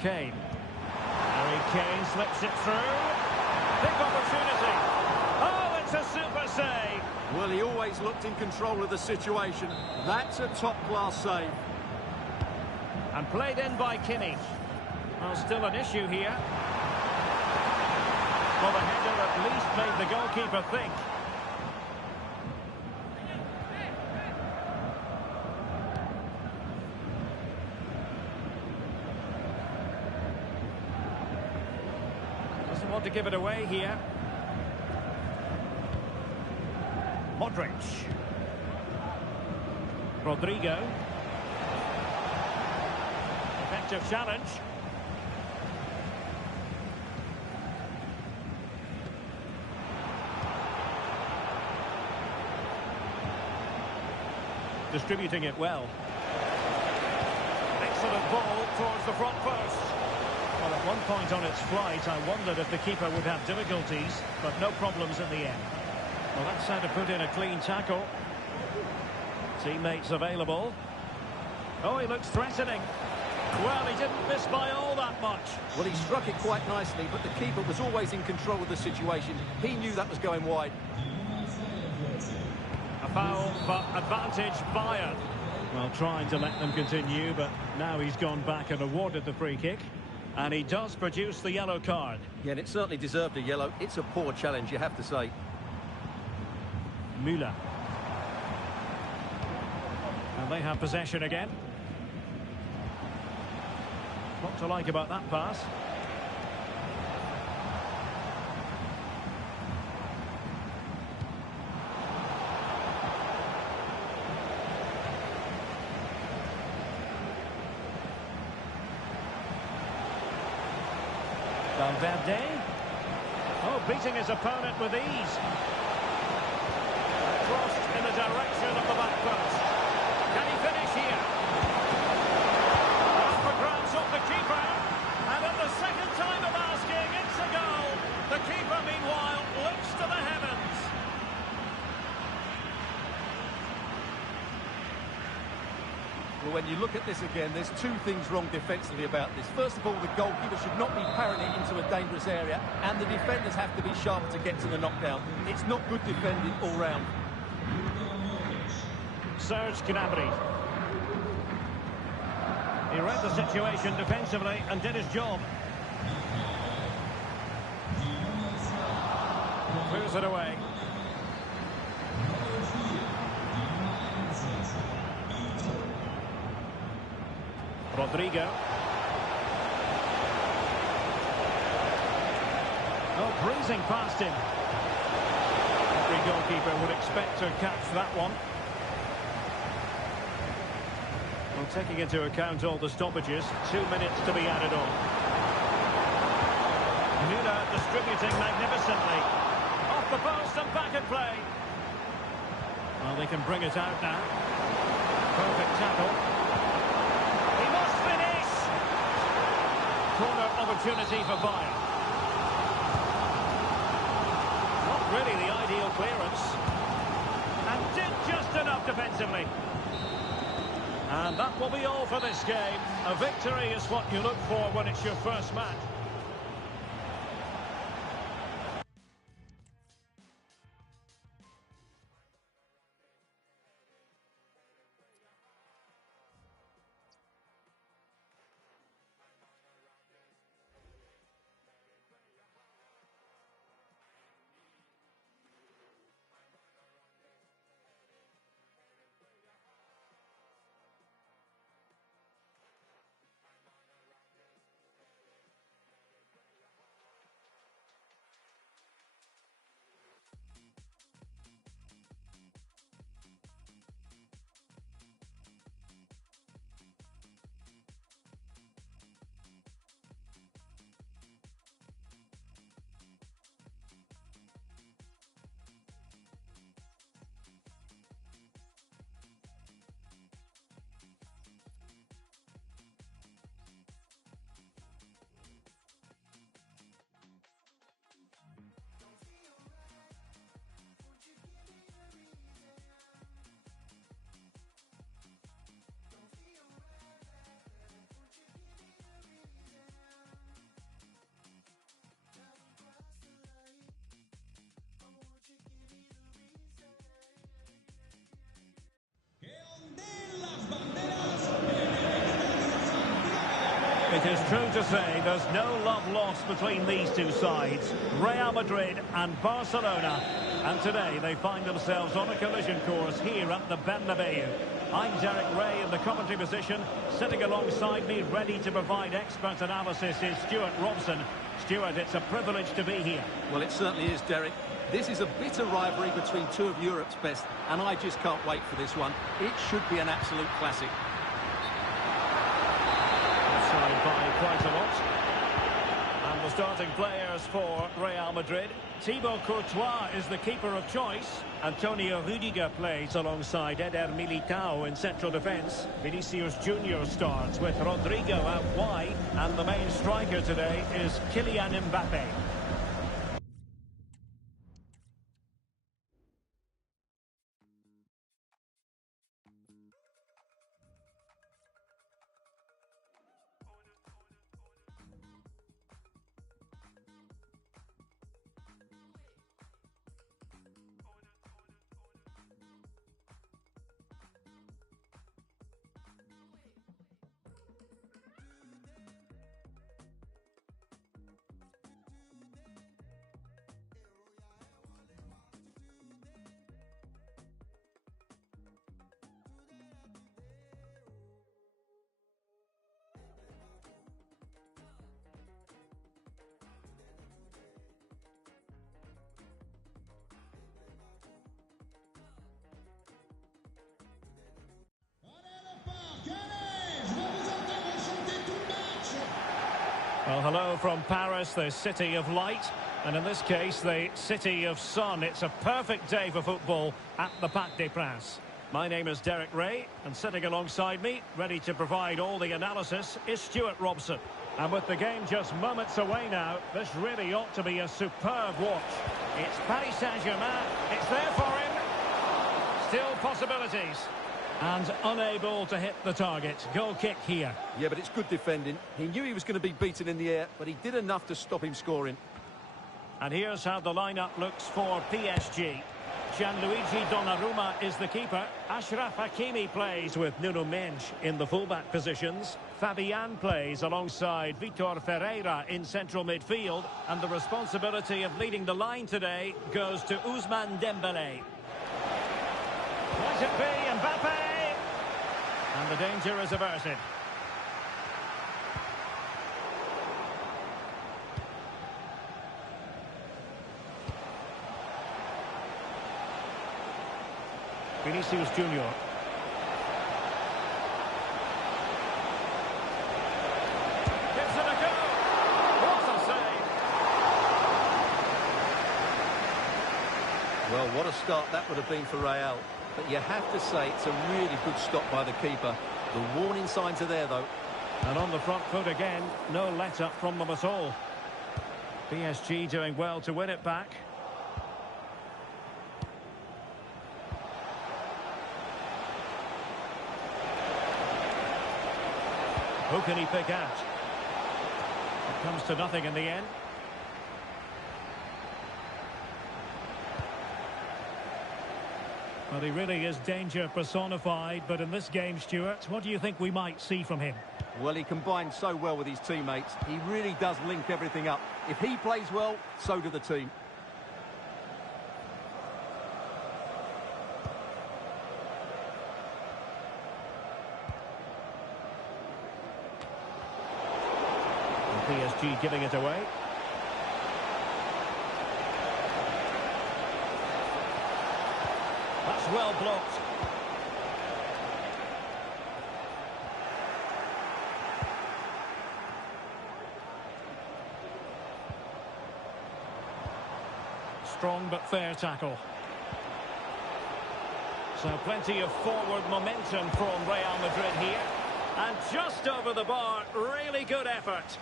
Kane. Harry Kane slips it through. Big opportunity. Oh, it's a super save. Well, he always looked in control of the situation. That's a top-class save. And played in by Kimmich. Well, still an issue here. Well, the header at least made the goalkeeper think. Doesn't want to give it away here. Modric. Rodrigo. Effective challenge. Distributing it well. Excellent ball towards the front post. Well, at one point on its flight, I wondered if the keeper would have difficulties, but no problems in the end. Well, that's how to put in a clean tackle. Teammates available. Oh, he looks threatening. Well, he didn't miss by all that much. Well, he struck it quite nicely, but the keeper was always in control of the situation. He knew that was going wide. A foul, but advantage Bayern. Well, trying to let them continue, but now he's gone back and awarded the free kick. And he does produce the yellow card. Yeah, and it certainly deserved a yellow. It's a poor challenge, you have to say. Müller. And they have possession again. What to like about that pass? Valverde. Oh, beating his opponent with ease. Crossed in the direction of the back post. Can he finish here? Off for grabs off the keeper. And at the second time of asking, it's a goal. The keeper, meanwhile, looks to the heavens. Well, when you look at this again, there's two things wrong defensively about this. First of all, the goalkeeper should not be parrying it into a dangerous area, and the defenders have to be sharper to get to the knockdown. It's not good defending all round. Serge Gnabry. He read the situation defensively and did his job. Moves it away. Rodrigo. Oh, breezing past him. Every goalkeeper would expect to catch that one. Well, taking into account all the stoppages, 2 minutes to be added on. Müller distributing magnificently. Off the post and back in play. Well, they can bring it out now. Perfect tackle. He must finish! Corner opportunity for Bayern. Not really the ideal clearance. And did just enough defensively. And that will be all for this game. A victory is what you look for when it's your first match. It is true to say there's no love lost between these two sides, Real Madrid and Barcelona. And today they find themselves on a collision course here at the Bernabeu. I'm Derek Ray in the commentary position. Sitting alongside me, ready to provide expert analysis, is Stuart Robson. Stuart, it's a privilege to be here. Well, it certainly is, Derek. This is a bitter rivalry between two of Europe's best, and I just can't wait for this one. It should be an absolute classic. Offside by quite a lot. And the starting players for Real Madrid. Thibaut Courtois is the keeper of choice. Antonio Rudiger plays alongside Eder Militao in central defence. Vinicius Junior starts with Rodrigo out wide. And the main striker today is Kylian Mbappe. Well, hello from Paris, the city of light. And in this case, the city of sun. It's a perfect day for football at the Parc des Princes. My name is Derek Ray, and sitting alongside me, ready to provide all the analysis, is Stuart Robson. And with the game just moments away now, this really ought to be a superb watch. It's Paris Saint-Germain. It's there for him. Still possibilities. And unable to hit the target. Goal kick here. Yeah, but it's good defending. He knew he was going to be beaten in the air, but he did enough to stop him scoring. And here's how the lineup looks for PSG. Gianluigi Donnarumma is the keeper. Achraf Hakimi plays with Nuno Mendes in the fullback positions. Fabian plays alongside Vitor Ferreira in central midfield. And the responsibility of leading the line today goes to Ousmane Dembélé. Might it be Mbappe? And the danger is averted. Vinicius Junior. Gives it a go. What a save. Well, what a start that would have been for Real. But you have to say it's a really good stop by the keeper. The warning signs are there, though. And on the front foot again, no let-up from them at all. PSG doing well to win it back. Who can he pick out? It comes to nothing in the end. Well, he really is danger personified, but in this game, Stuart, what do you think we might see from him? Well, he combines so well with his teammates. He really does link everything up. If he plays well, so do the team. PSG giving it away. That's well blocked. Strong but fair tackle. So plenty of forward momentum from Real Madrid here. And just over the bar, really good effort.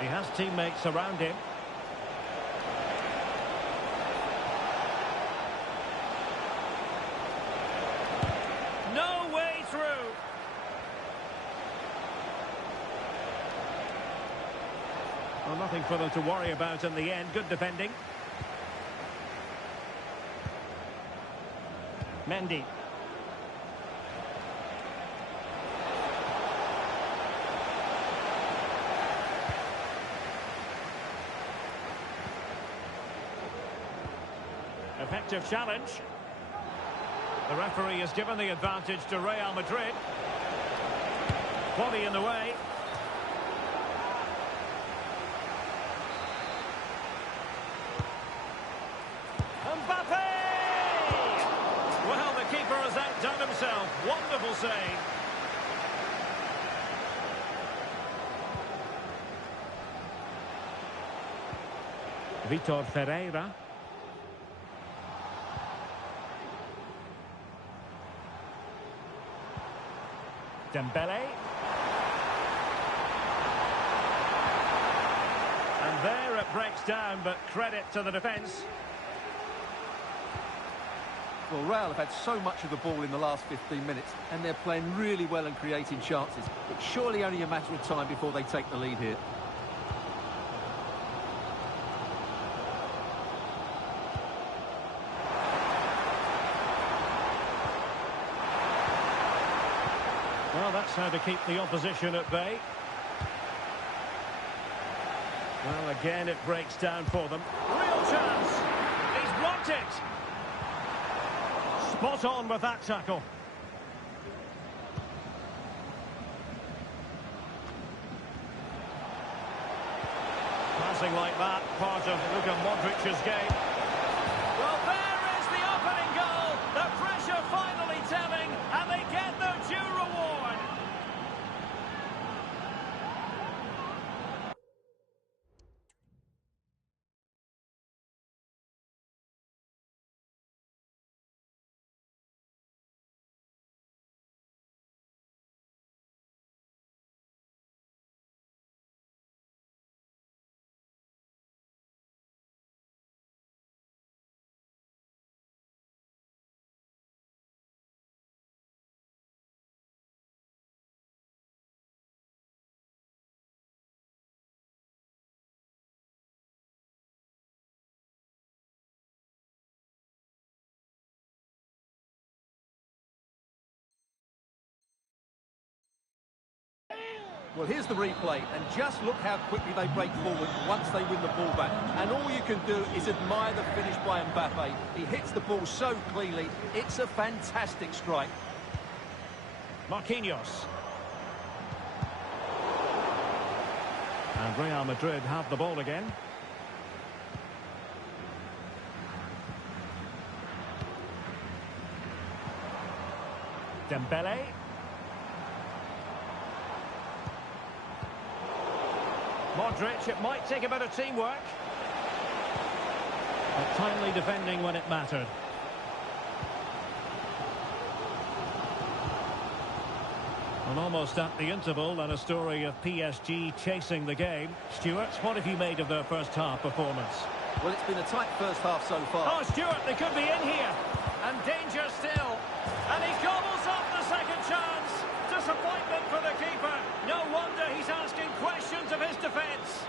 He has teammates around him. No way through. Well, nothing for them to worry about in the end. Good defending. Mendy. Effective challenge. The referee has given the advantage to Real Madrid. Body in the way. Mbappe! Well, the keeper has outdone himself. Wonderful save. Vitor Ferreira. Dembélé. And there it breaks down, but credit to the defence. Well, Real have had so much of the ball in the last 15 minutes, and they're playing really well and creating chances. It's surely only a matter of time before they take the lead here. Well, that's how to keep the opposition at bay. Well, again, it breaks down for them. Real chance! He's blocked it! Spot on with that tackle. Passing like that, part of Luka Modric's game. Well, there is the Well, here's the replay, and just look how quickly they break forward once they win the ball back. And all you can do is admire the finish by Mbappe. He hits the ball so cleanly, it's a fantastic strike. Marquinhos. And Real Madrid have the ball again. Dembele. Modric, it might take a bit of teamwork. But timely defending when it mattered. And almost at the interval, and a story of PSG chasing the game. Stuart, what have you made of their first half performance? Well, it's been a tight first half so far. Oh, Stuart, they could be in here. And danger still. And he gobbles up the second chance. Disappointment for the keeper. No wonder he's asking questions of his defence.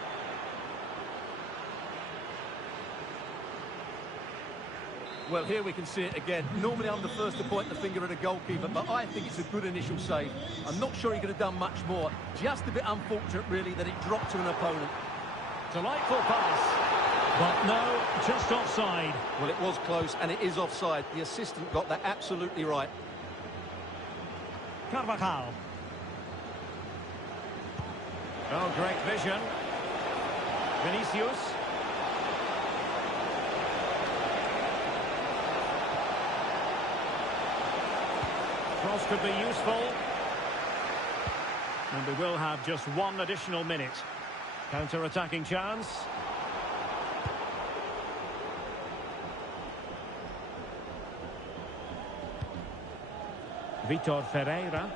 Well, here we can see it again. Normally I'm the first to point the finger at a goalkeeper, but I think it's a good initial save. I'm not sure he could have done much more. Just a bit unfortunate, really, that it dropped to an opponent. Delightful pass. But no, just offside. Well, it was close, and it is offside. The assistant got that absolutely right. Carvajal. Oh, great vision. Vinicius. Cross could be useful. And we will have just one additional minute. Counter-attacking chance. Vitor Ferreira.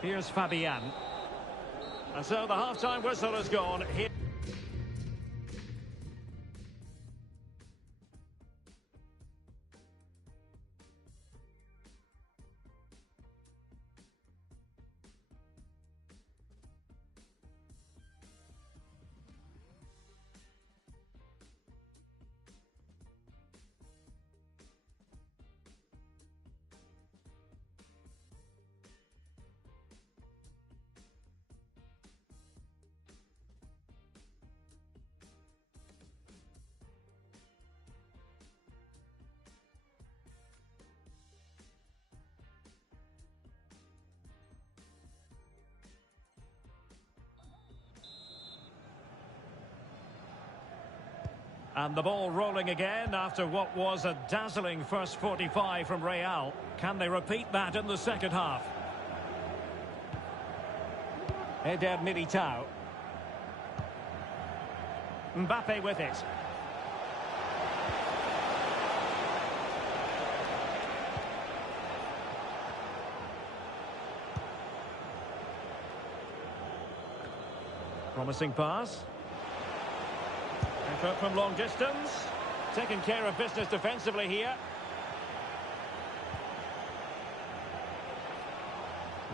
Here's Fabian. And so the half-time whistle has gone. Here. And the ball rolling again after what was a dazzling first 45 from Real. Can they repeat that in the second half? Eder Militao. Mbappe with it. Promising pass. Effort from long distance. Taking care of business defensively here.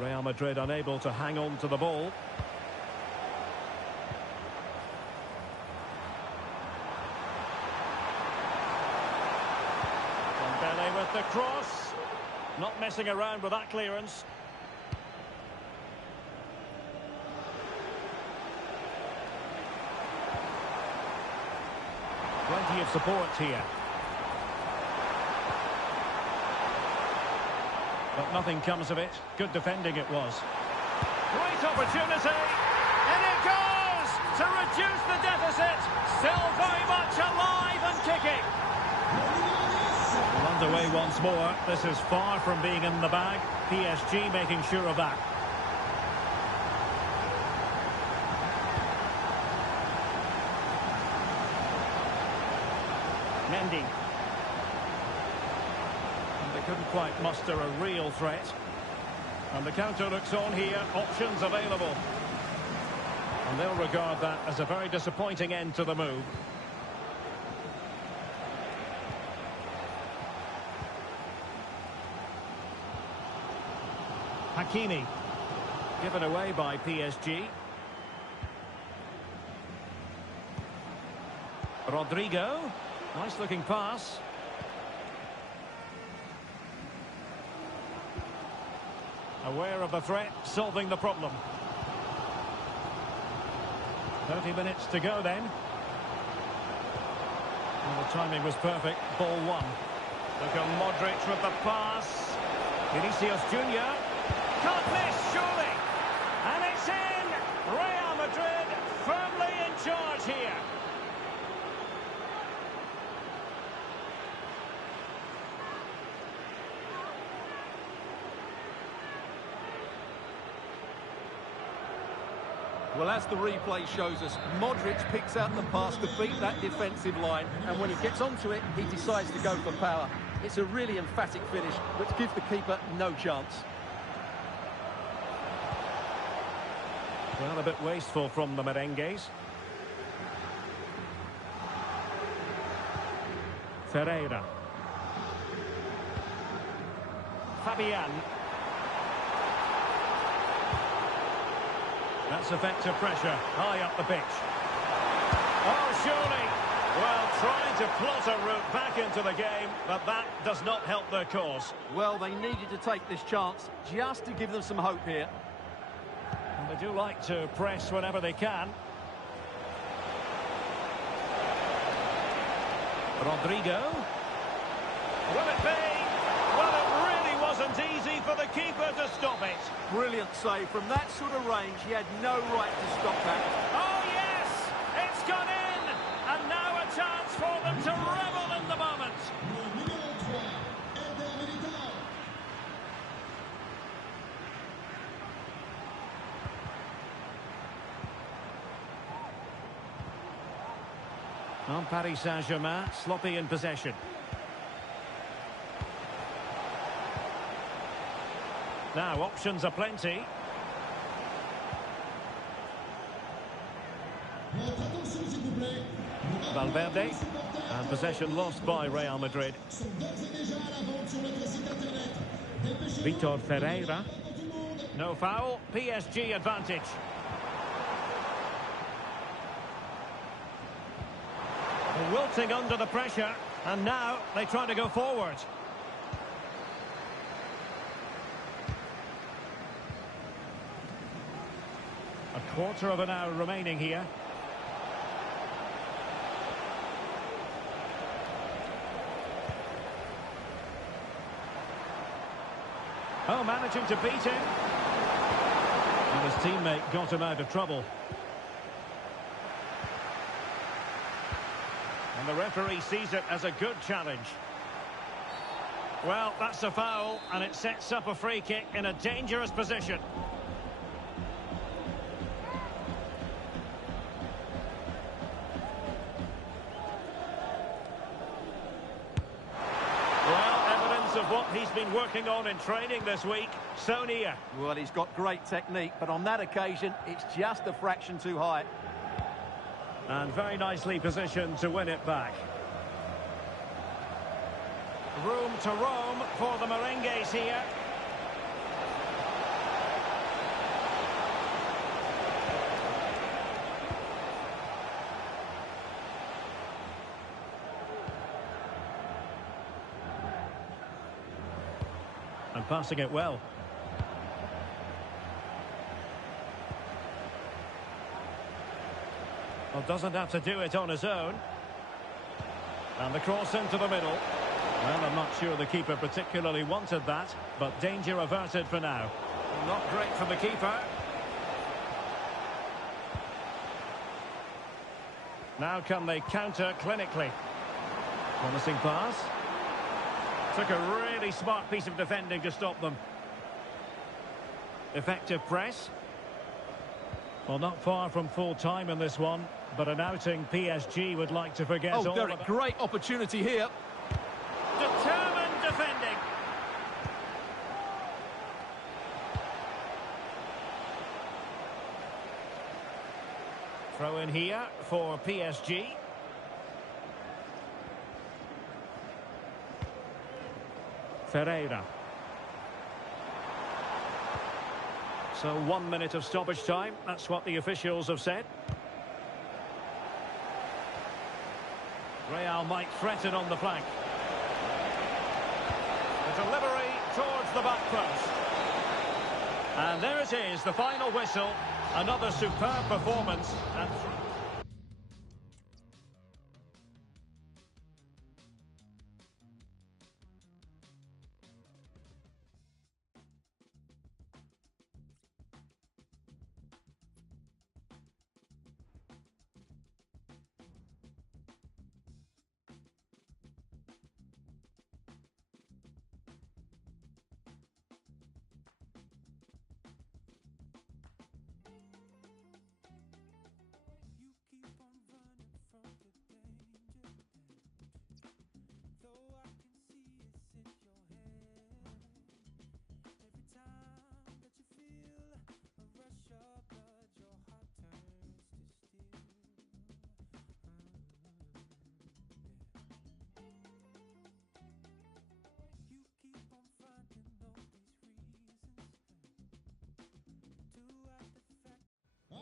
Real Madrid unable to hang on to the ball. Dembele with the cross. Not messing around with that clearance. Plenty of support here. But nothing comes of it. Good defending it was. Great opportunity. And it goes to reduce the deficit. Still very much alive and kicking. Well, underway once more. This is far from being in the bag. PSG making sure of that. Mendy. And they couldn't quite muster a real threat. And the counter looks on here. Options available. And they'll regard that as a very disappointing end to the move. Hakimi. Given away by PSG. Rodrigo. Nice looking pass. Aware of the threat, solving the problem. 30 minutes to go then. Well, the timing was perfect. Ball one. Look at Modric with the pass. Vinicius Junior. Can't miss, surely. And it's in. Real Madrid firmly in charge here. Well, as the replay shows us, Modric picks out the pass to beat that defensive line, and when he gets onto it, he decides to go for power. It's a really emphatic finish, which gives the keeper no chance. Well, a bit wasteful from the merengues. Ferreira. Fabian. That's effective pressure, high up the pitch. Oh, surely. Well, trying to plot a route back into the game, but that does not help their cause. Well, they needed to take this chance just to give them some hope here. And they do like to press whenever they can. Rodrigo. Will it be? Well, it really wasn't easy for the keeper to stop it. Brilliant save. From that sort of range, he had no right to stop that. Oh, yes! It's gone in! And now a chance for them to revel in the moment. On Paris Saint-Germain, sloppy in possession. Now, options are plenty. Valverde. And possession lost by Real Madrid. Vitor Ferreira. No foul. PSG advantage. Wilting under the pressure. And now they try to go forward. A quarter of an hour remaining here. Oh, managing to beat him. And his teammate got him out of trouble. And the referee sees it as a good challenge. Well, that's a foul, and it sets up a free kick in a dangerous position. What he's been working on in training this week, so near. Well, he's got great technique, but on that occasion, it's just a fraction too high. And very nicely positioned to win it back. Room to roam for the merengues here. And passing it well. Well, doesn't have to do it on his own. And the cross into the middle. Well, I'm not sure the keeper particularly wanted that, but danger averted for now. Not great for the keeper. Now can they counter clinically? Promising pass. Took a really smart piece of defending to stop them. Effective press. Well, not far from full time in this one, but an outing PSG would like to forget all Derek, about. great opportunity here. Determined defending. Throw in here for PSG. Ferreira. So 1 minute of stoppage time. That's what the officials have said. Real might threaten on the flank. The delivery towards the back post. And there it is, the final whistle. Another superb performance. And You keep on running from the danger. Though I can see it's in your head. Every time that you feel a rush of blood, your heart turns to steel. You keep on finding all these reasons to hide the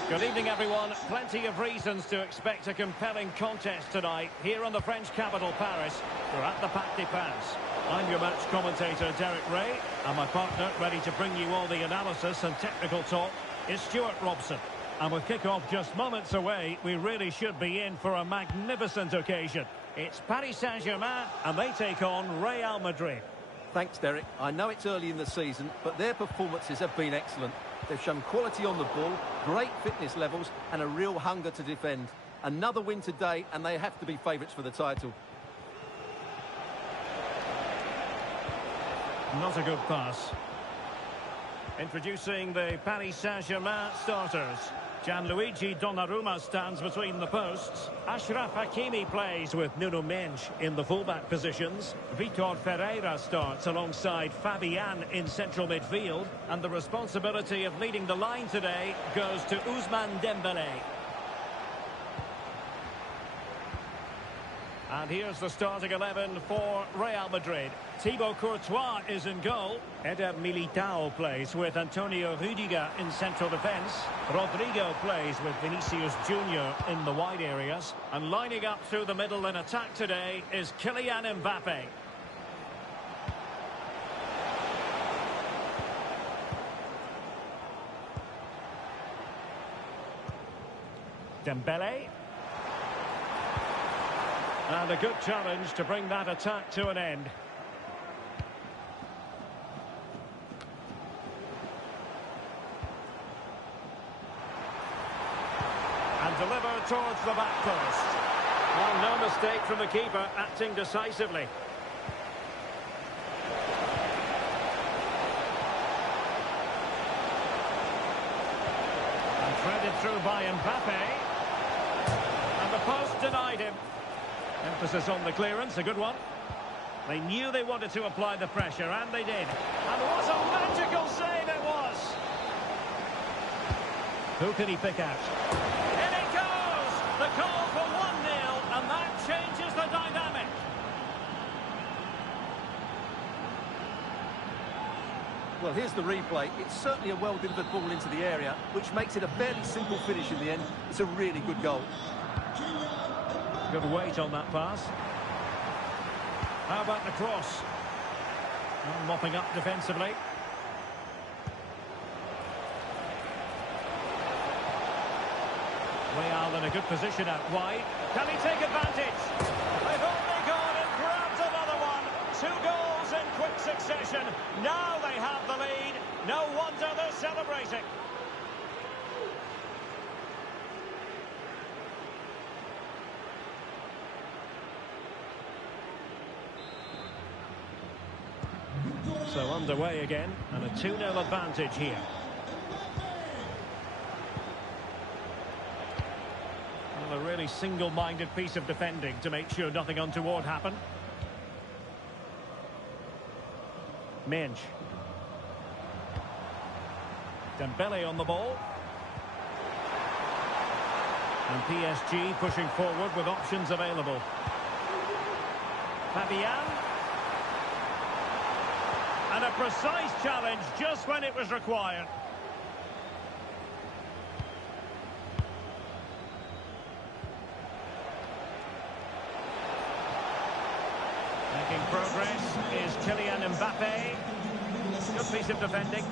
fact. good evening, everyone. Plenty of reasons to expect a compelling contest tonight here in the French capital, Paris. We're at the Parc des Princes. I'm your match commentator, Derek Ray, and my partner, ready to bring you all the analysis and technical talk, is Stuart Robson. And with kick-off just moments away, we really should be in for a magnificent occasion. It's Paris Saint-Germain, and they take on Real Madrid. Thanks, Derek. I know it's early in the season, but their performances have been excellent. They've shown quality on the ball, great fitness levels, and a real hunger to defend. Another win today, and they have to be favourites for the title. Not a good pass. Introducing the Paris Saint-Germain starters. Gianluigi Donnarumma stands between the posts. Achraf Hakimi plays with Nuno Mendes in the fullback positions. Vitor Ferreira starts alongside Fabian in central midfield. And the responsibility of leading the line today goes to Ousmane Dembélé. And here's the starting 11 for Real Madrid. Thibaut Courtois is in goal. Eder Militao plays with Antonio Rüdiger in central defence. Rodrigo plays with Vinicius Junior in the wide areas. And lining up through the middle in attack today is Kylian Mbappe. Dembélé. And a good challenge to bring that attack to an end. And delivered towards the back post. Well, no mistake from the keeper, acting decisively. And threaded through by Mbappe. And the post denied him. Emphasis on the clearance, a good one. They knew they wanted to apply the pressure, and they did. And what a magical save it was! Who can he pick out? In it goes! The call for 1-0, and that changes the dynamic. Well, here's the replay. It's certainly a well-delivered ball into the area, which makes it a fairly simple finish in the end. It's a really good goal. Good weight on that pass. How about the cross? And mopping up defensively. Real in a good position out wide. Can he take advantage? They've only gone and grabbed another one. 2 goals in quick succession. Now they have the lead. No wonder they're celebrating. So underway again, and a 2-0 advantage here. Well, a really single-minded piece of defending to make sure nothing untoward happened. Mendes. Dembélé on the ball. And PSG pushing forward with options available. Fabian. And a precise challenge just when it was required. Making progress is Kylian Mbappe. Good piece of defending.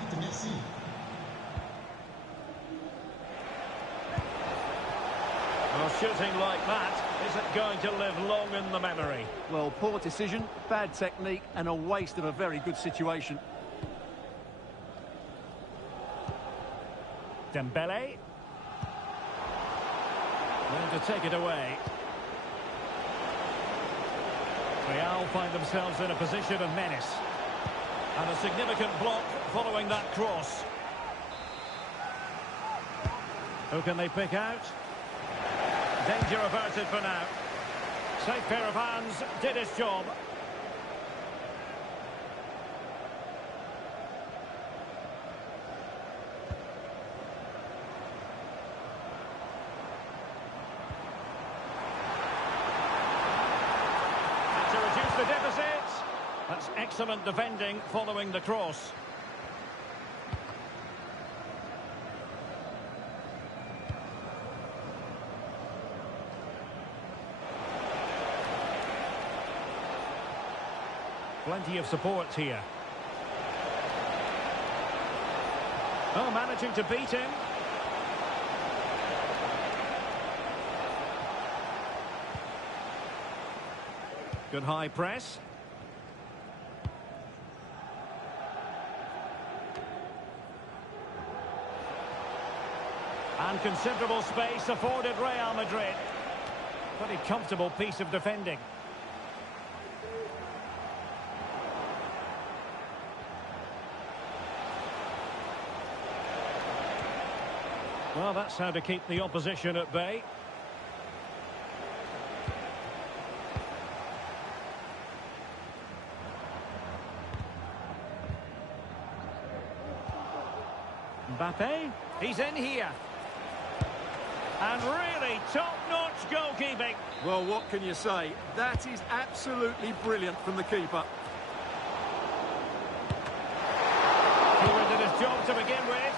Well, shooting like that isn't going to live long in the memory. Well, poor decision, bad technique, and a waste of a very good situation. Dembele. Going to take it away. Real find themselves in a position of menace. And a significant block following that cross. Who can they pick out? Danger averted for now. Safe pair of hands, did his job. And to reduce the deficit. That's excellent defending following the cross. Plenty of support here. Oh, managing to beat him. Good high press. And considerable space afforded Real Madrid. Pretty comfortable piece of defending. Well, that's how to keep the opposition at bay. Mbappe, he's in here. And really top-notch goalkeeping. Well, what can you say? That is absolutely brilliant from the keeper. He did his job to begin with.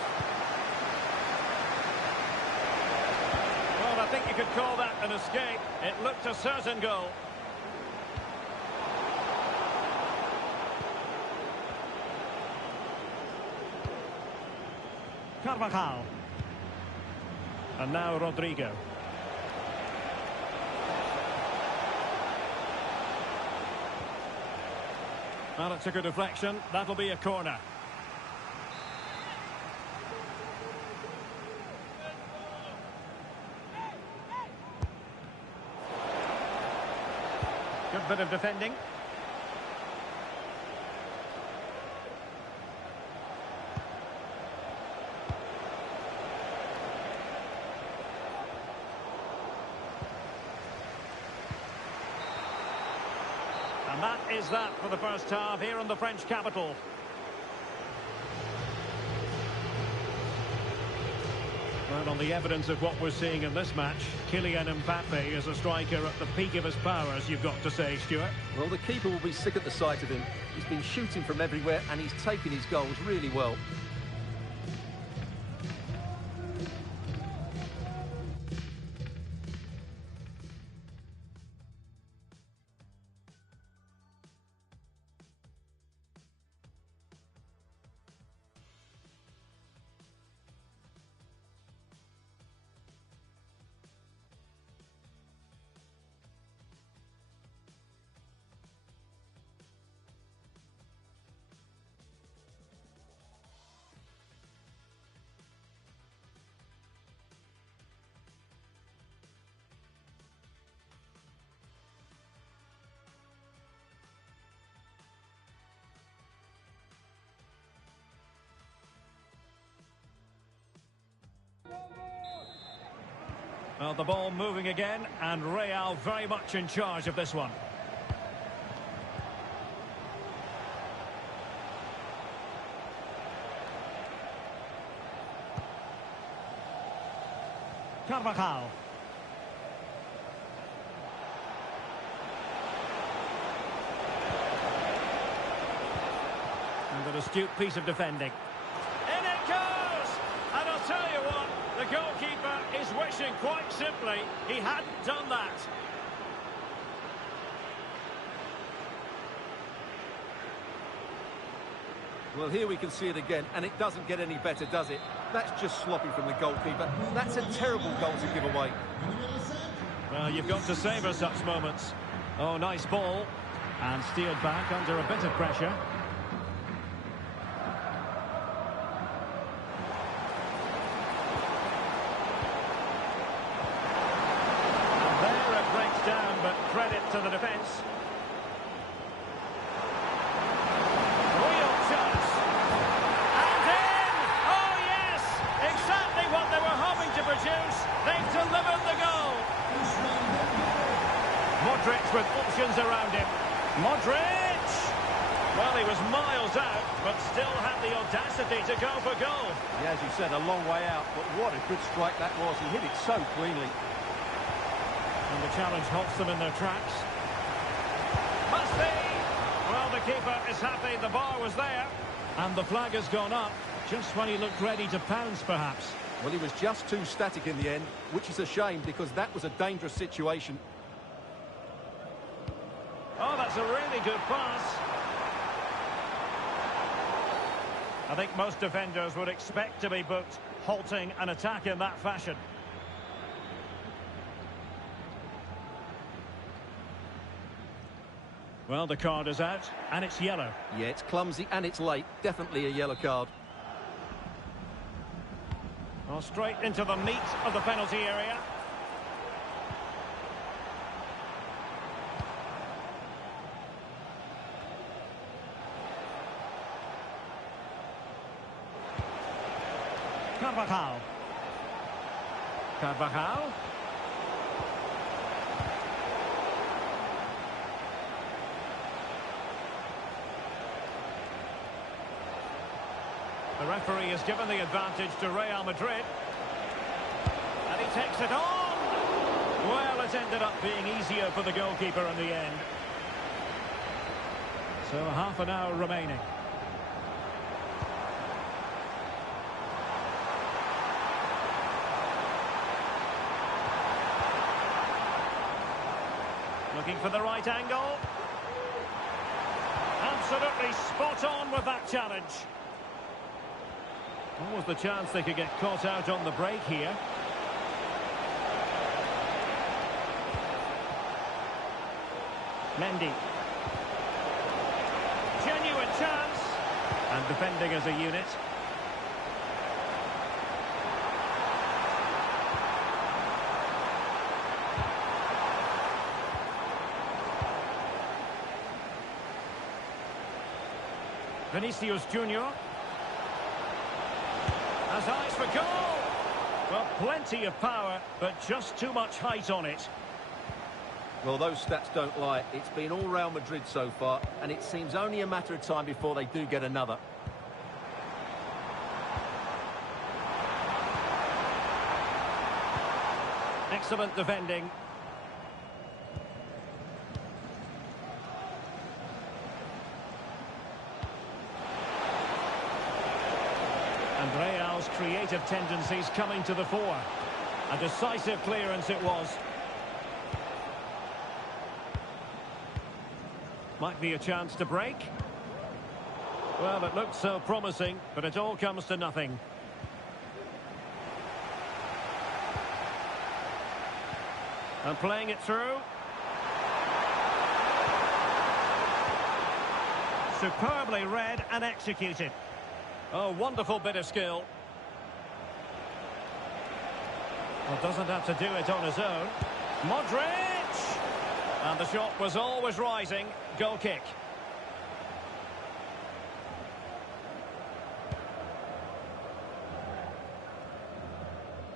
Well, I think you could call that an escape. It looked a certain goal. Carvajal. And now Rodrigo. Well, it took a deflection. That'll be a corner. Good bit of defending. And that is that for the first half here in the French capital. Well, on the evidence of what we're seeing in this match, Kylian Mbappe is a striker at the peak of his powers, you've got to say, Stuart. Well, the keeper will be sick at the sight of him. He's been shooting from everywhere and he's taken his goals really well. Well, the ball moving again, and Real very much in charge of this one. Carvajal. And an astute piece of defending. In it goes! And I'll tell you what, the goalkeeper is wishing quite simply he hadn't done that. Well, here we can see it again, and it doesn't get any better, does it? That's just sloppy from the goalkeeper. That's a terrible goal to give away. Well, you've got to savour such moments. Oh, nice ball. And steered back under a bit of pressure. And there it breaks down, but credit to the defence. Real chance. And in! Oh, yes! Exactly what they were hoping to produce. They've delivered the goal. Modric with options around him. Modric! Well, he was miles out, but still had the audacity to go for goal. Yeah, as you said, a long way out, but what a good strike that was. He hit it so cleanly. And the challenge halts them in their tracks. Must be! Well, the keeper is happy the bar was there. And the flag has gone up, just when he looked ready to pounce, perhaps. Well, he was just too static in the end, which is a shame because that was a dangerous situation. Oh, that's a really good pass. I think most defenders would expect to be booked, halting an attack in that fashion. Well, the card is out, and it's yellow. Yeah, it's clumsy and it's late. Definitely a yellow card. Well, straight into the meat of the penalty area. Carvajal. The referee has given the advantage to Real Madrid. And he takes it on. Well, it ended up being easier for the goalkeeper in the end. So half an hour remaining. Looking for the right angle. Absolutely spot on with that challenge. What was the chance they could get caught out on the break here? Mendy. Genuine chance. And defending as a unit. Vinicius Junior has eyes for goal. Well, plenty of power, but just too much height on it. Well, those stats don't lie. It's been all Real Madrid so far, and it seems only a matter of time before they do get another. Excellent defending. And Real's creative tendencies coming to the fore. A decisive clearance it was. Might be a chance to break. Well, it looked so promising, but it all comes to nothing. And playing it through. Superbly read and executed. Oh, wonderful bit of skill. Well, doesn't have to do it on his own. Modric! And the shot was always rising. Goal kick.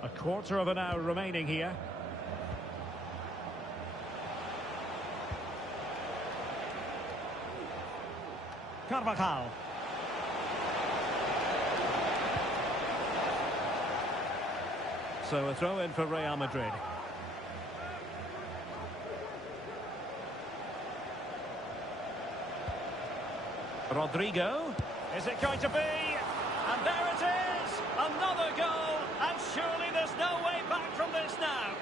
A quarter of an hour remaining here. Carvajal. So a throw in for Real Madrid. Rodrigo. Is it going to be? And there it is! Another goal! And surely there's no way back from this now.